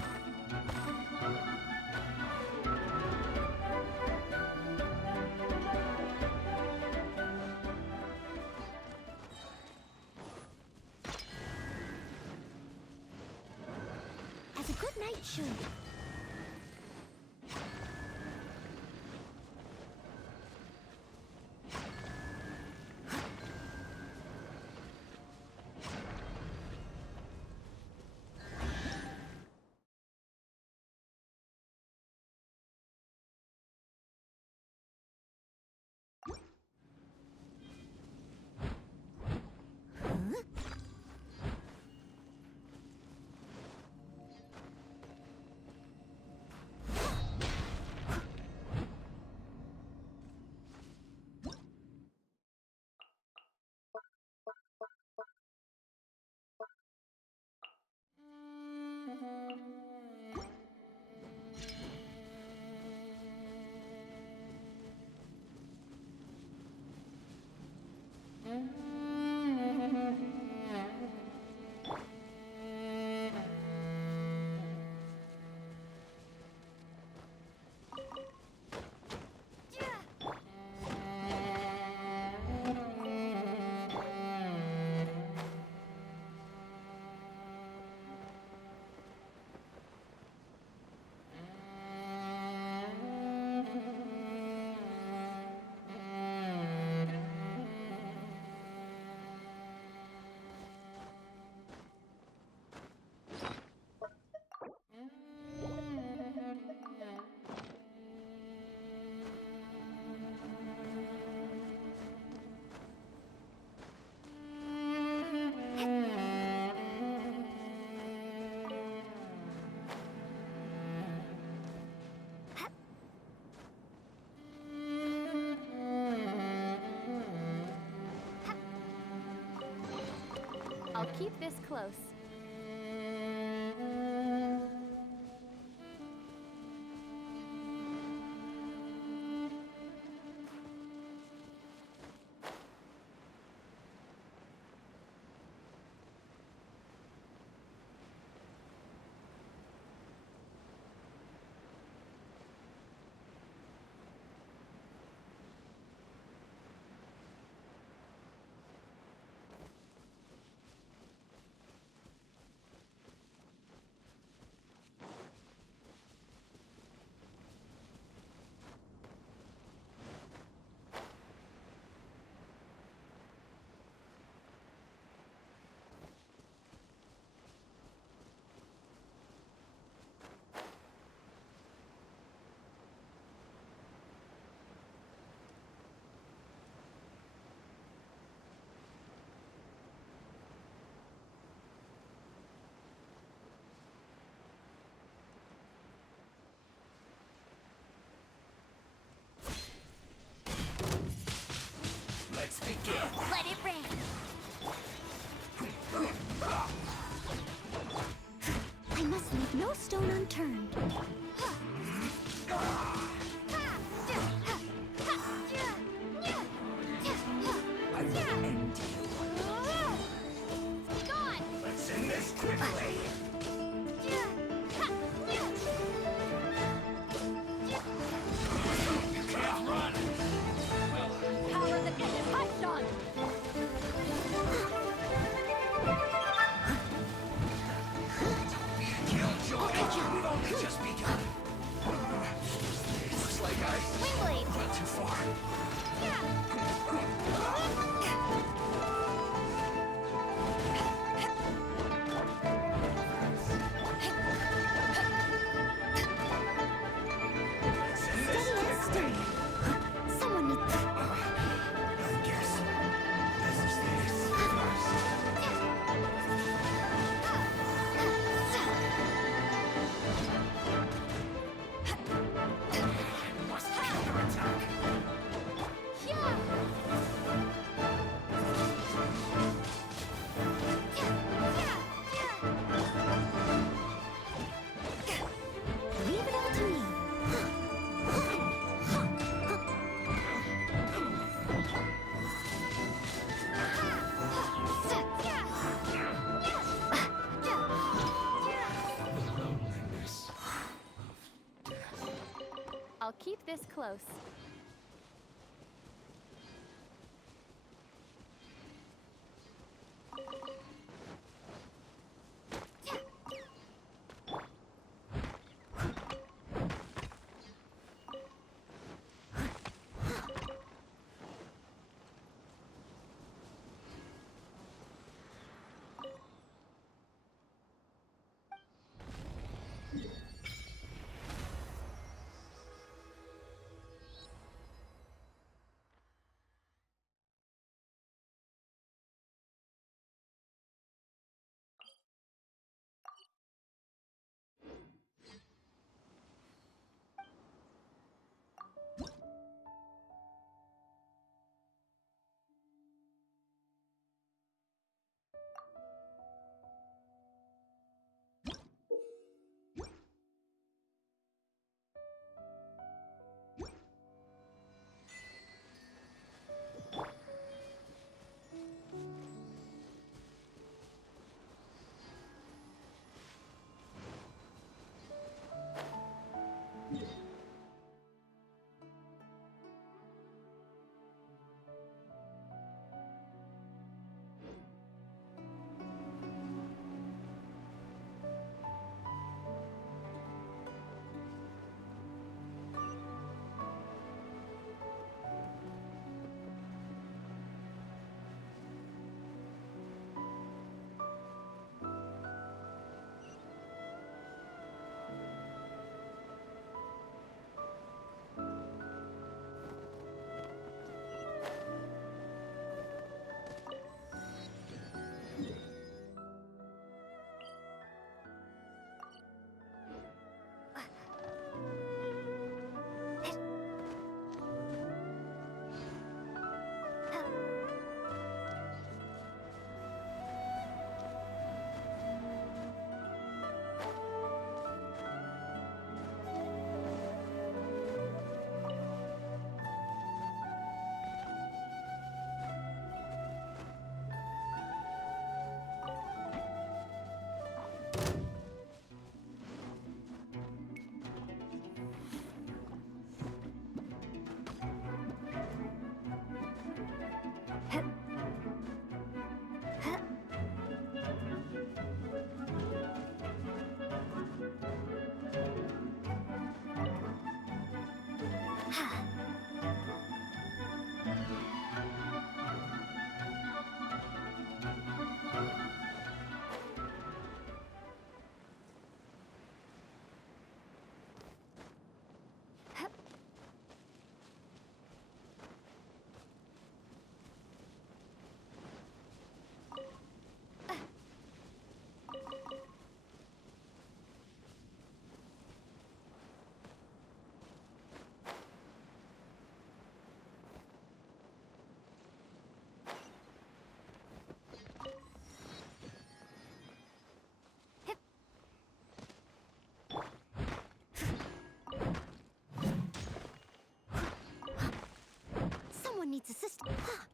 As a good knight should. I'll keep this close. Let's begin. Let it rain! I must leave no stone unturned. I will end you. Gone! Let's end this quickly. You can't run. Power that isn't touched on! Killjoy, we've only just begun. this close. Someone needs assistance.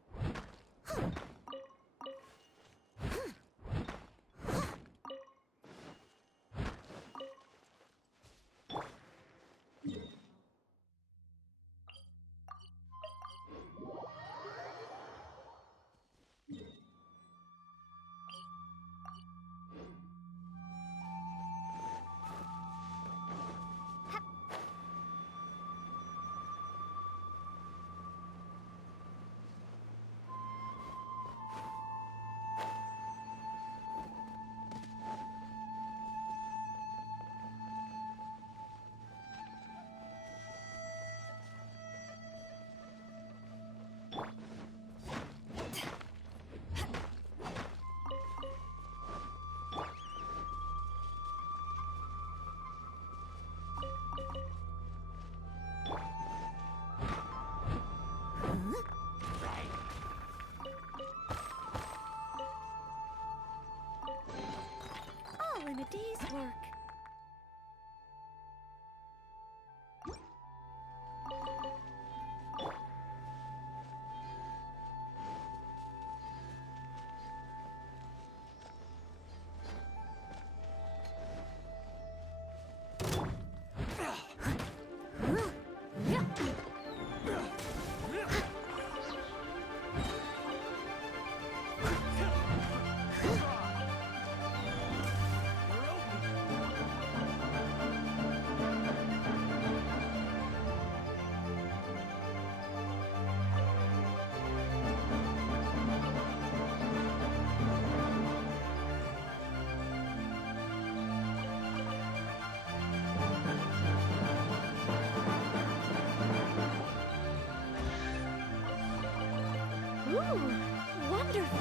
Ooh, wonderful.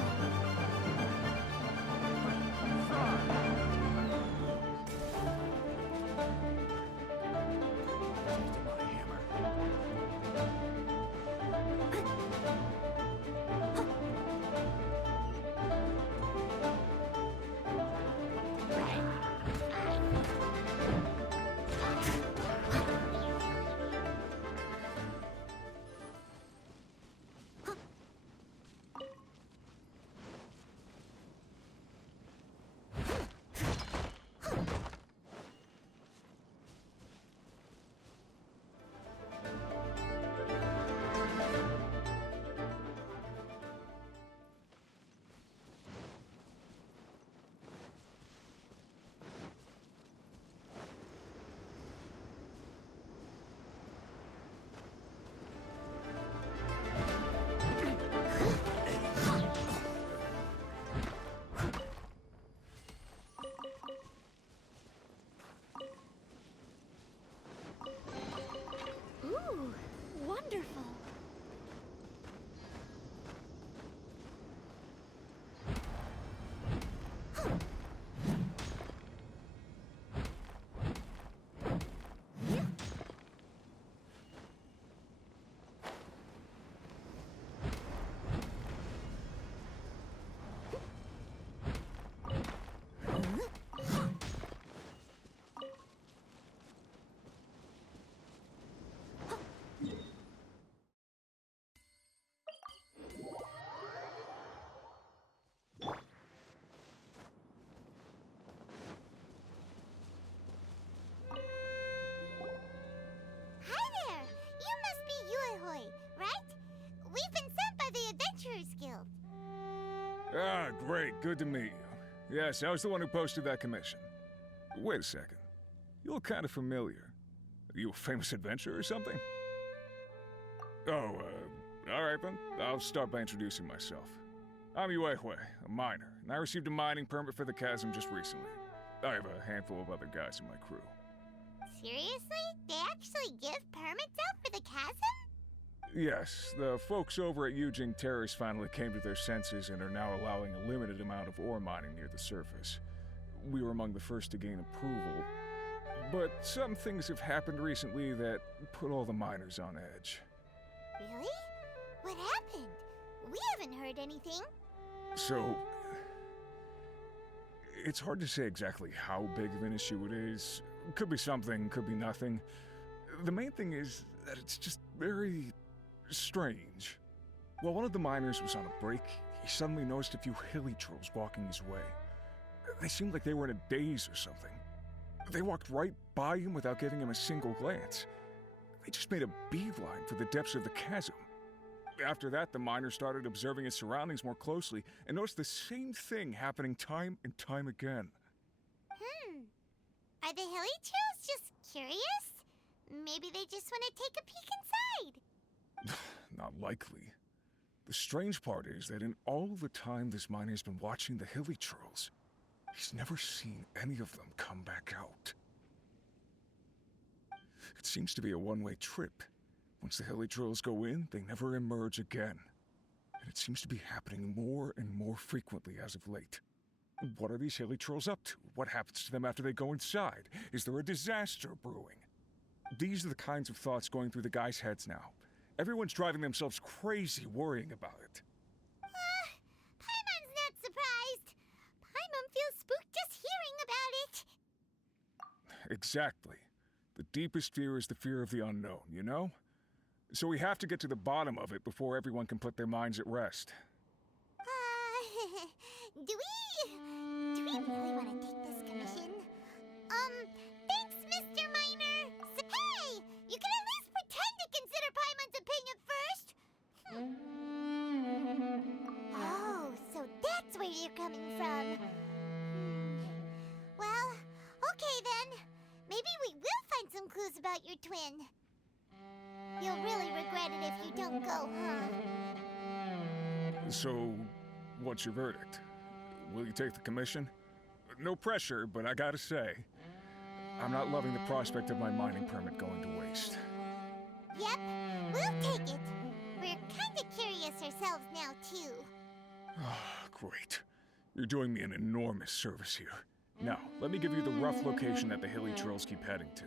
Ooh, wonderful. Hi there! You must be Yuehoi, right? We've been sent by the Adventurers Guild. Ah, great. Good to meet you. Yes, I was the one who posted that commission. Wait a second. You look kind of familiar. Are you a famous adventurer or something? Oh, alright then. I'll start by introducing myself. I'm Yuehoi, a miner, and I received a mining permit for the chasm just recently. I have a handful of other guys in my crew. Seriously? They actually give permits out for the chasm? Yes, the folks over at Yujing Terrace finally came to their senses and are now allowing a limited amount of ore mining near the surface. We were among the first to gain approval, but some things have happened recently that put all the miners on edge. Really? What happened? We haven't heard anything. So, it's hard to say exactly how big of an issue it is. Could be something, could be nothing. The main thing is that it's just very strange. While one of the miners was on a break, he suddenly noticed a few hilly trolls walking his way. They seemed like they were in a daze or something. They walked right by him without giving him a single glance. They just made a beeline for the depths of the chasm. After that, the miner started observing his surroundings more closely and noticed the same thing happening time and time again. Are the hilly trolls just curious? Maybe they just want to take a peek inside. Not likely. The strange part is that in all the time this miner's been watching the hilly trolls, he's never seen any of them come back out. It seems to be a one-way trip. Once the hilly trolls go in, they never emerge again. And it seems to be happening more and more frequently as of late. What are these hilly trolls up to? What happens to them after they go inside? Is there a disaster brewing? These are the kinds of thoughts going through the guys' heads now. Everyone's driving themselves crazy worrying about it. Paimon's not surprised. Paimon feels spooked just hearing about it. Exactly. The deepest fear is the fear of the unknown, you know? So we have to get to the bottom of it before everyone can put their minds at rest. Do we really want to take this commission? Thanks, Mr. Miner. Hey, you can at least pretend to consider Paimon's opinion first. Oh, so that's where you're coming from. Well, okay then. Maybe we will find some clues about your twin. You'll really regret it if you don't go, huh? So, what's your verdict? Will you take the commission? No pressure, but I gotta say, I'm not loving the prospect of my mining permit going to waste. Yep, we'll take it. We're kinda curious ourselves. themselves now, too. Ah, great. You're doing me an enormous service here. Now, let me give you the rough location that the hilly trails keep heading to.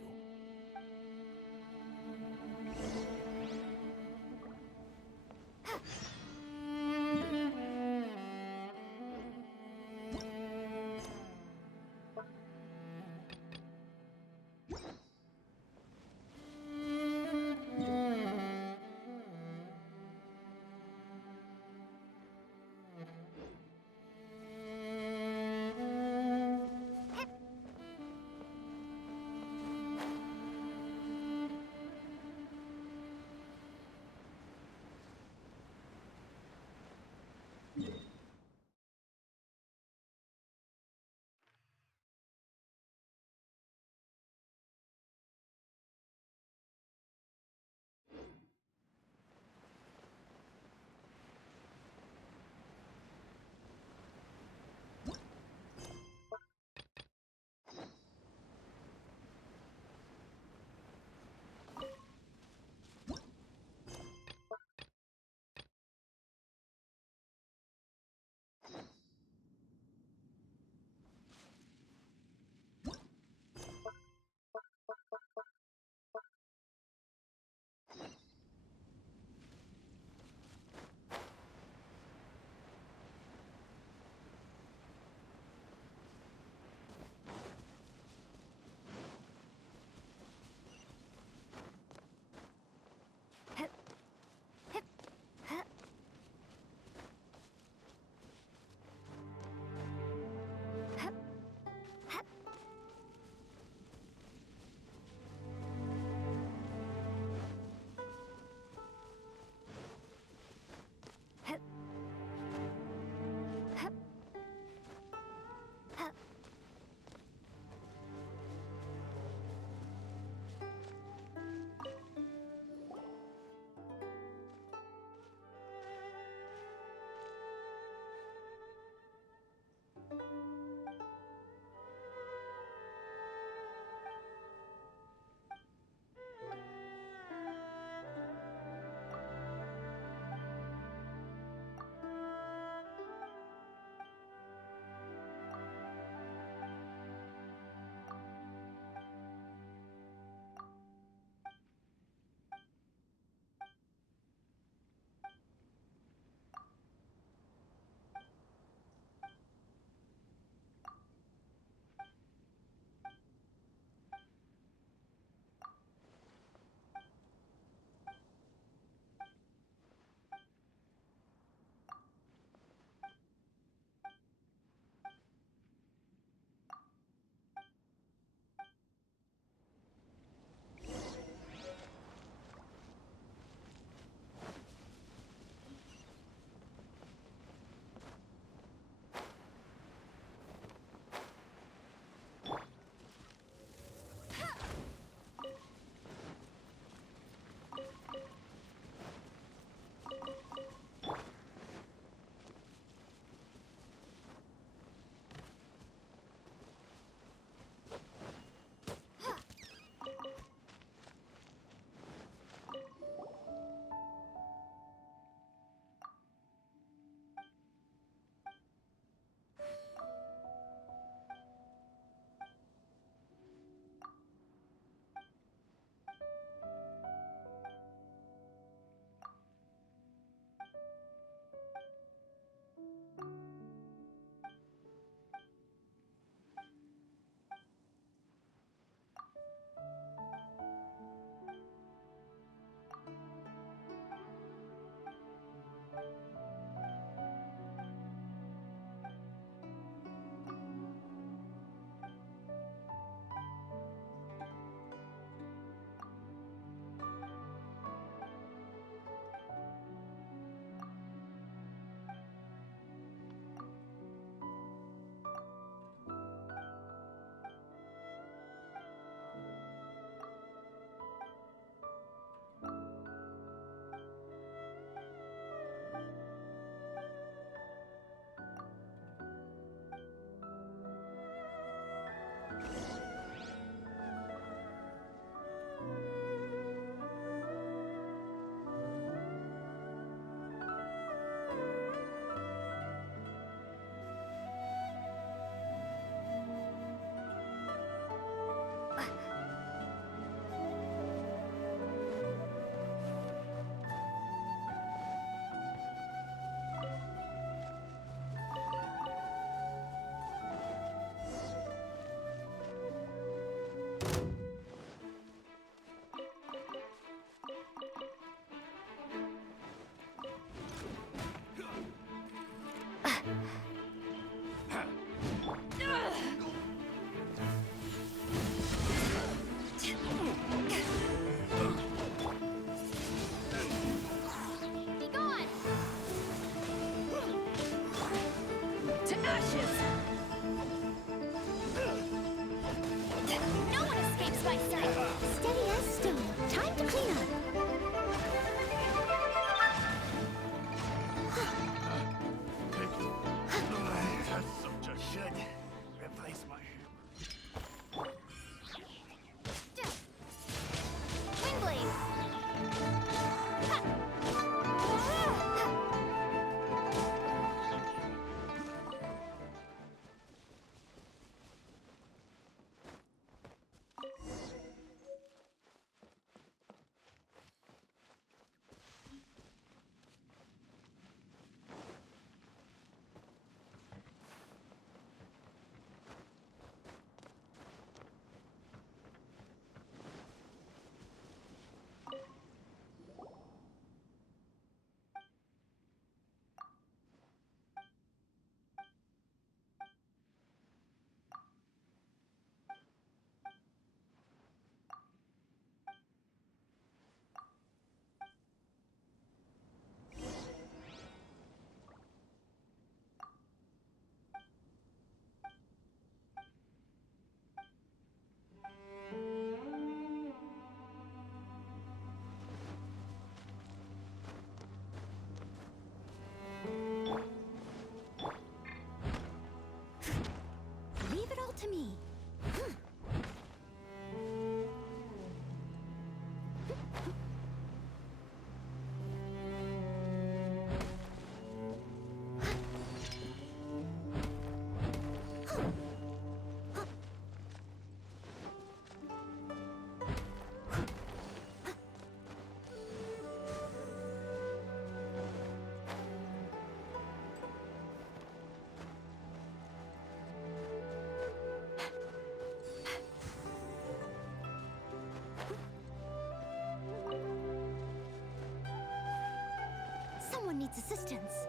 needs assistance.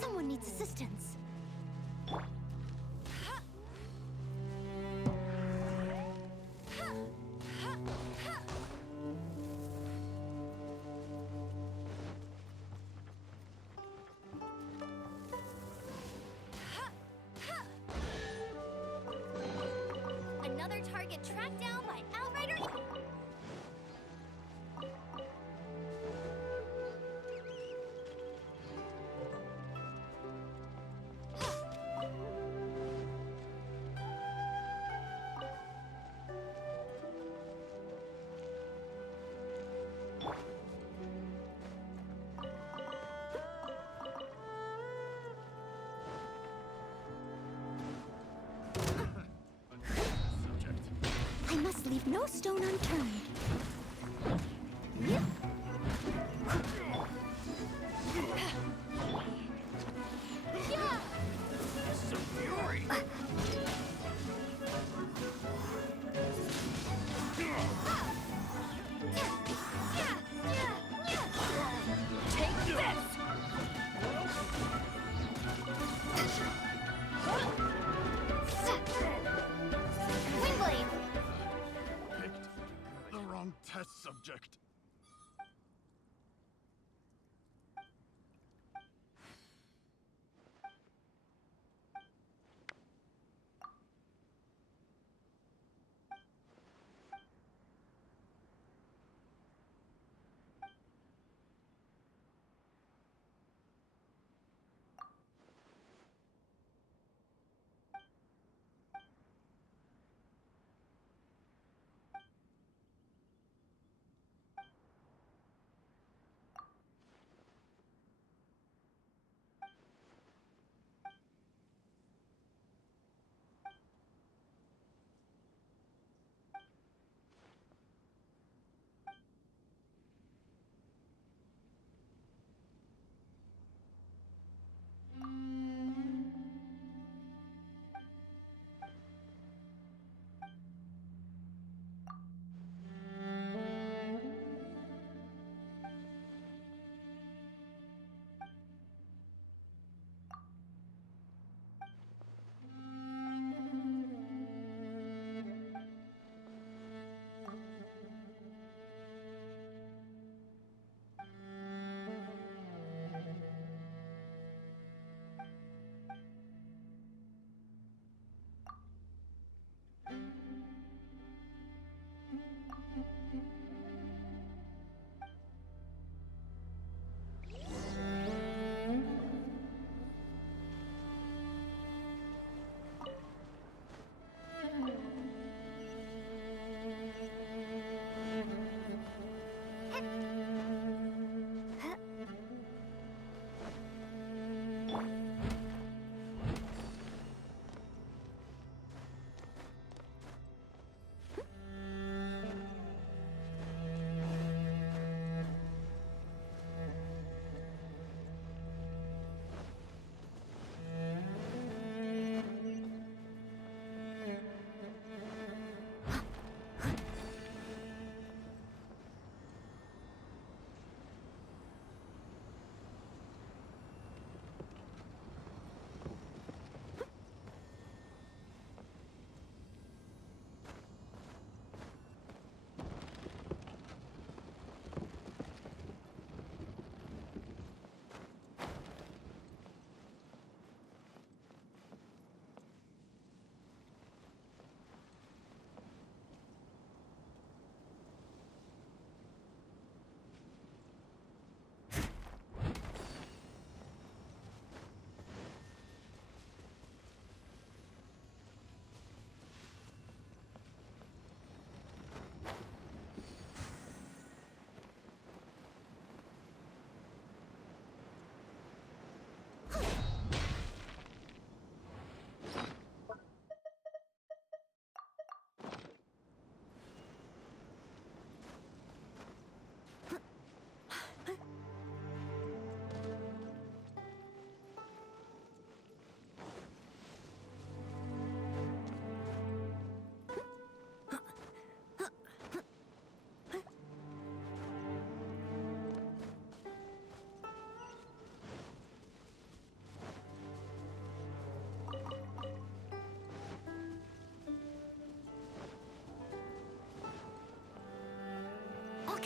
Someone needs assistance. Another target tracked down by Outrider. I must leave no stone unturned. This is a fury. Take this! Wingblade! The wrong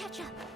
catch up.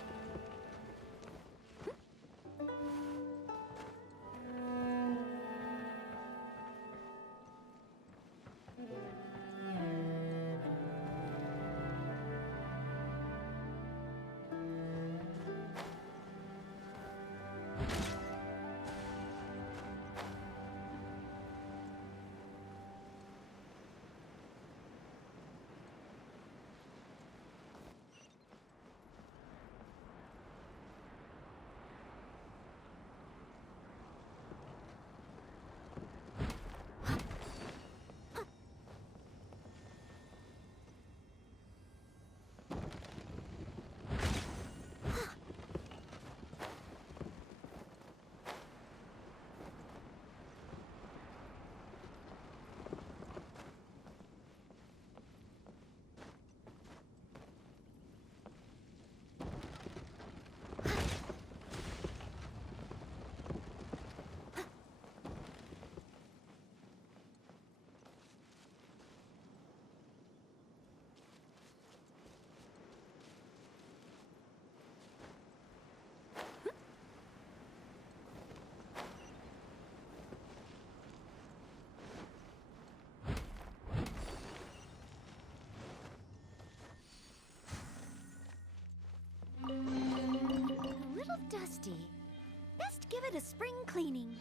A little dusty. Best give it a spring cleaning.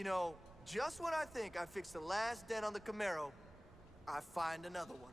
You know, just when I think I fixed the last dent on the Camaro, I find another one.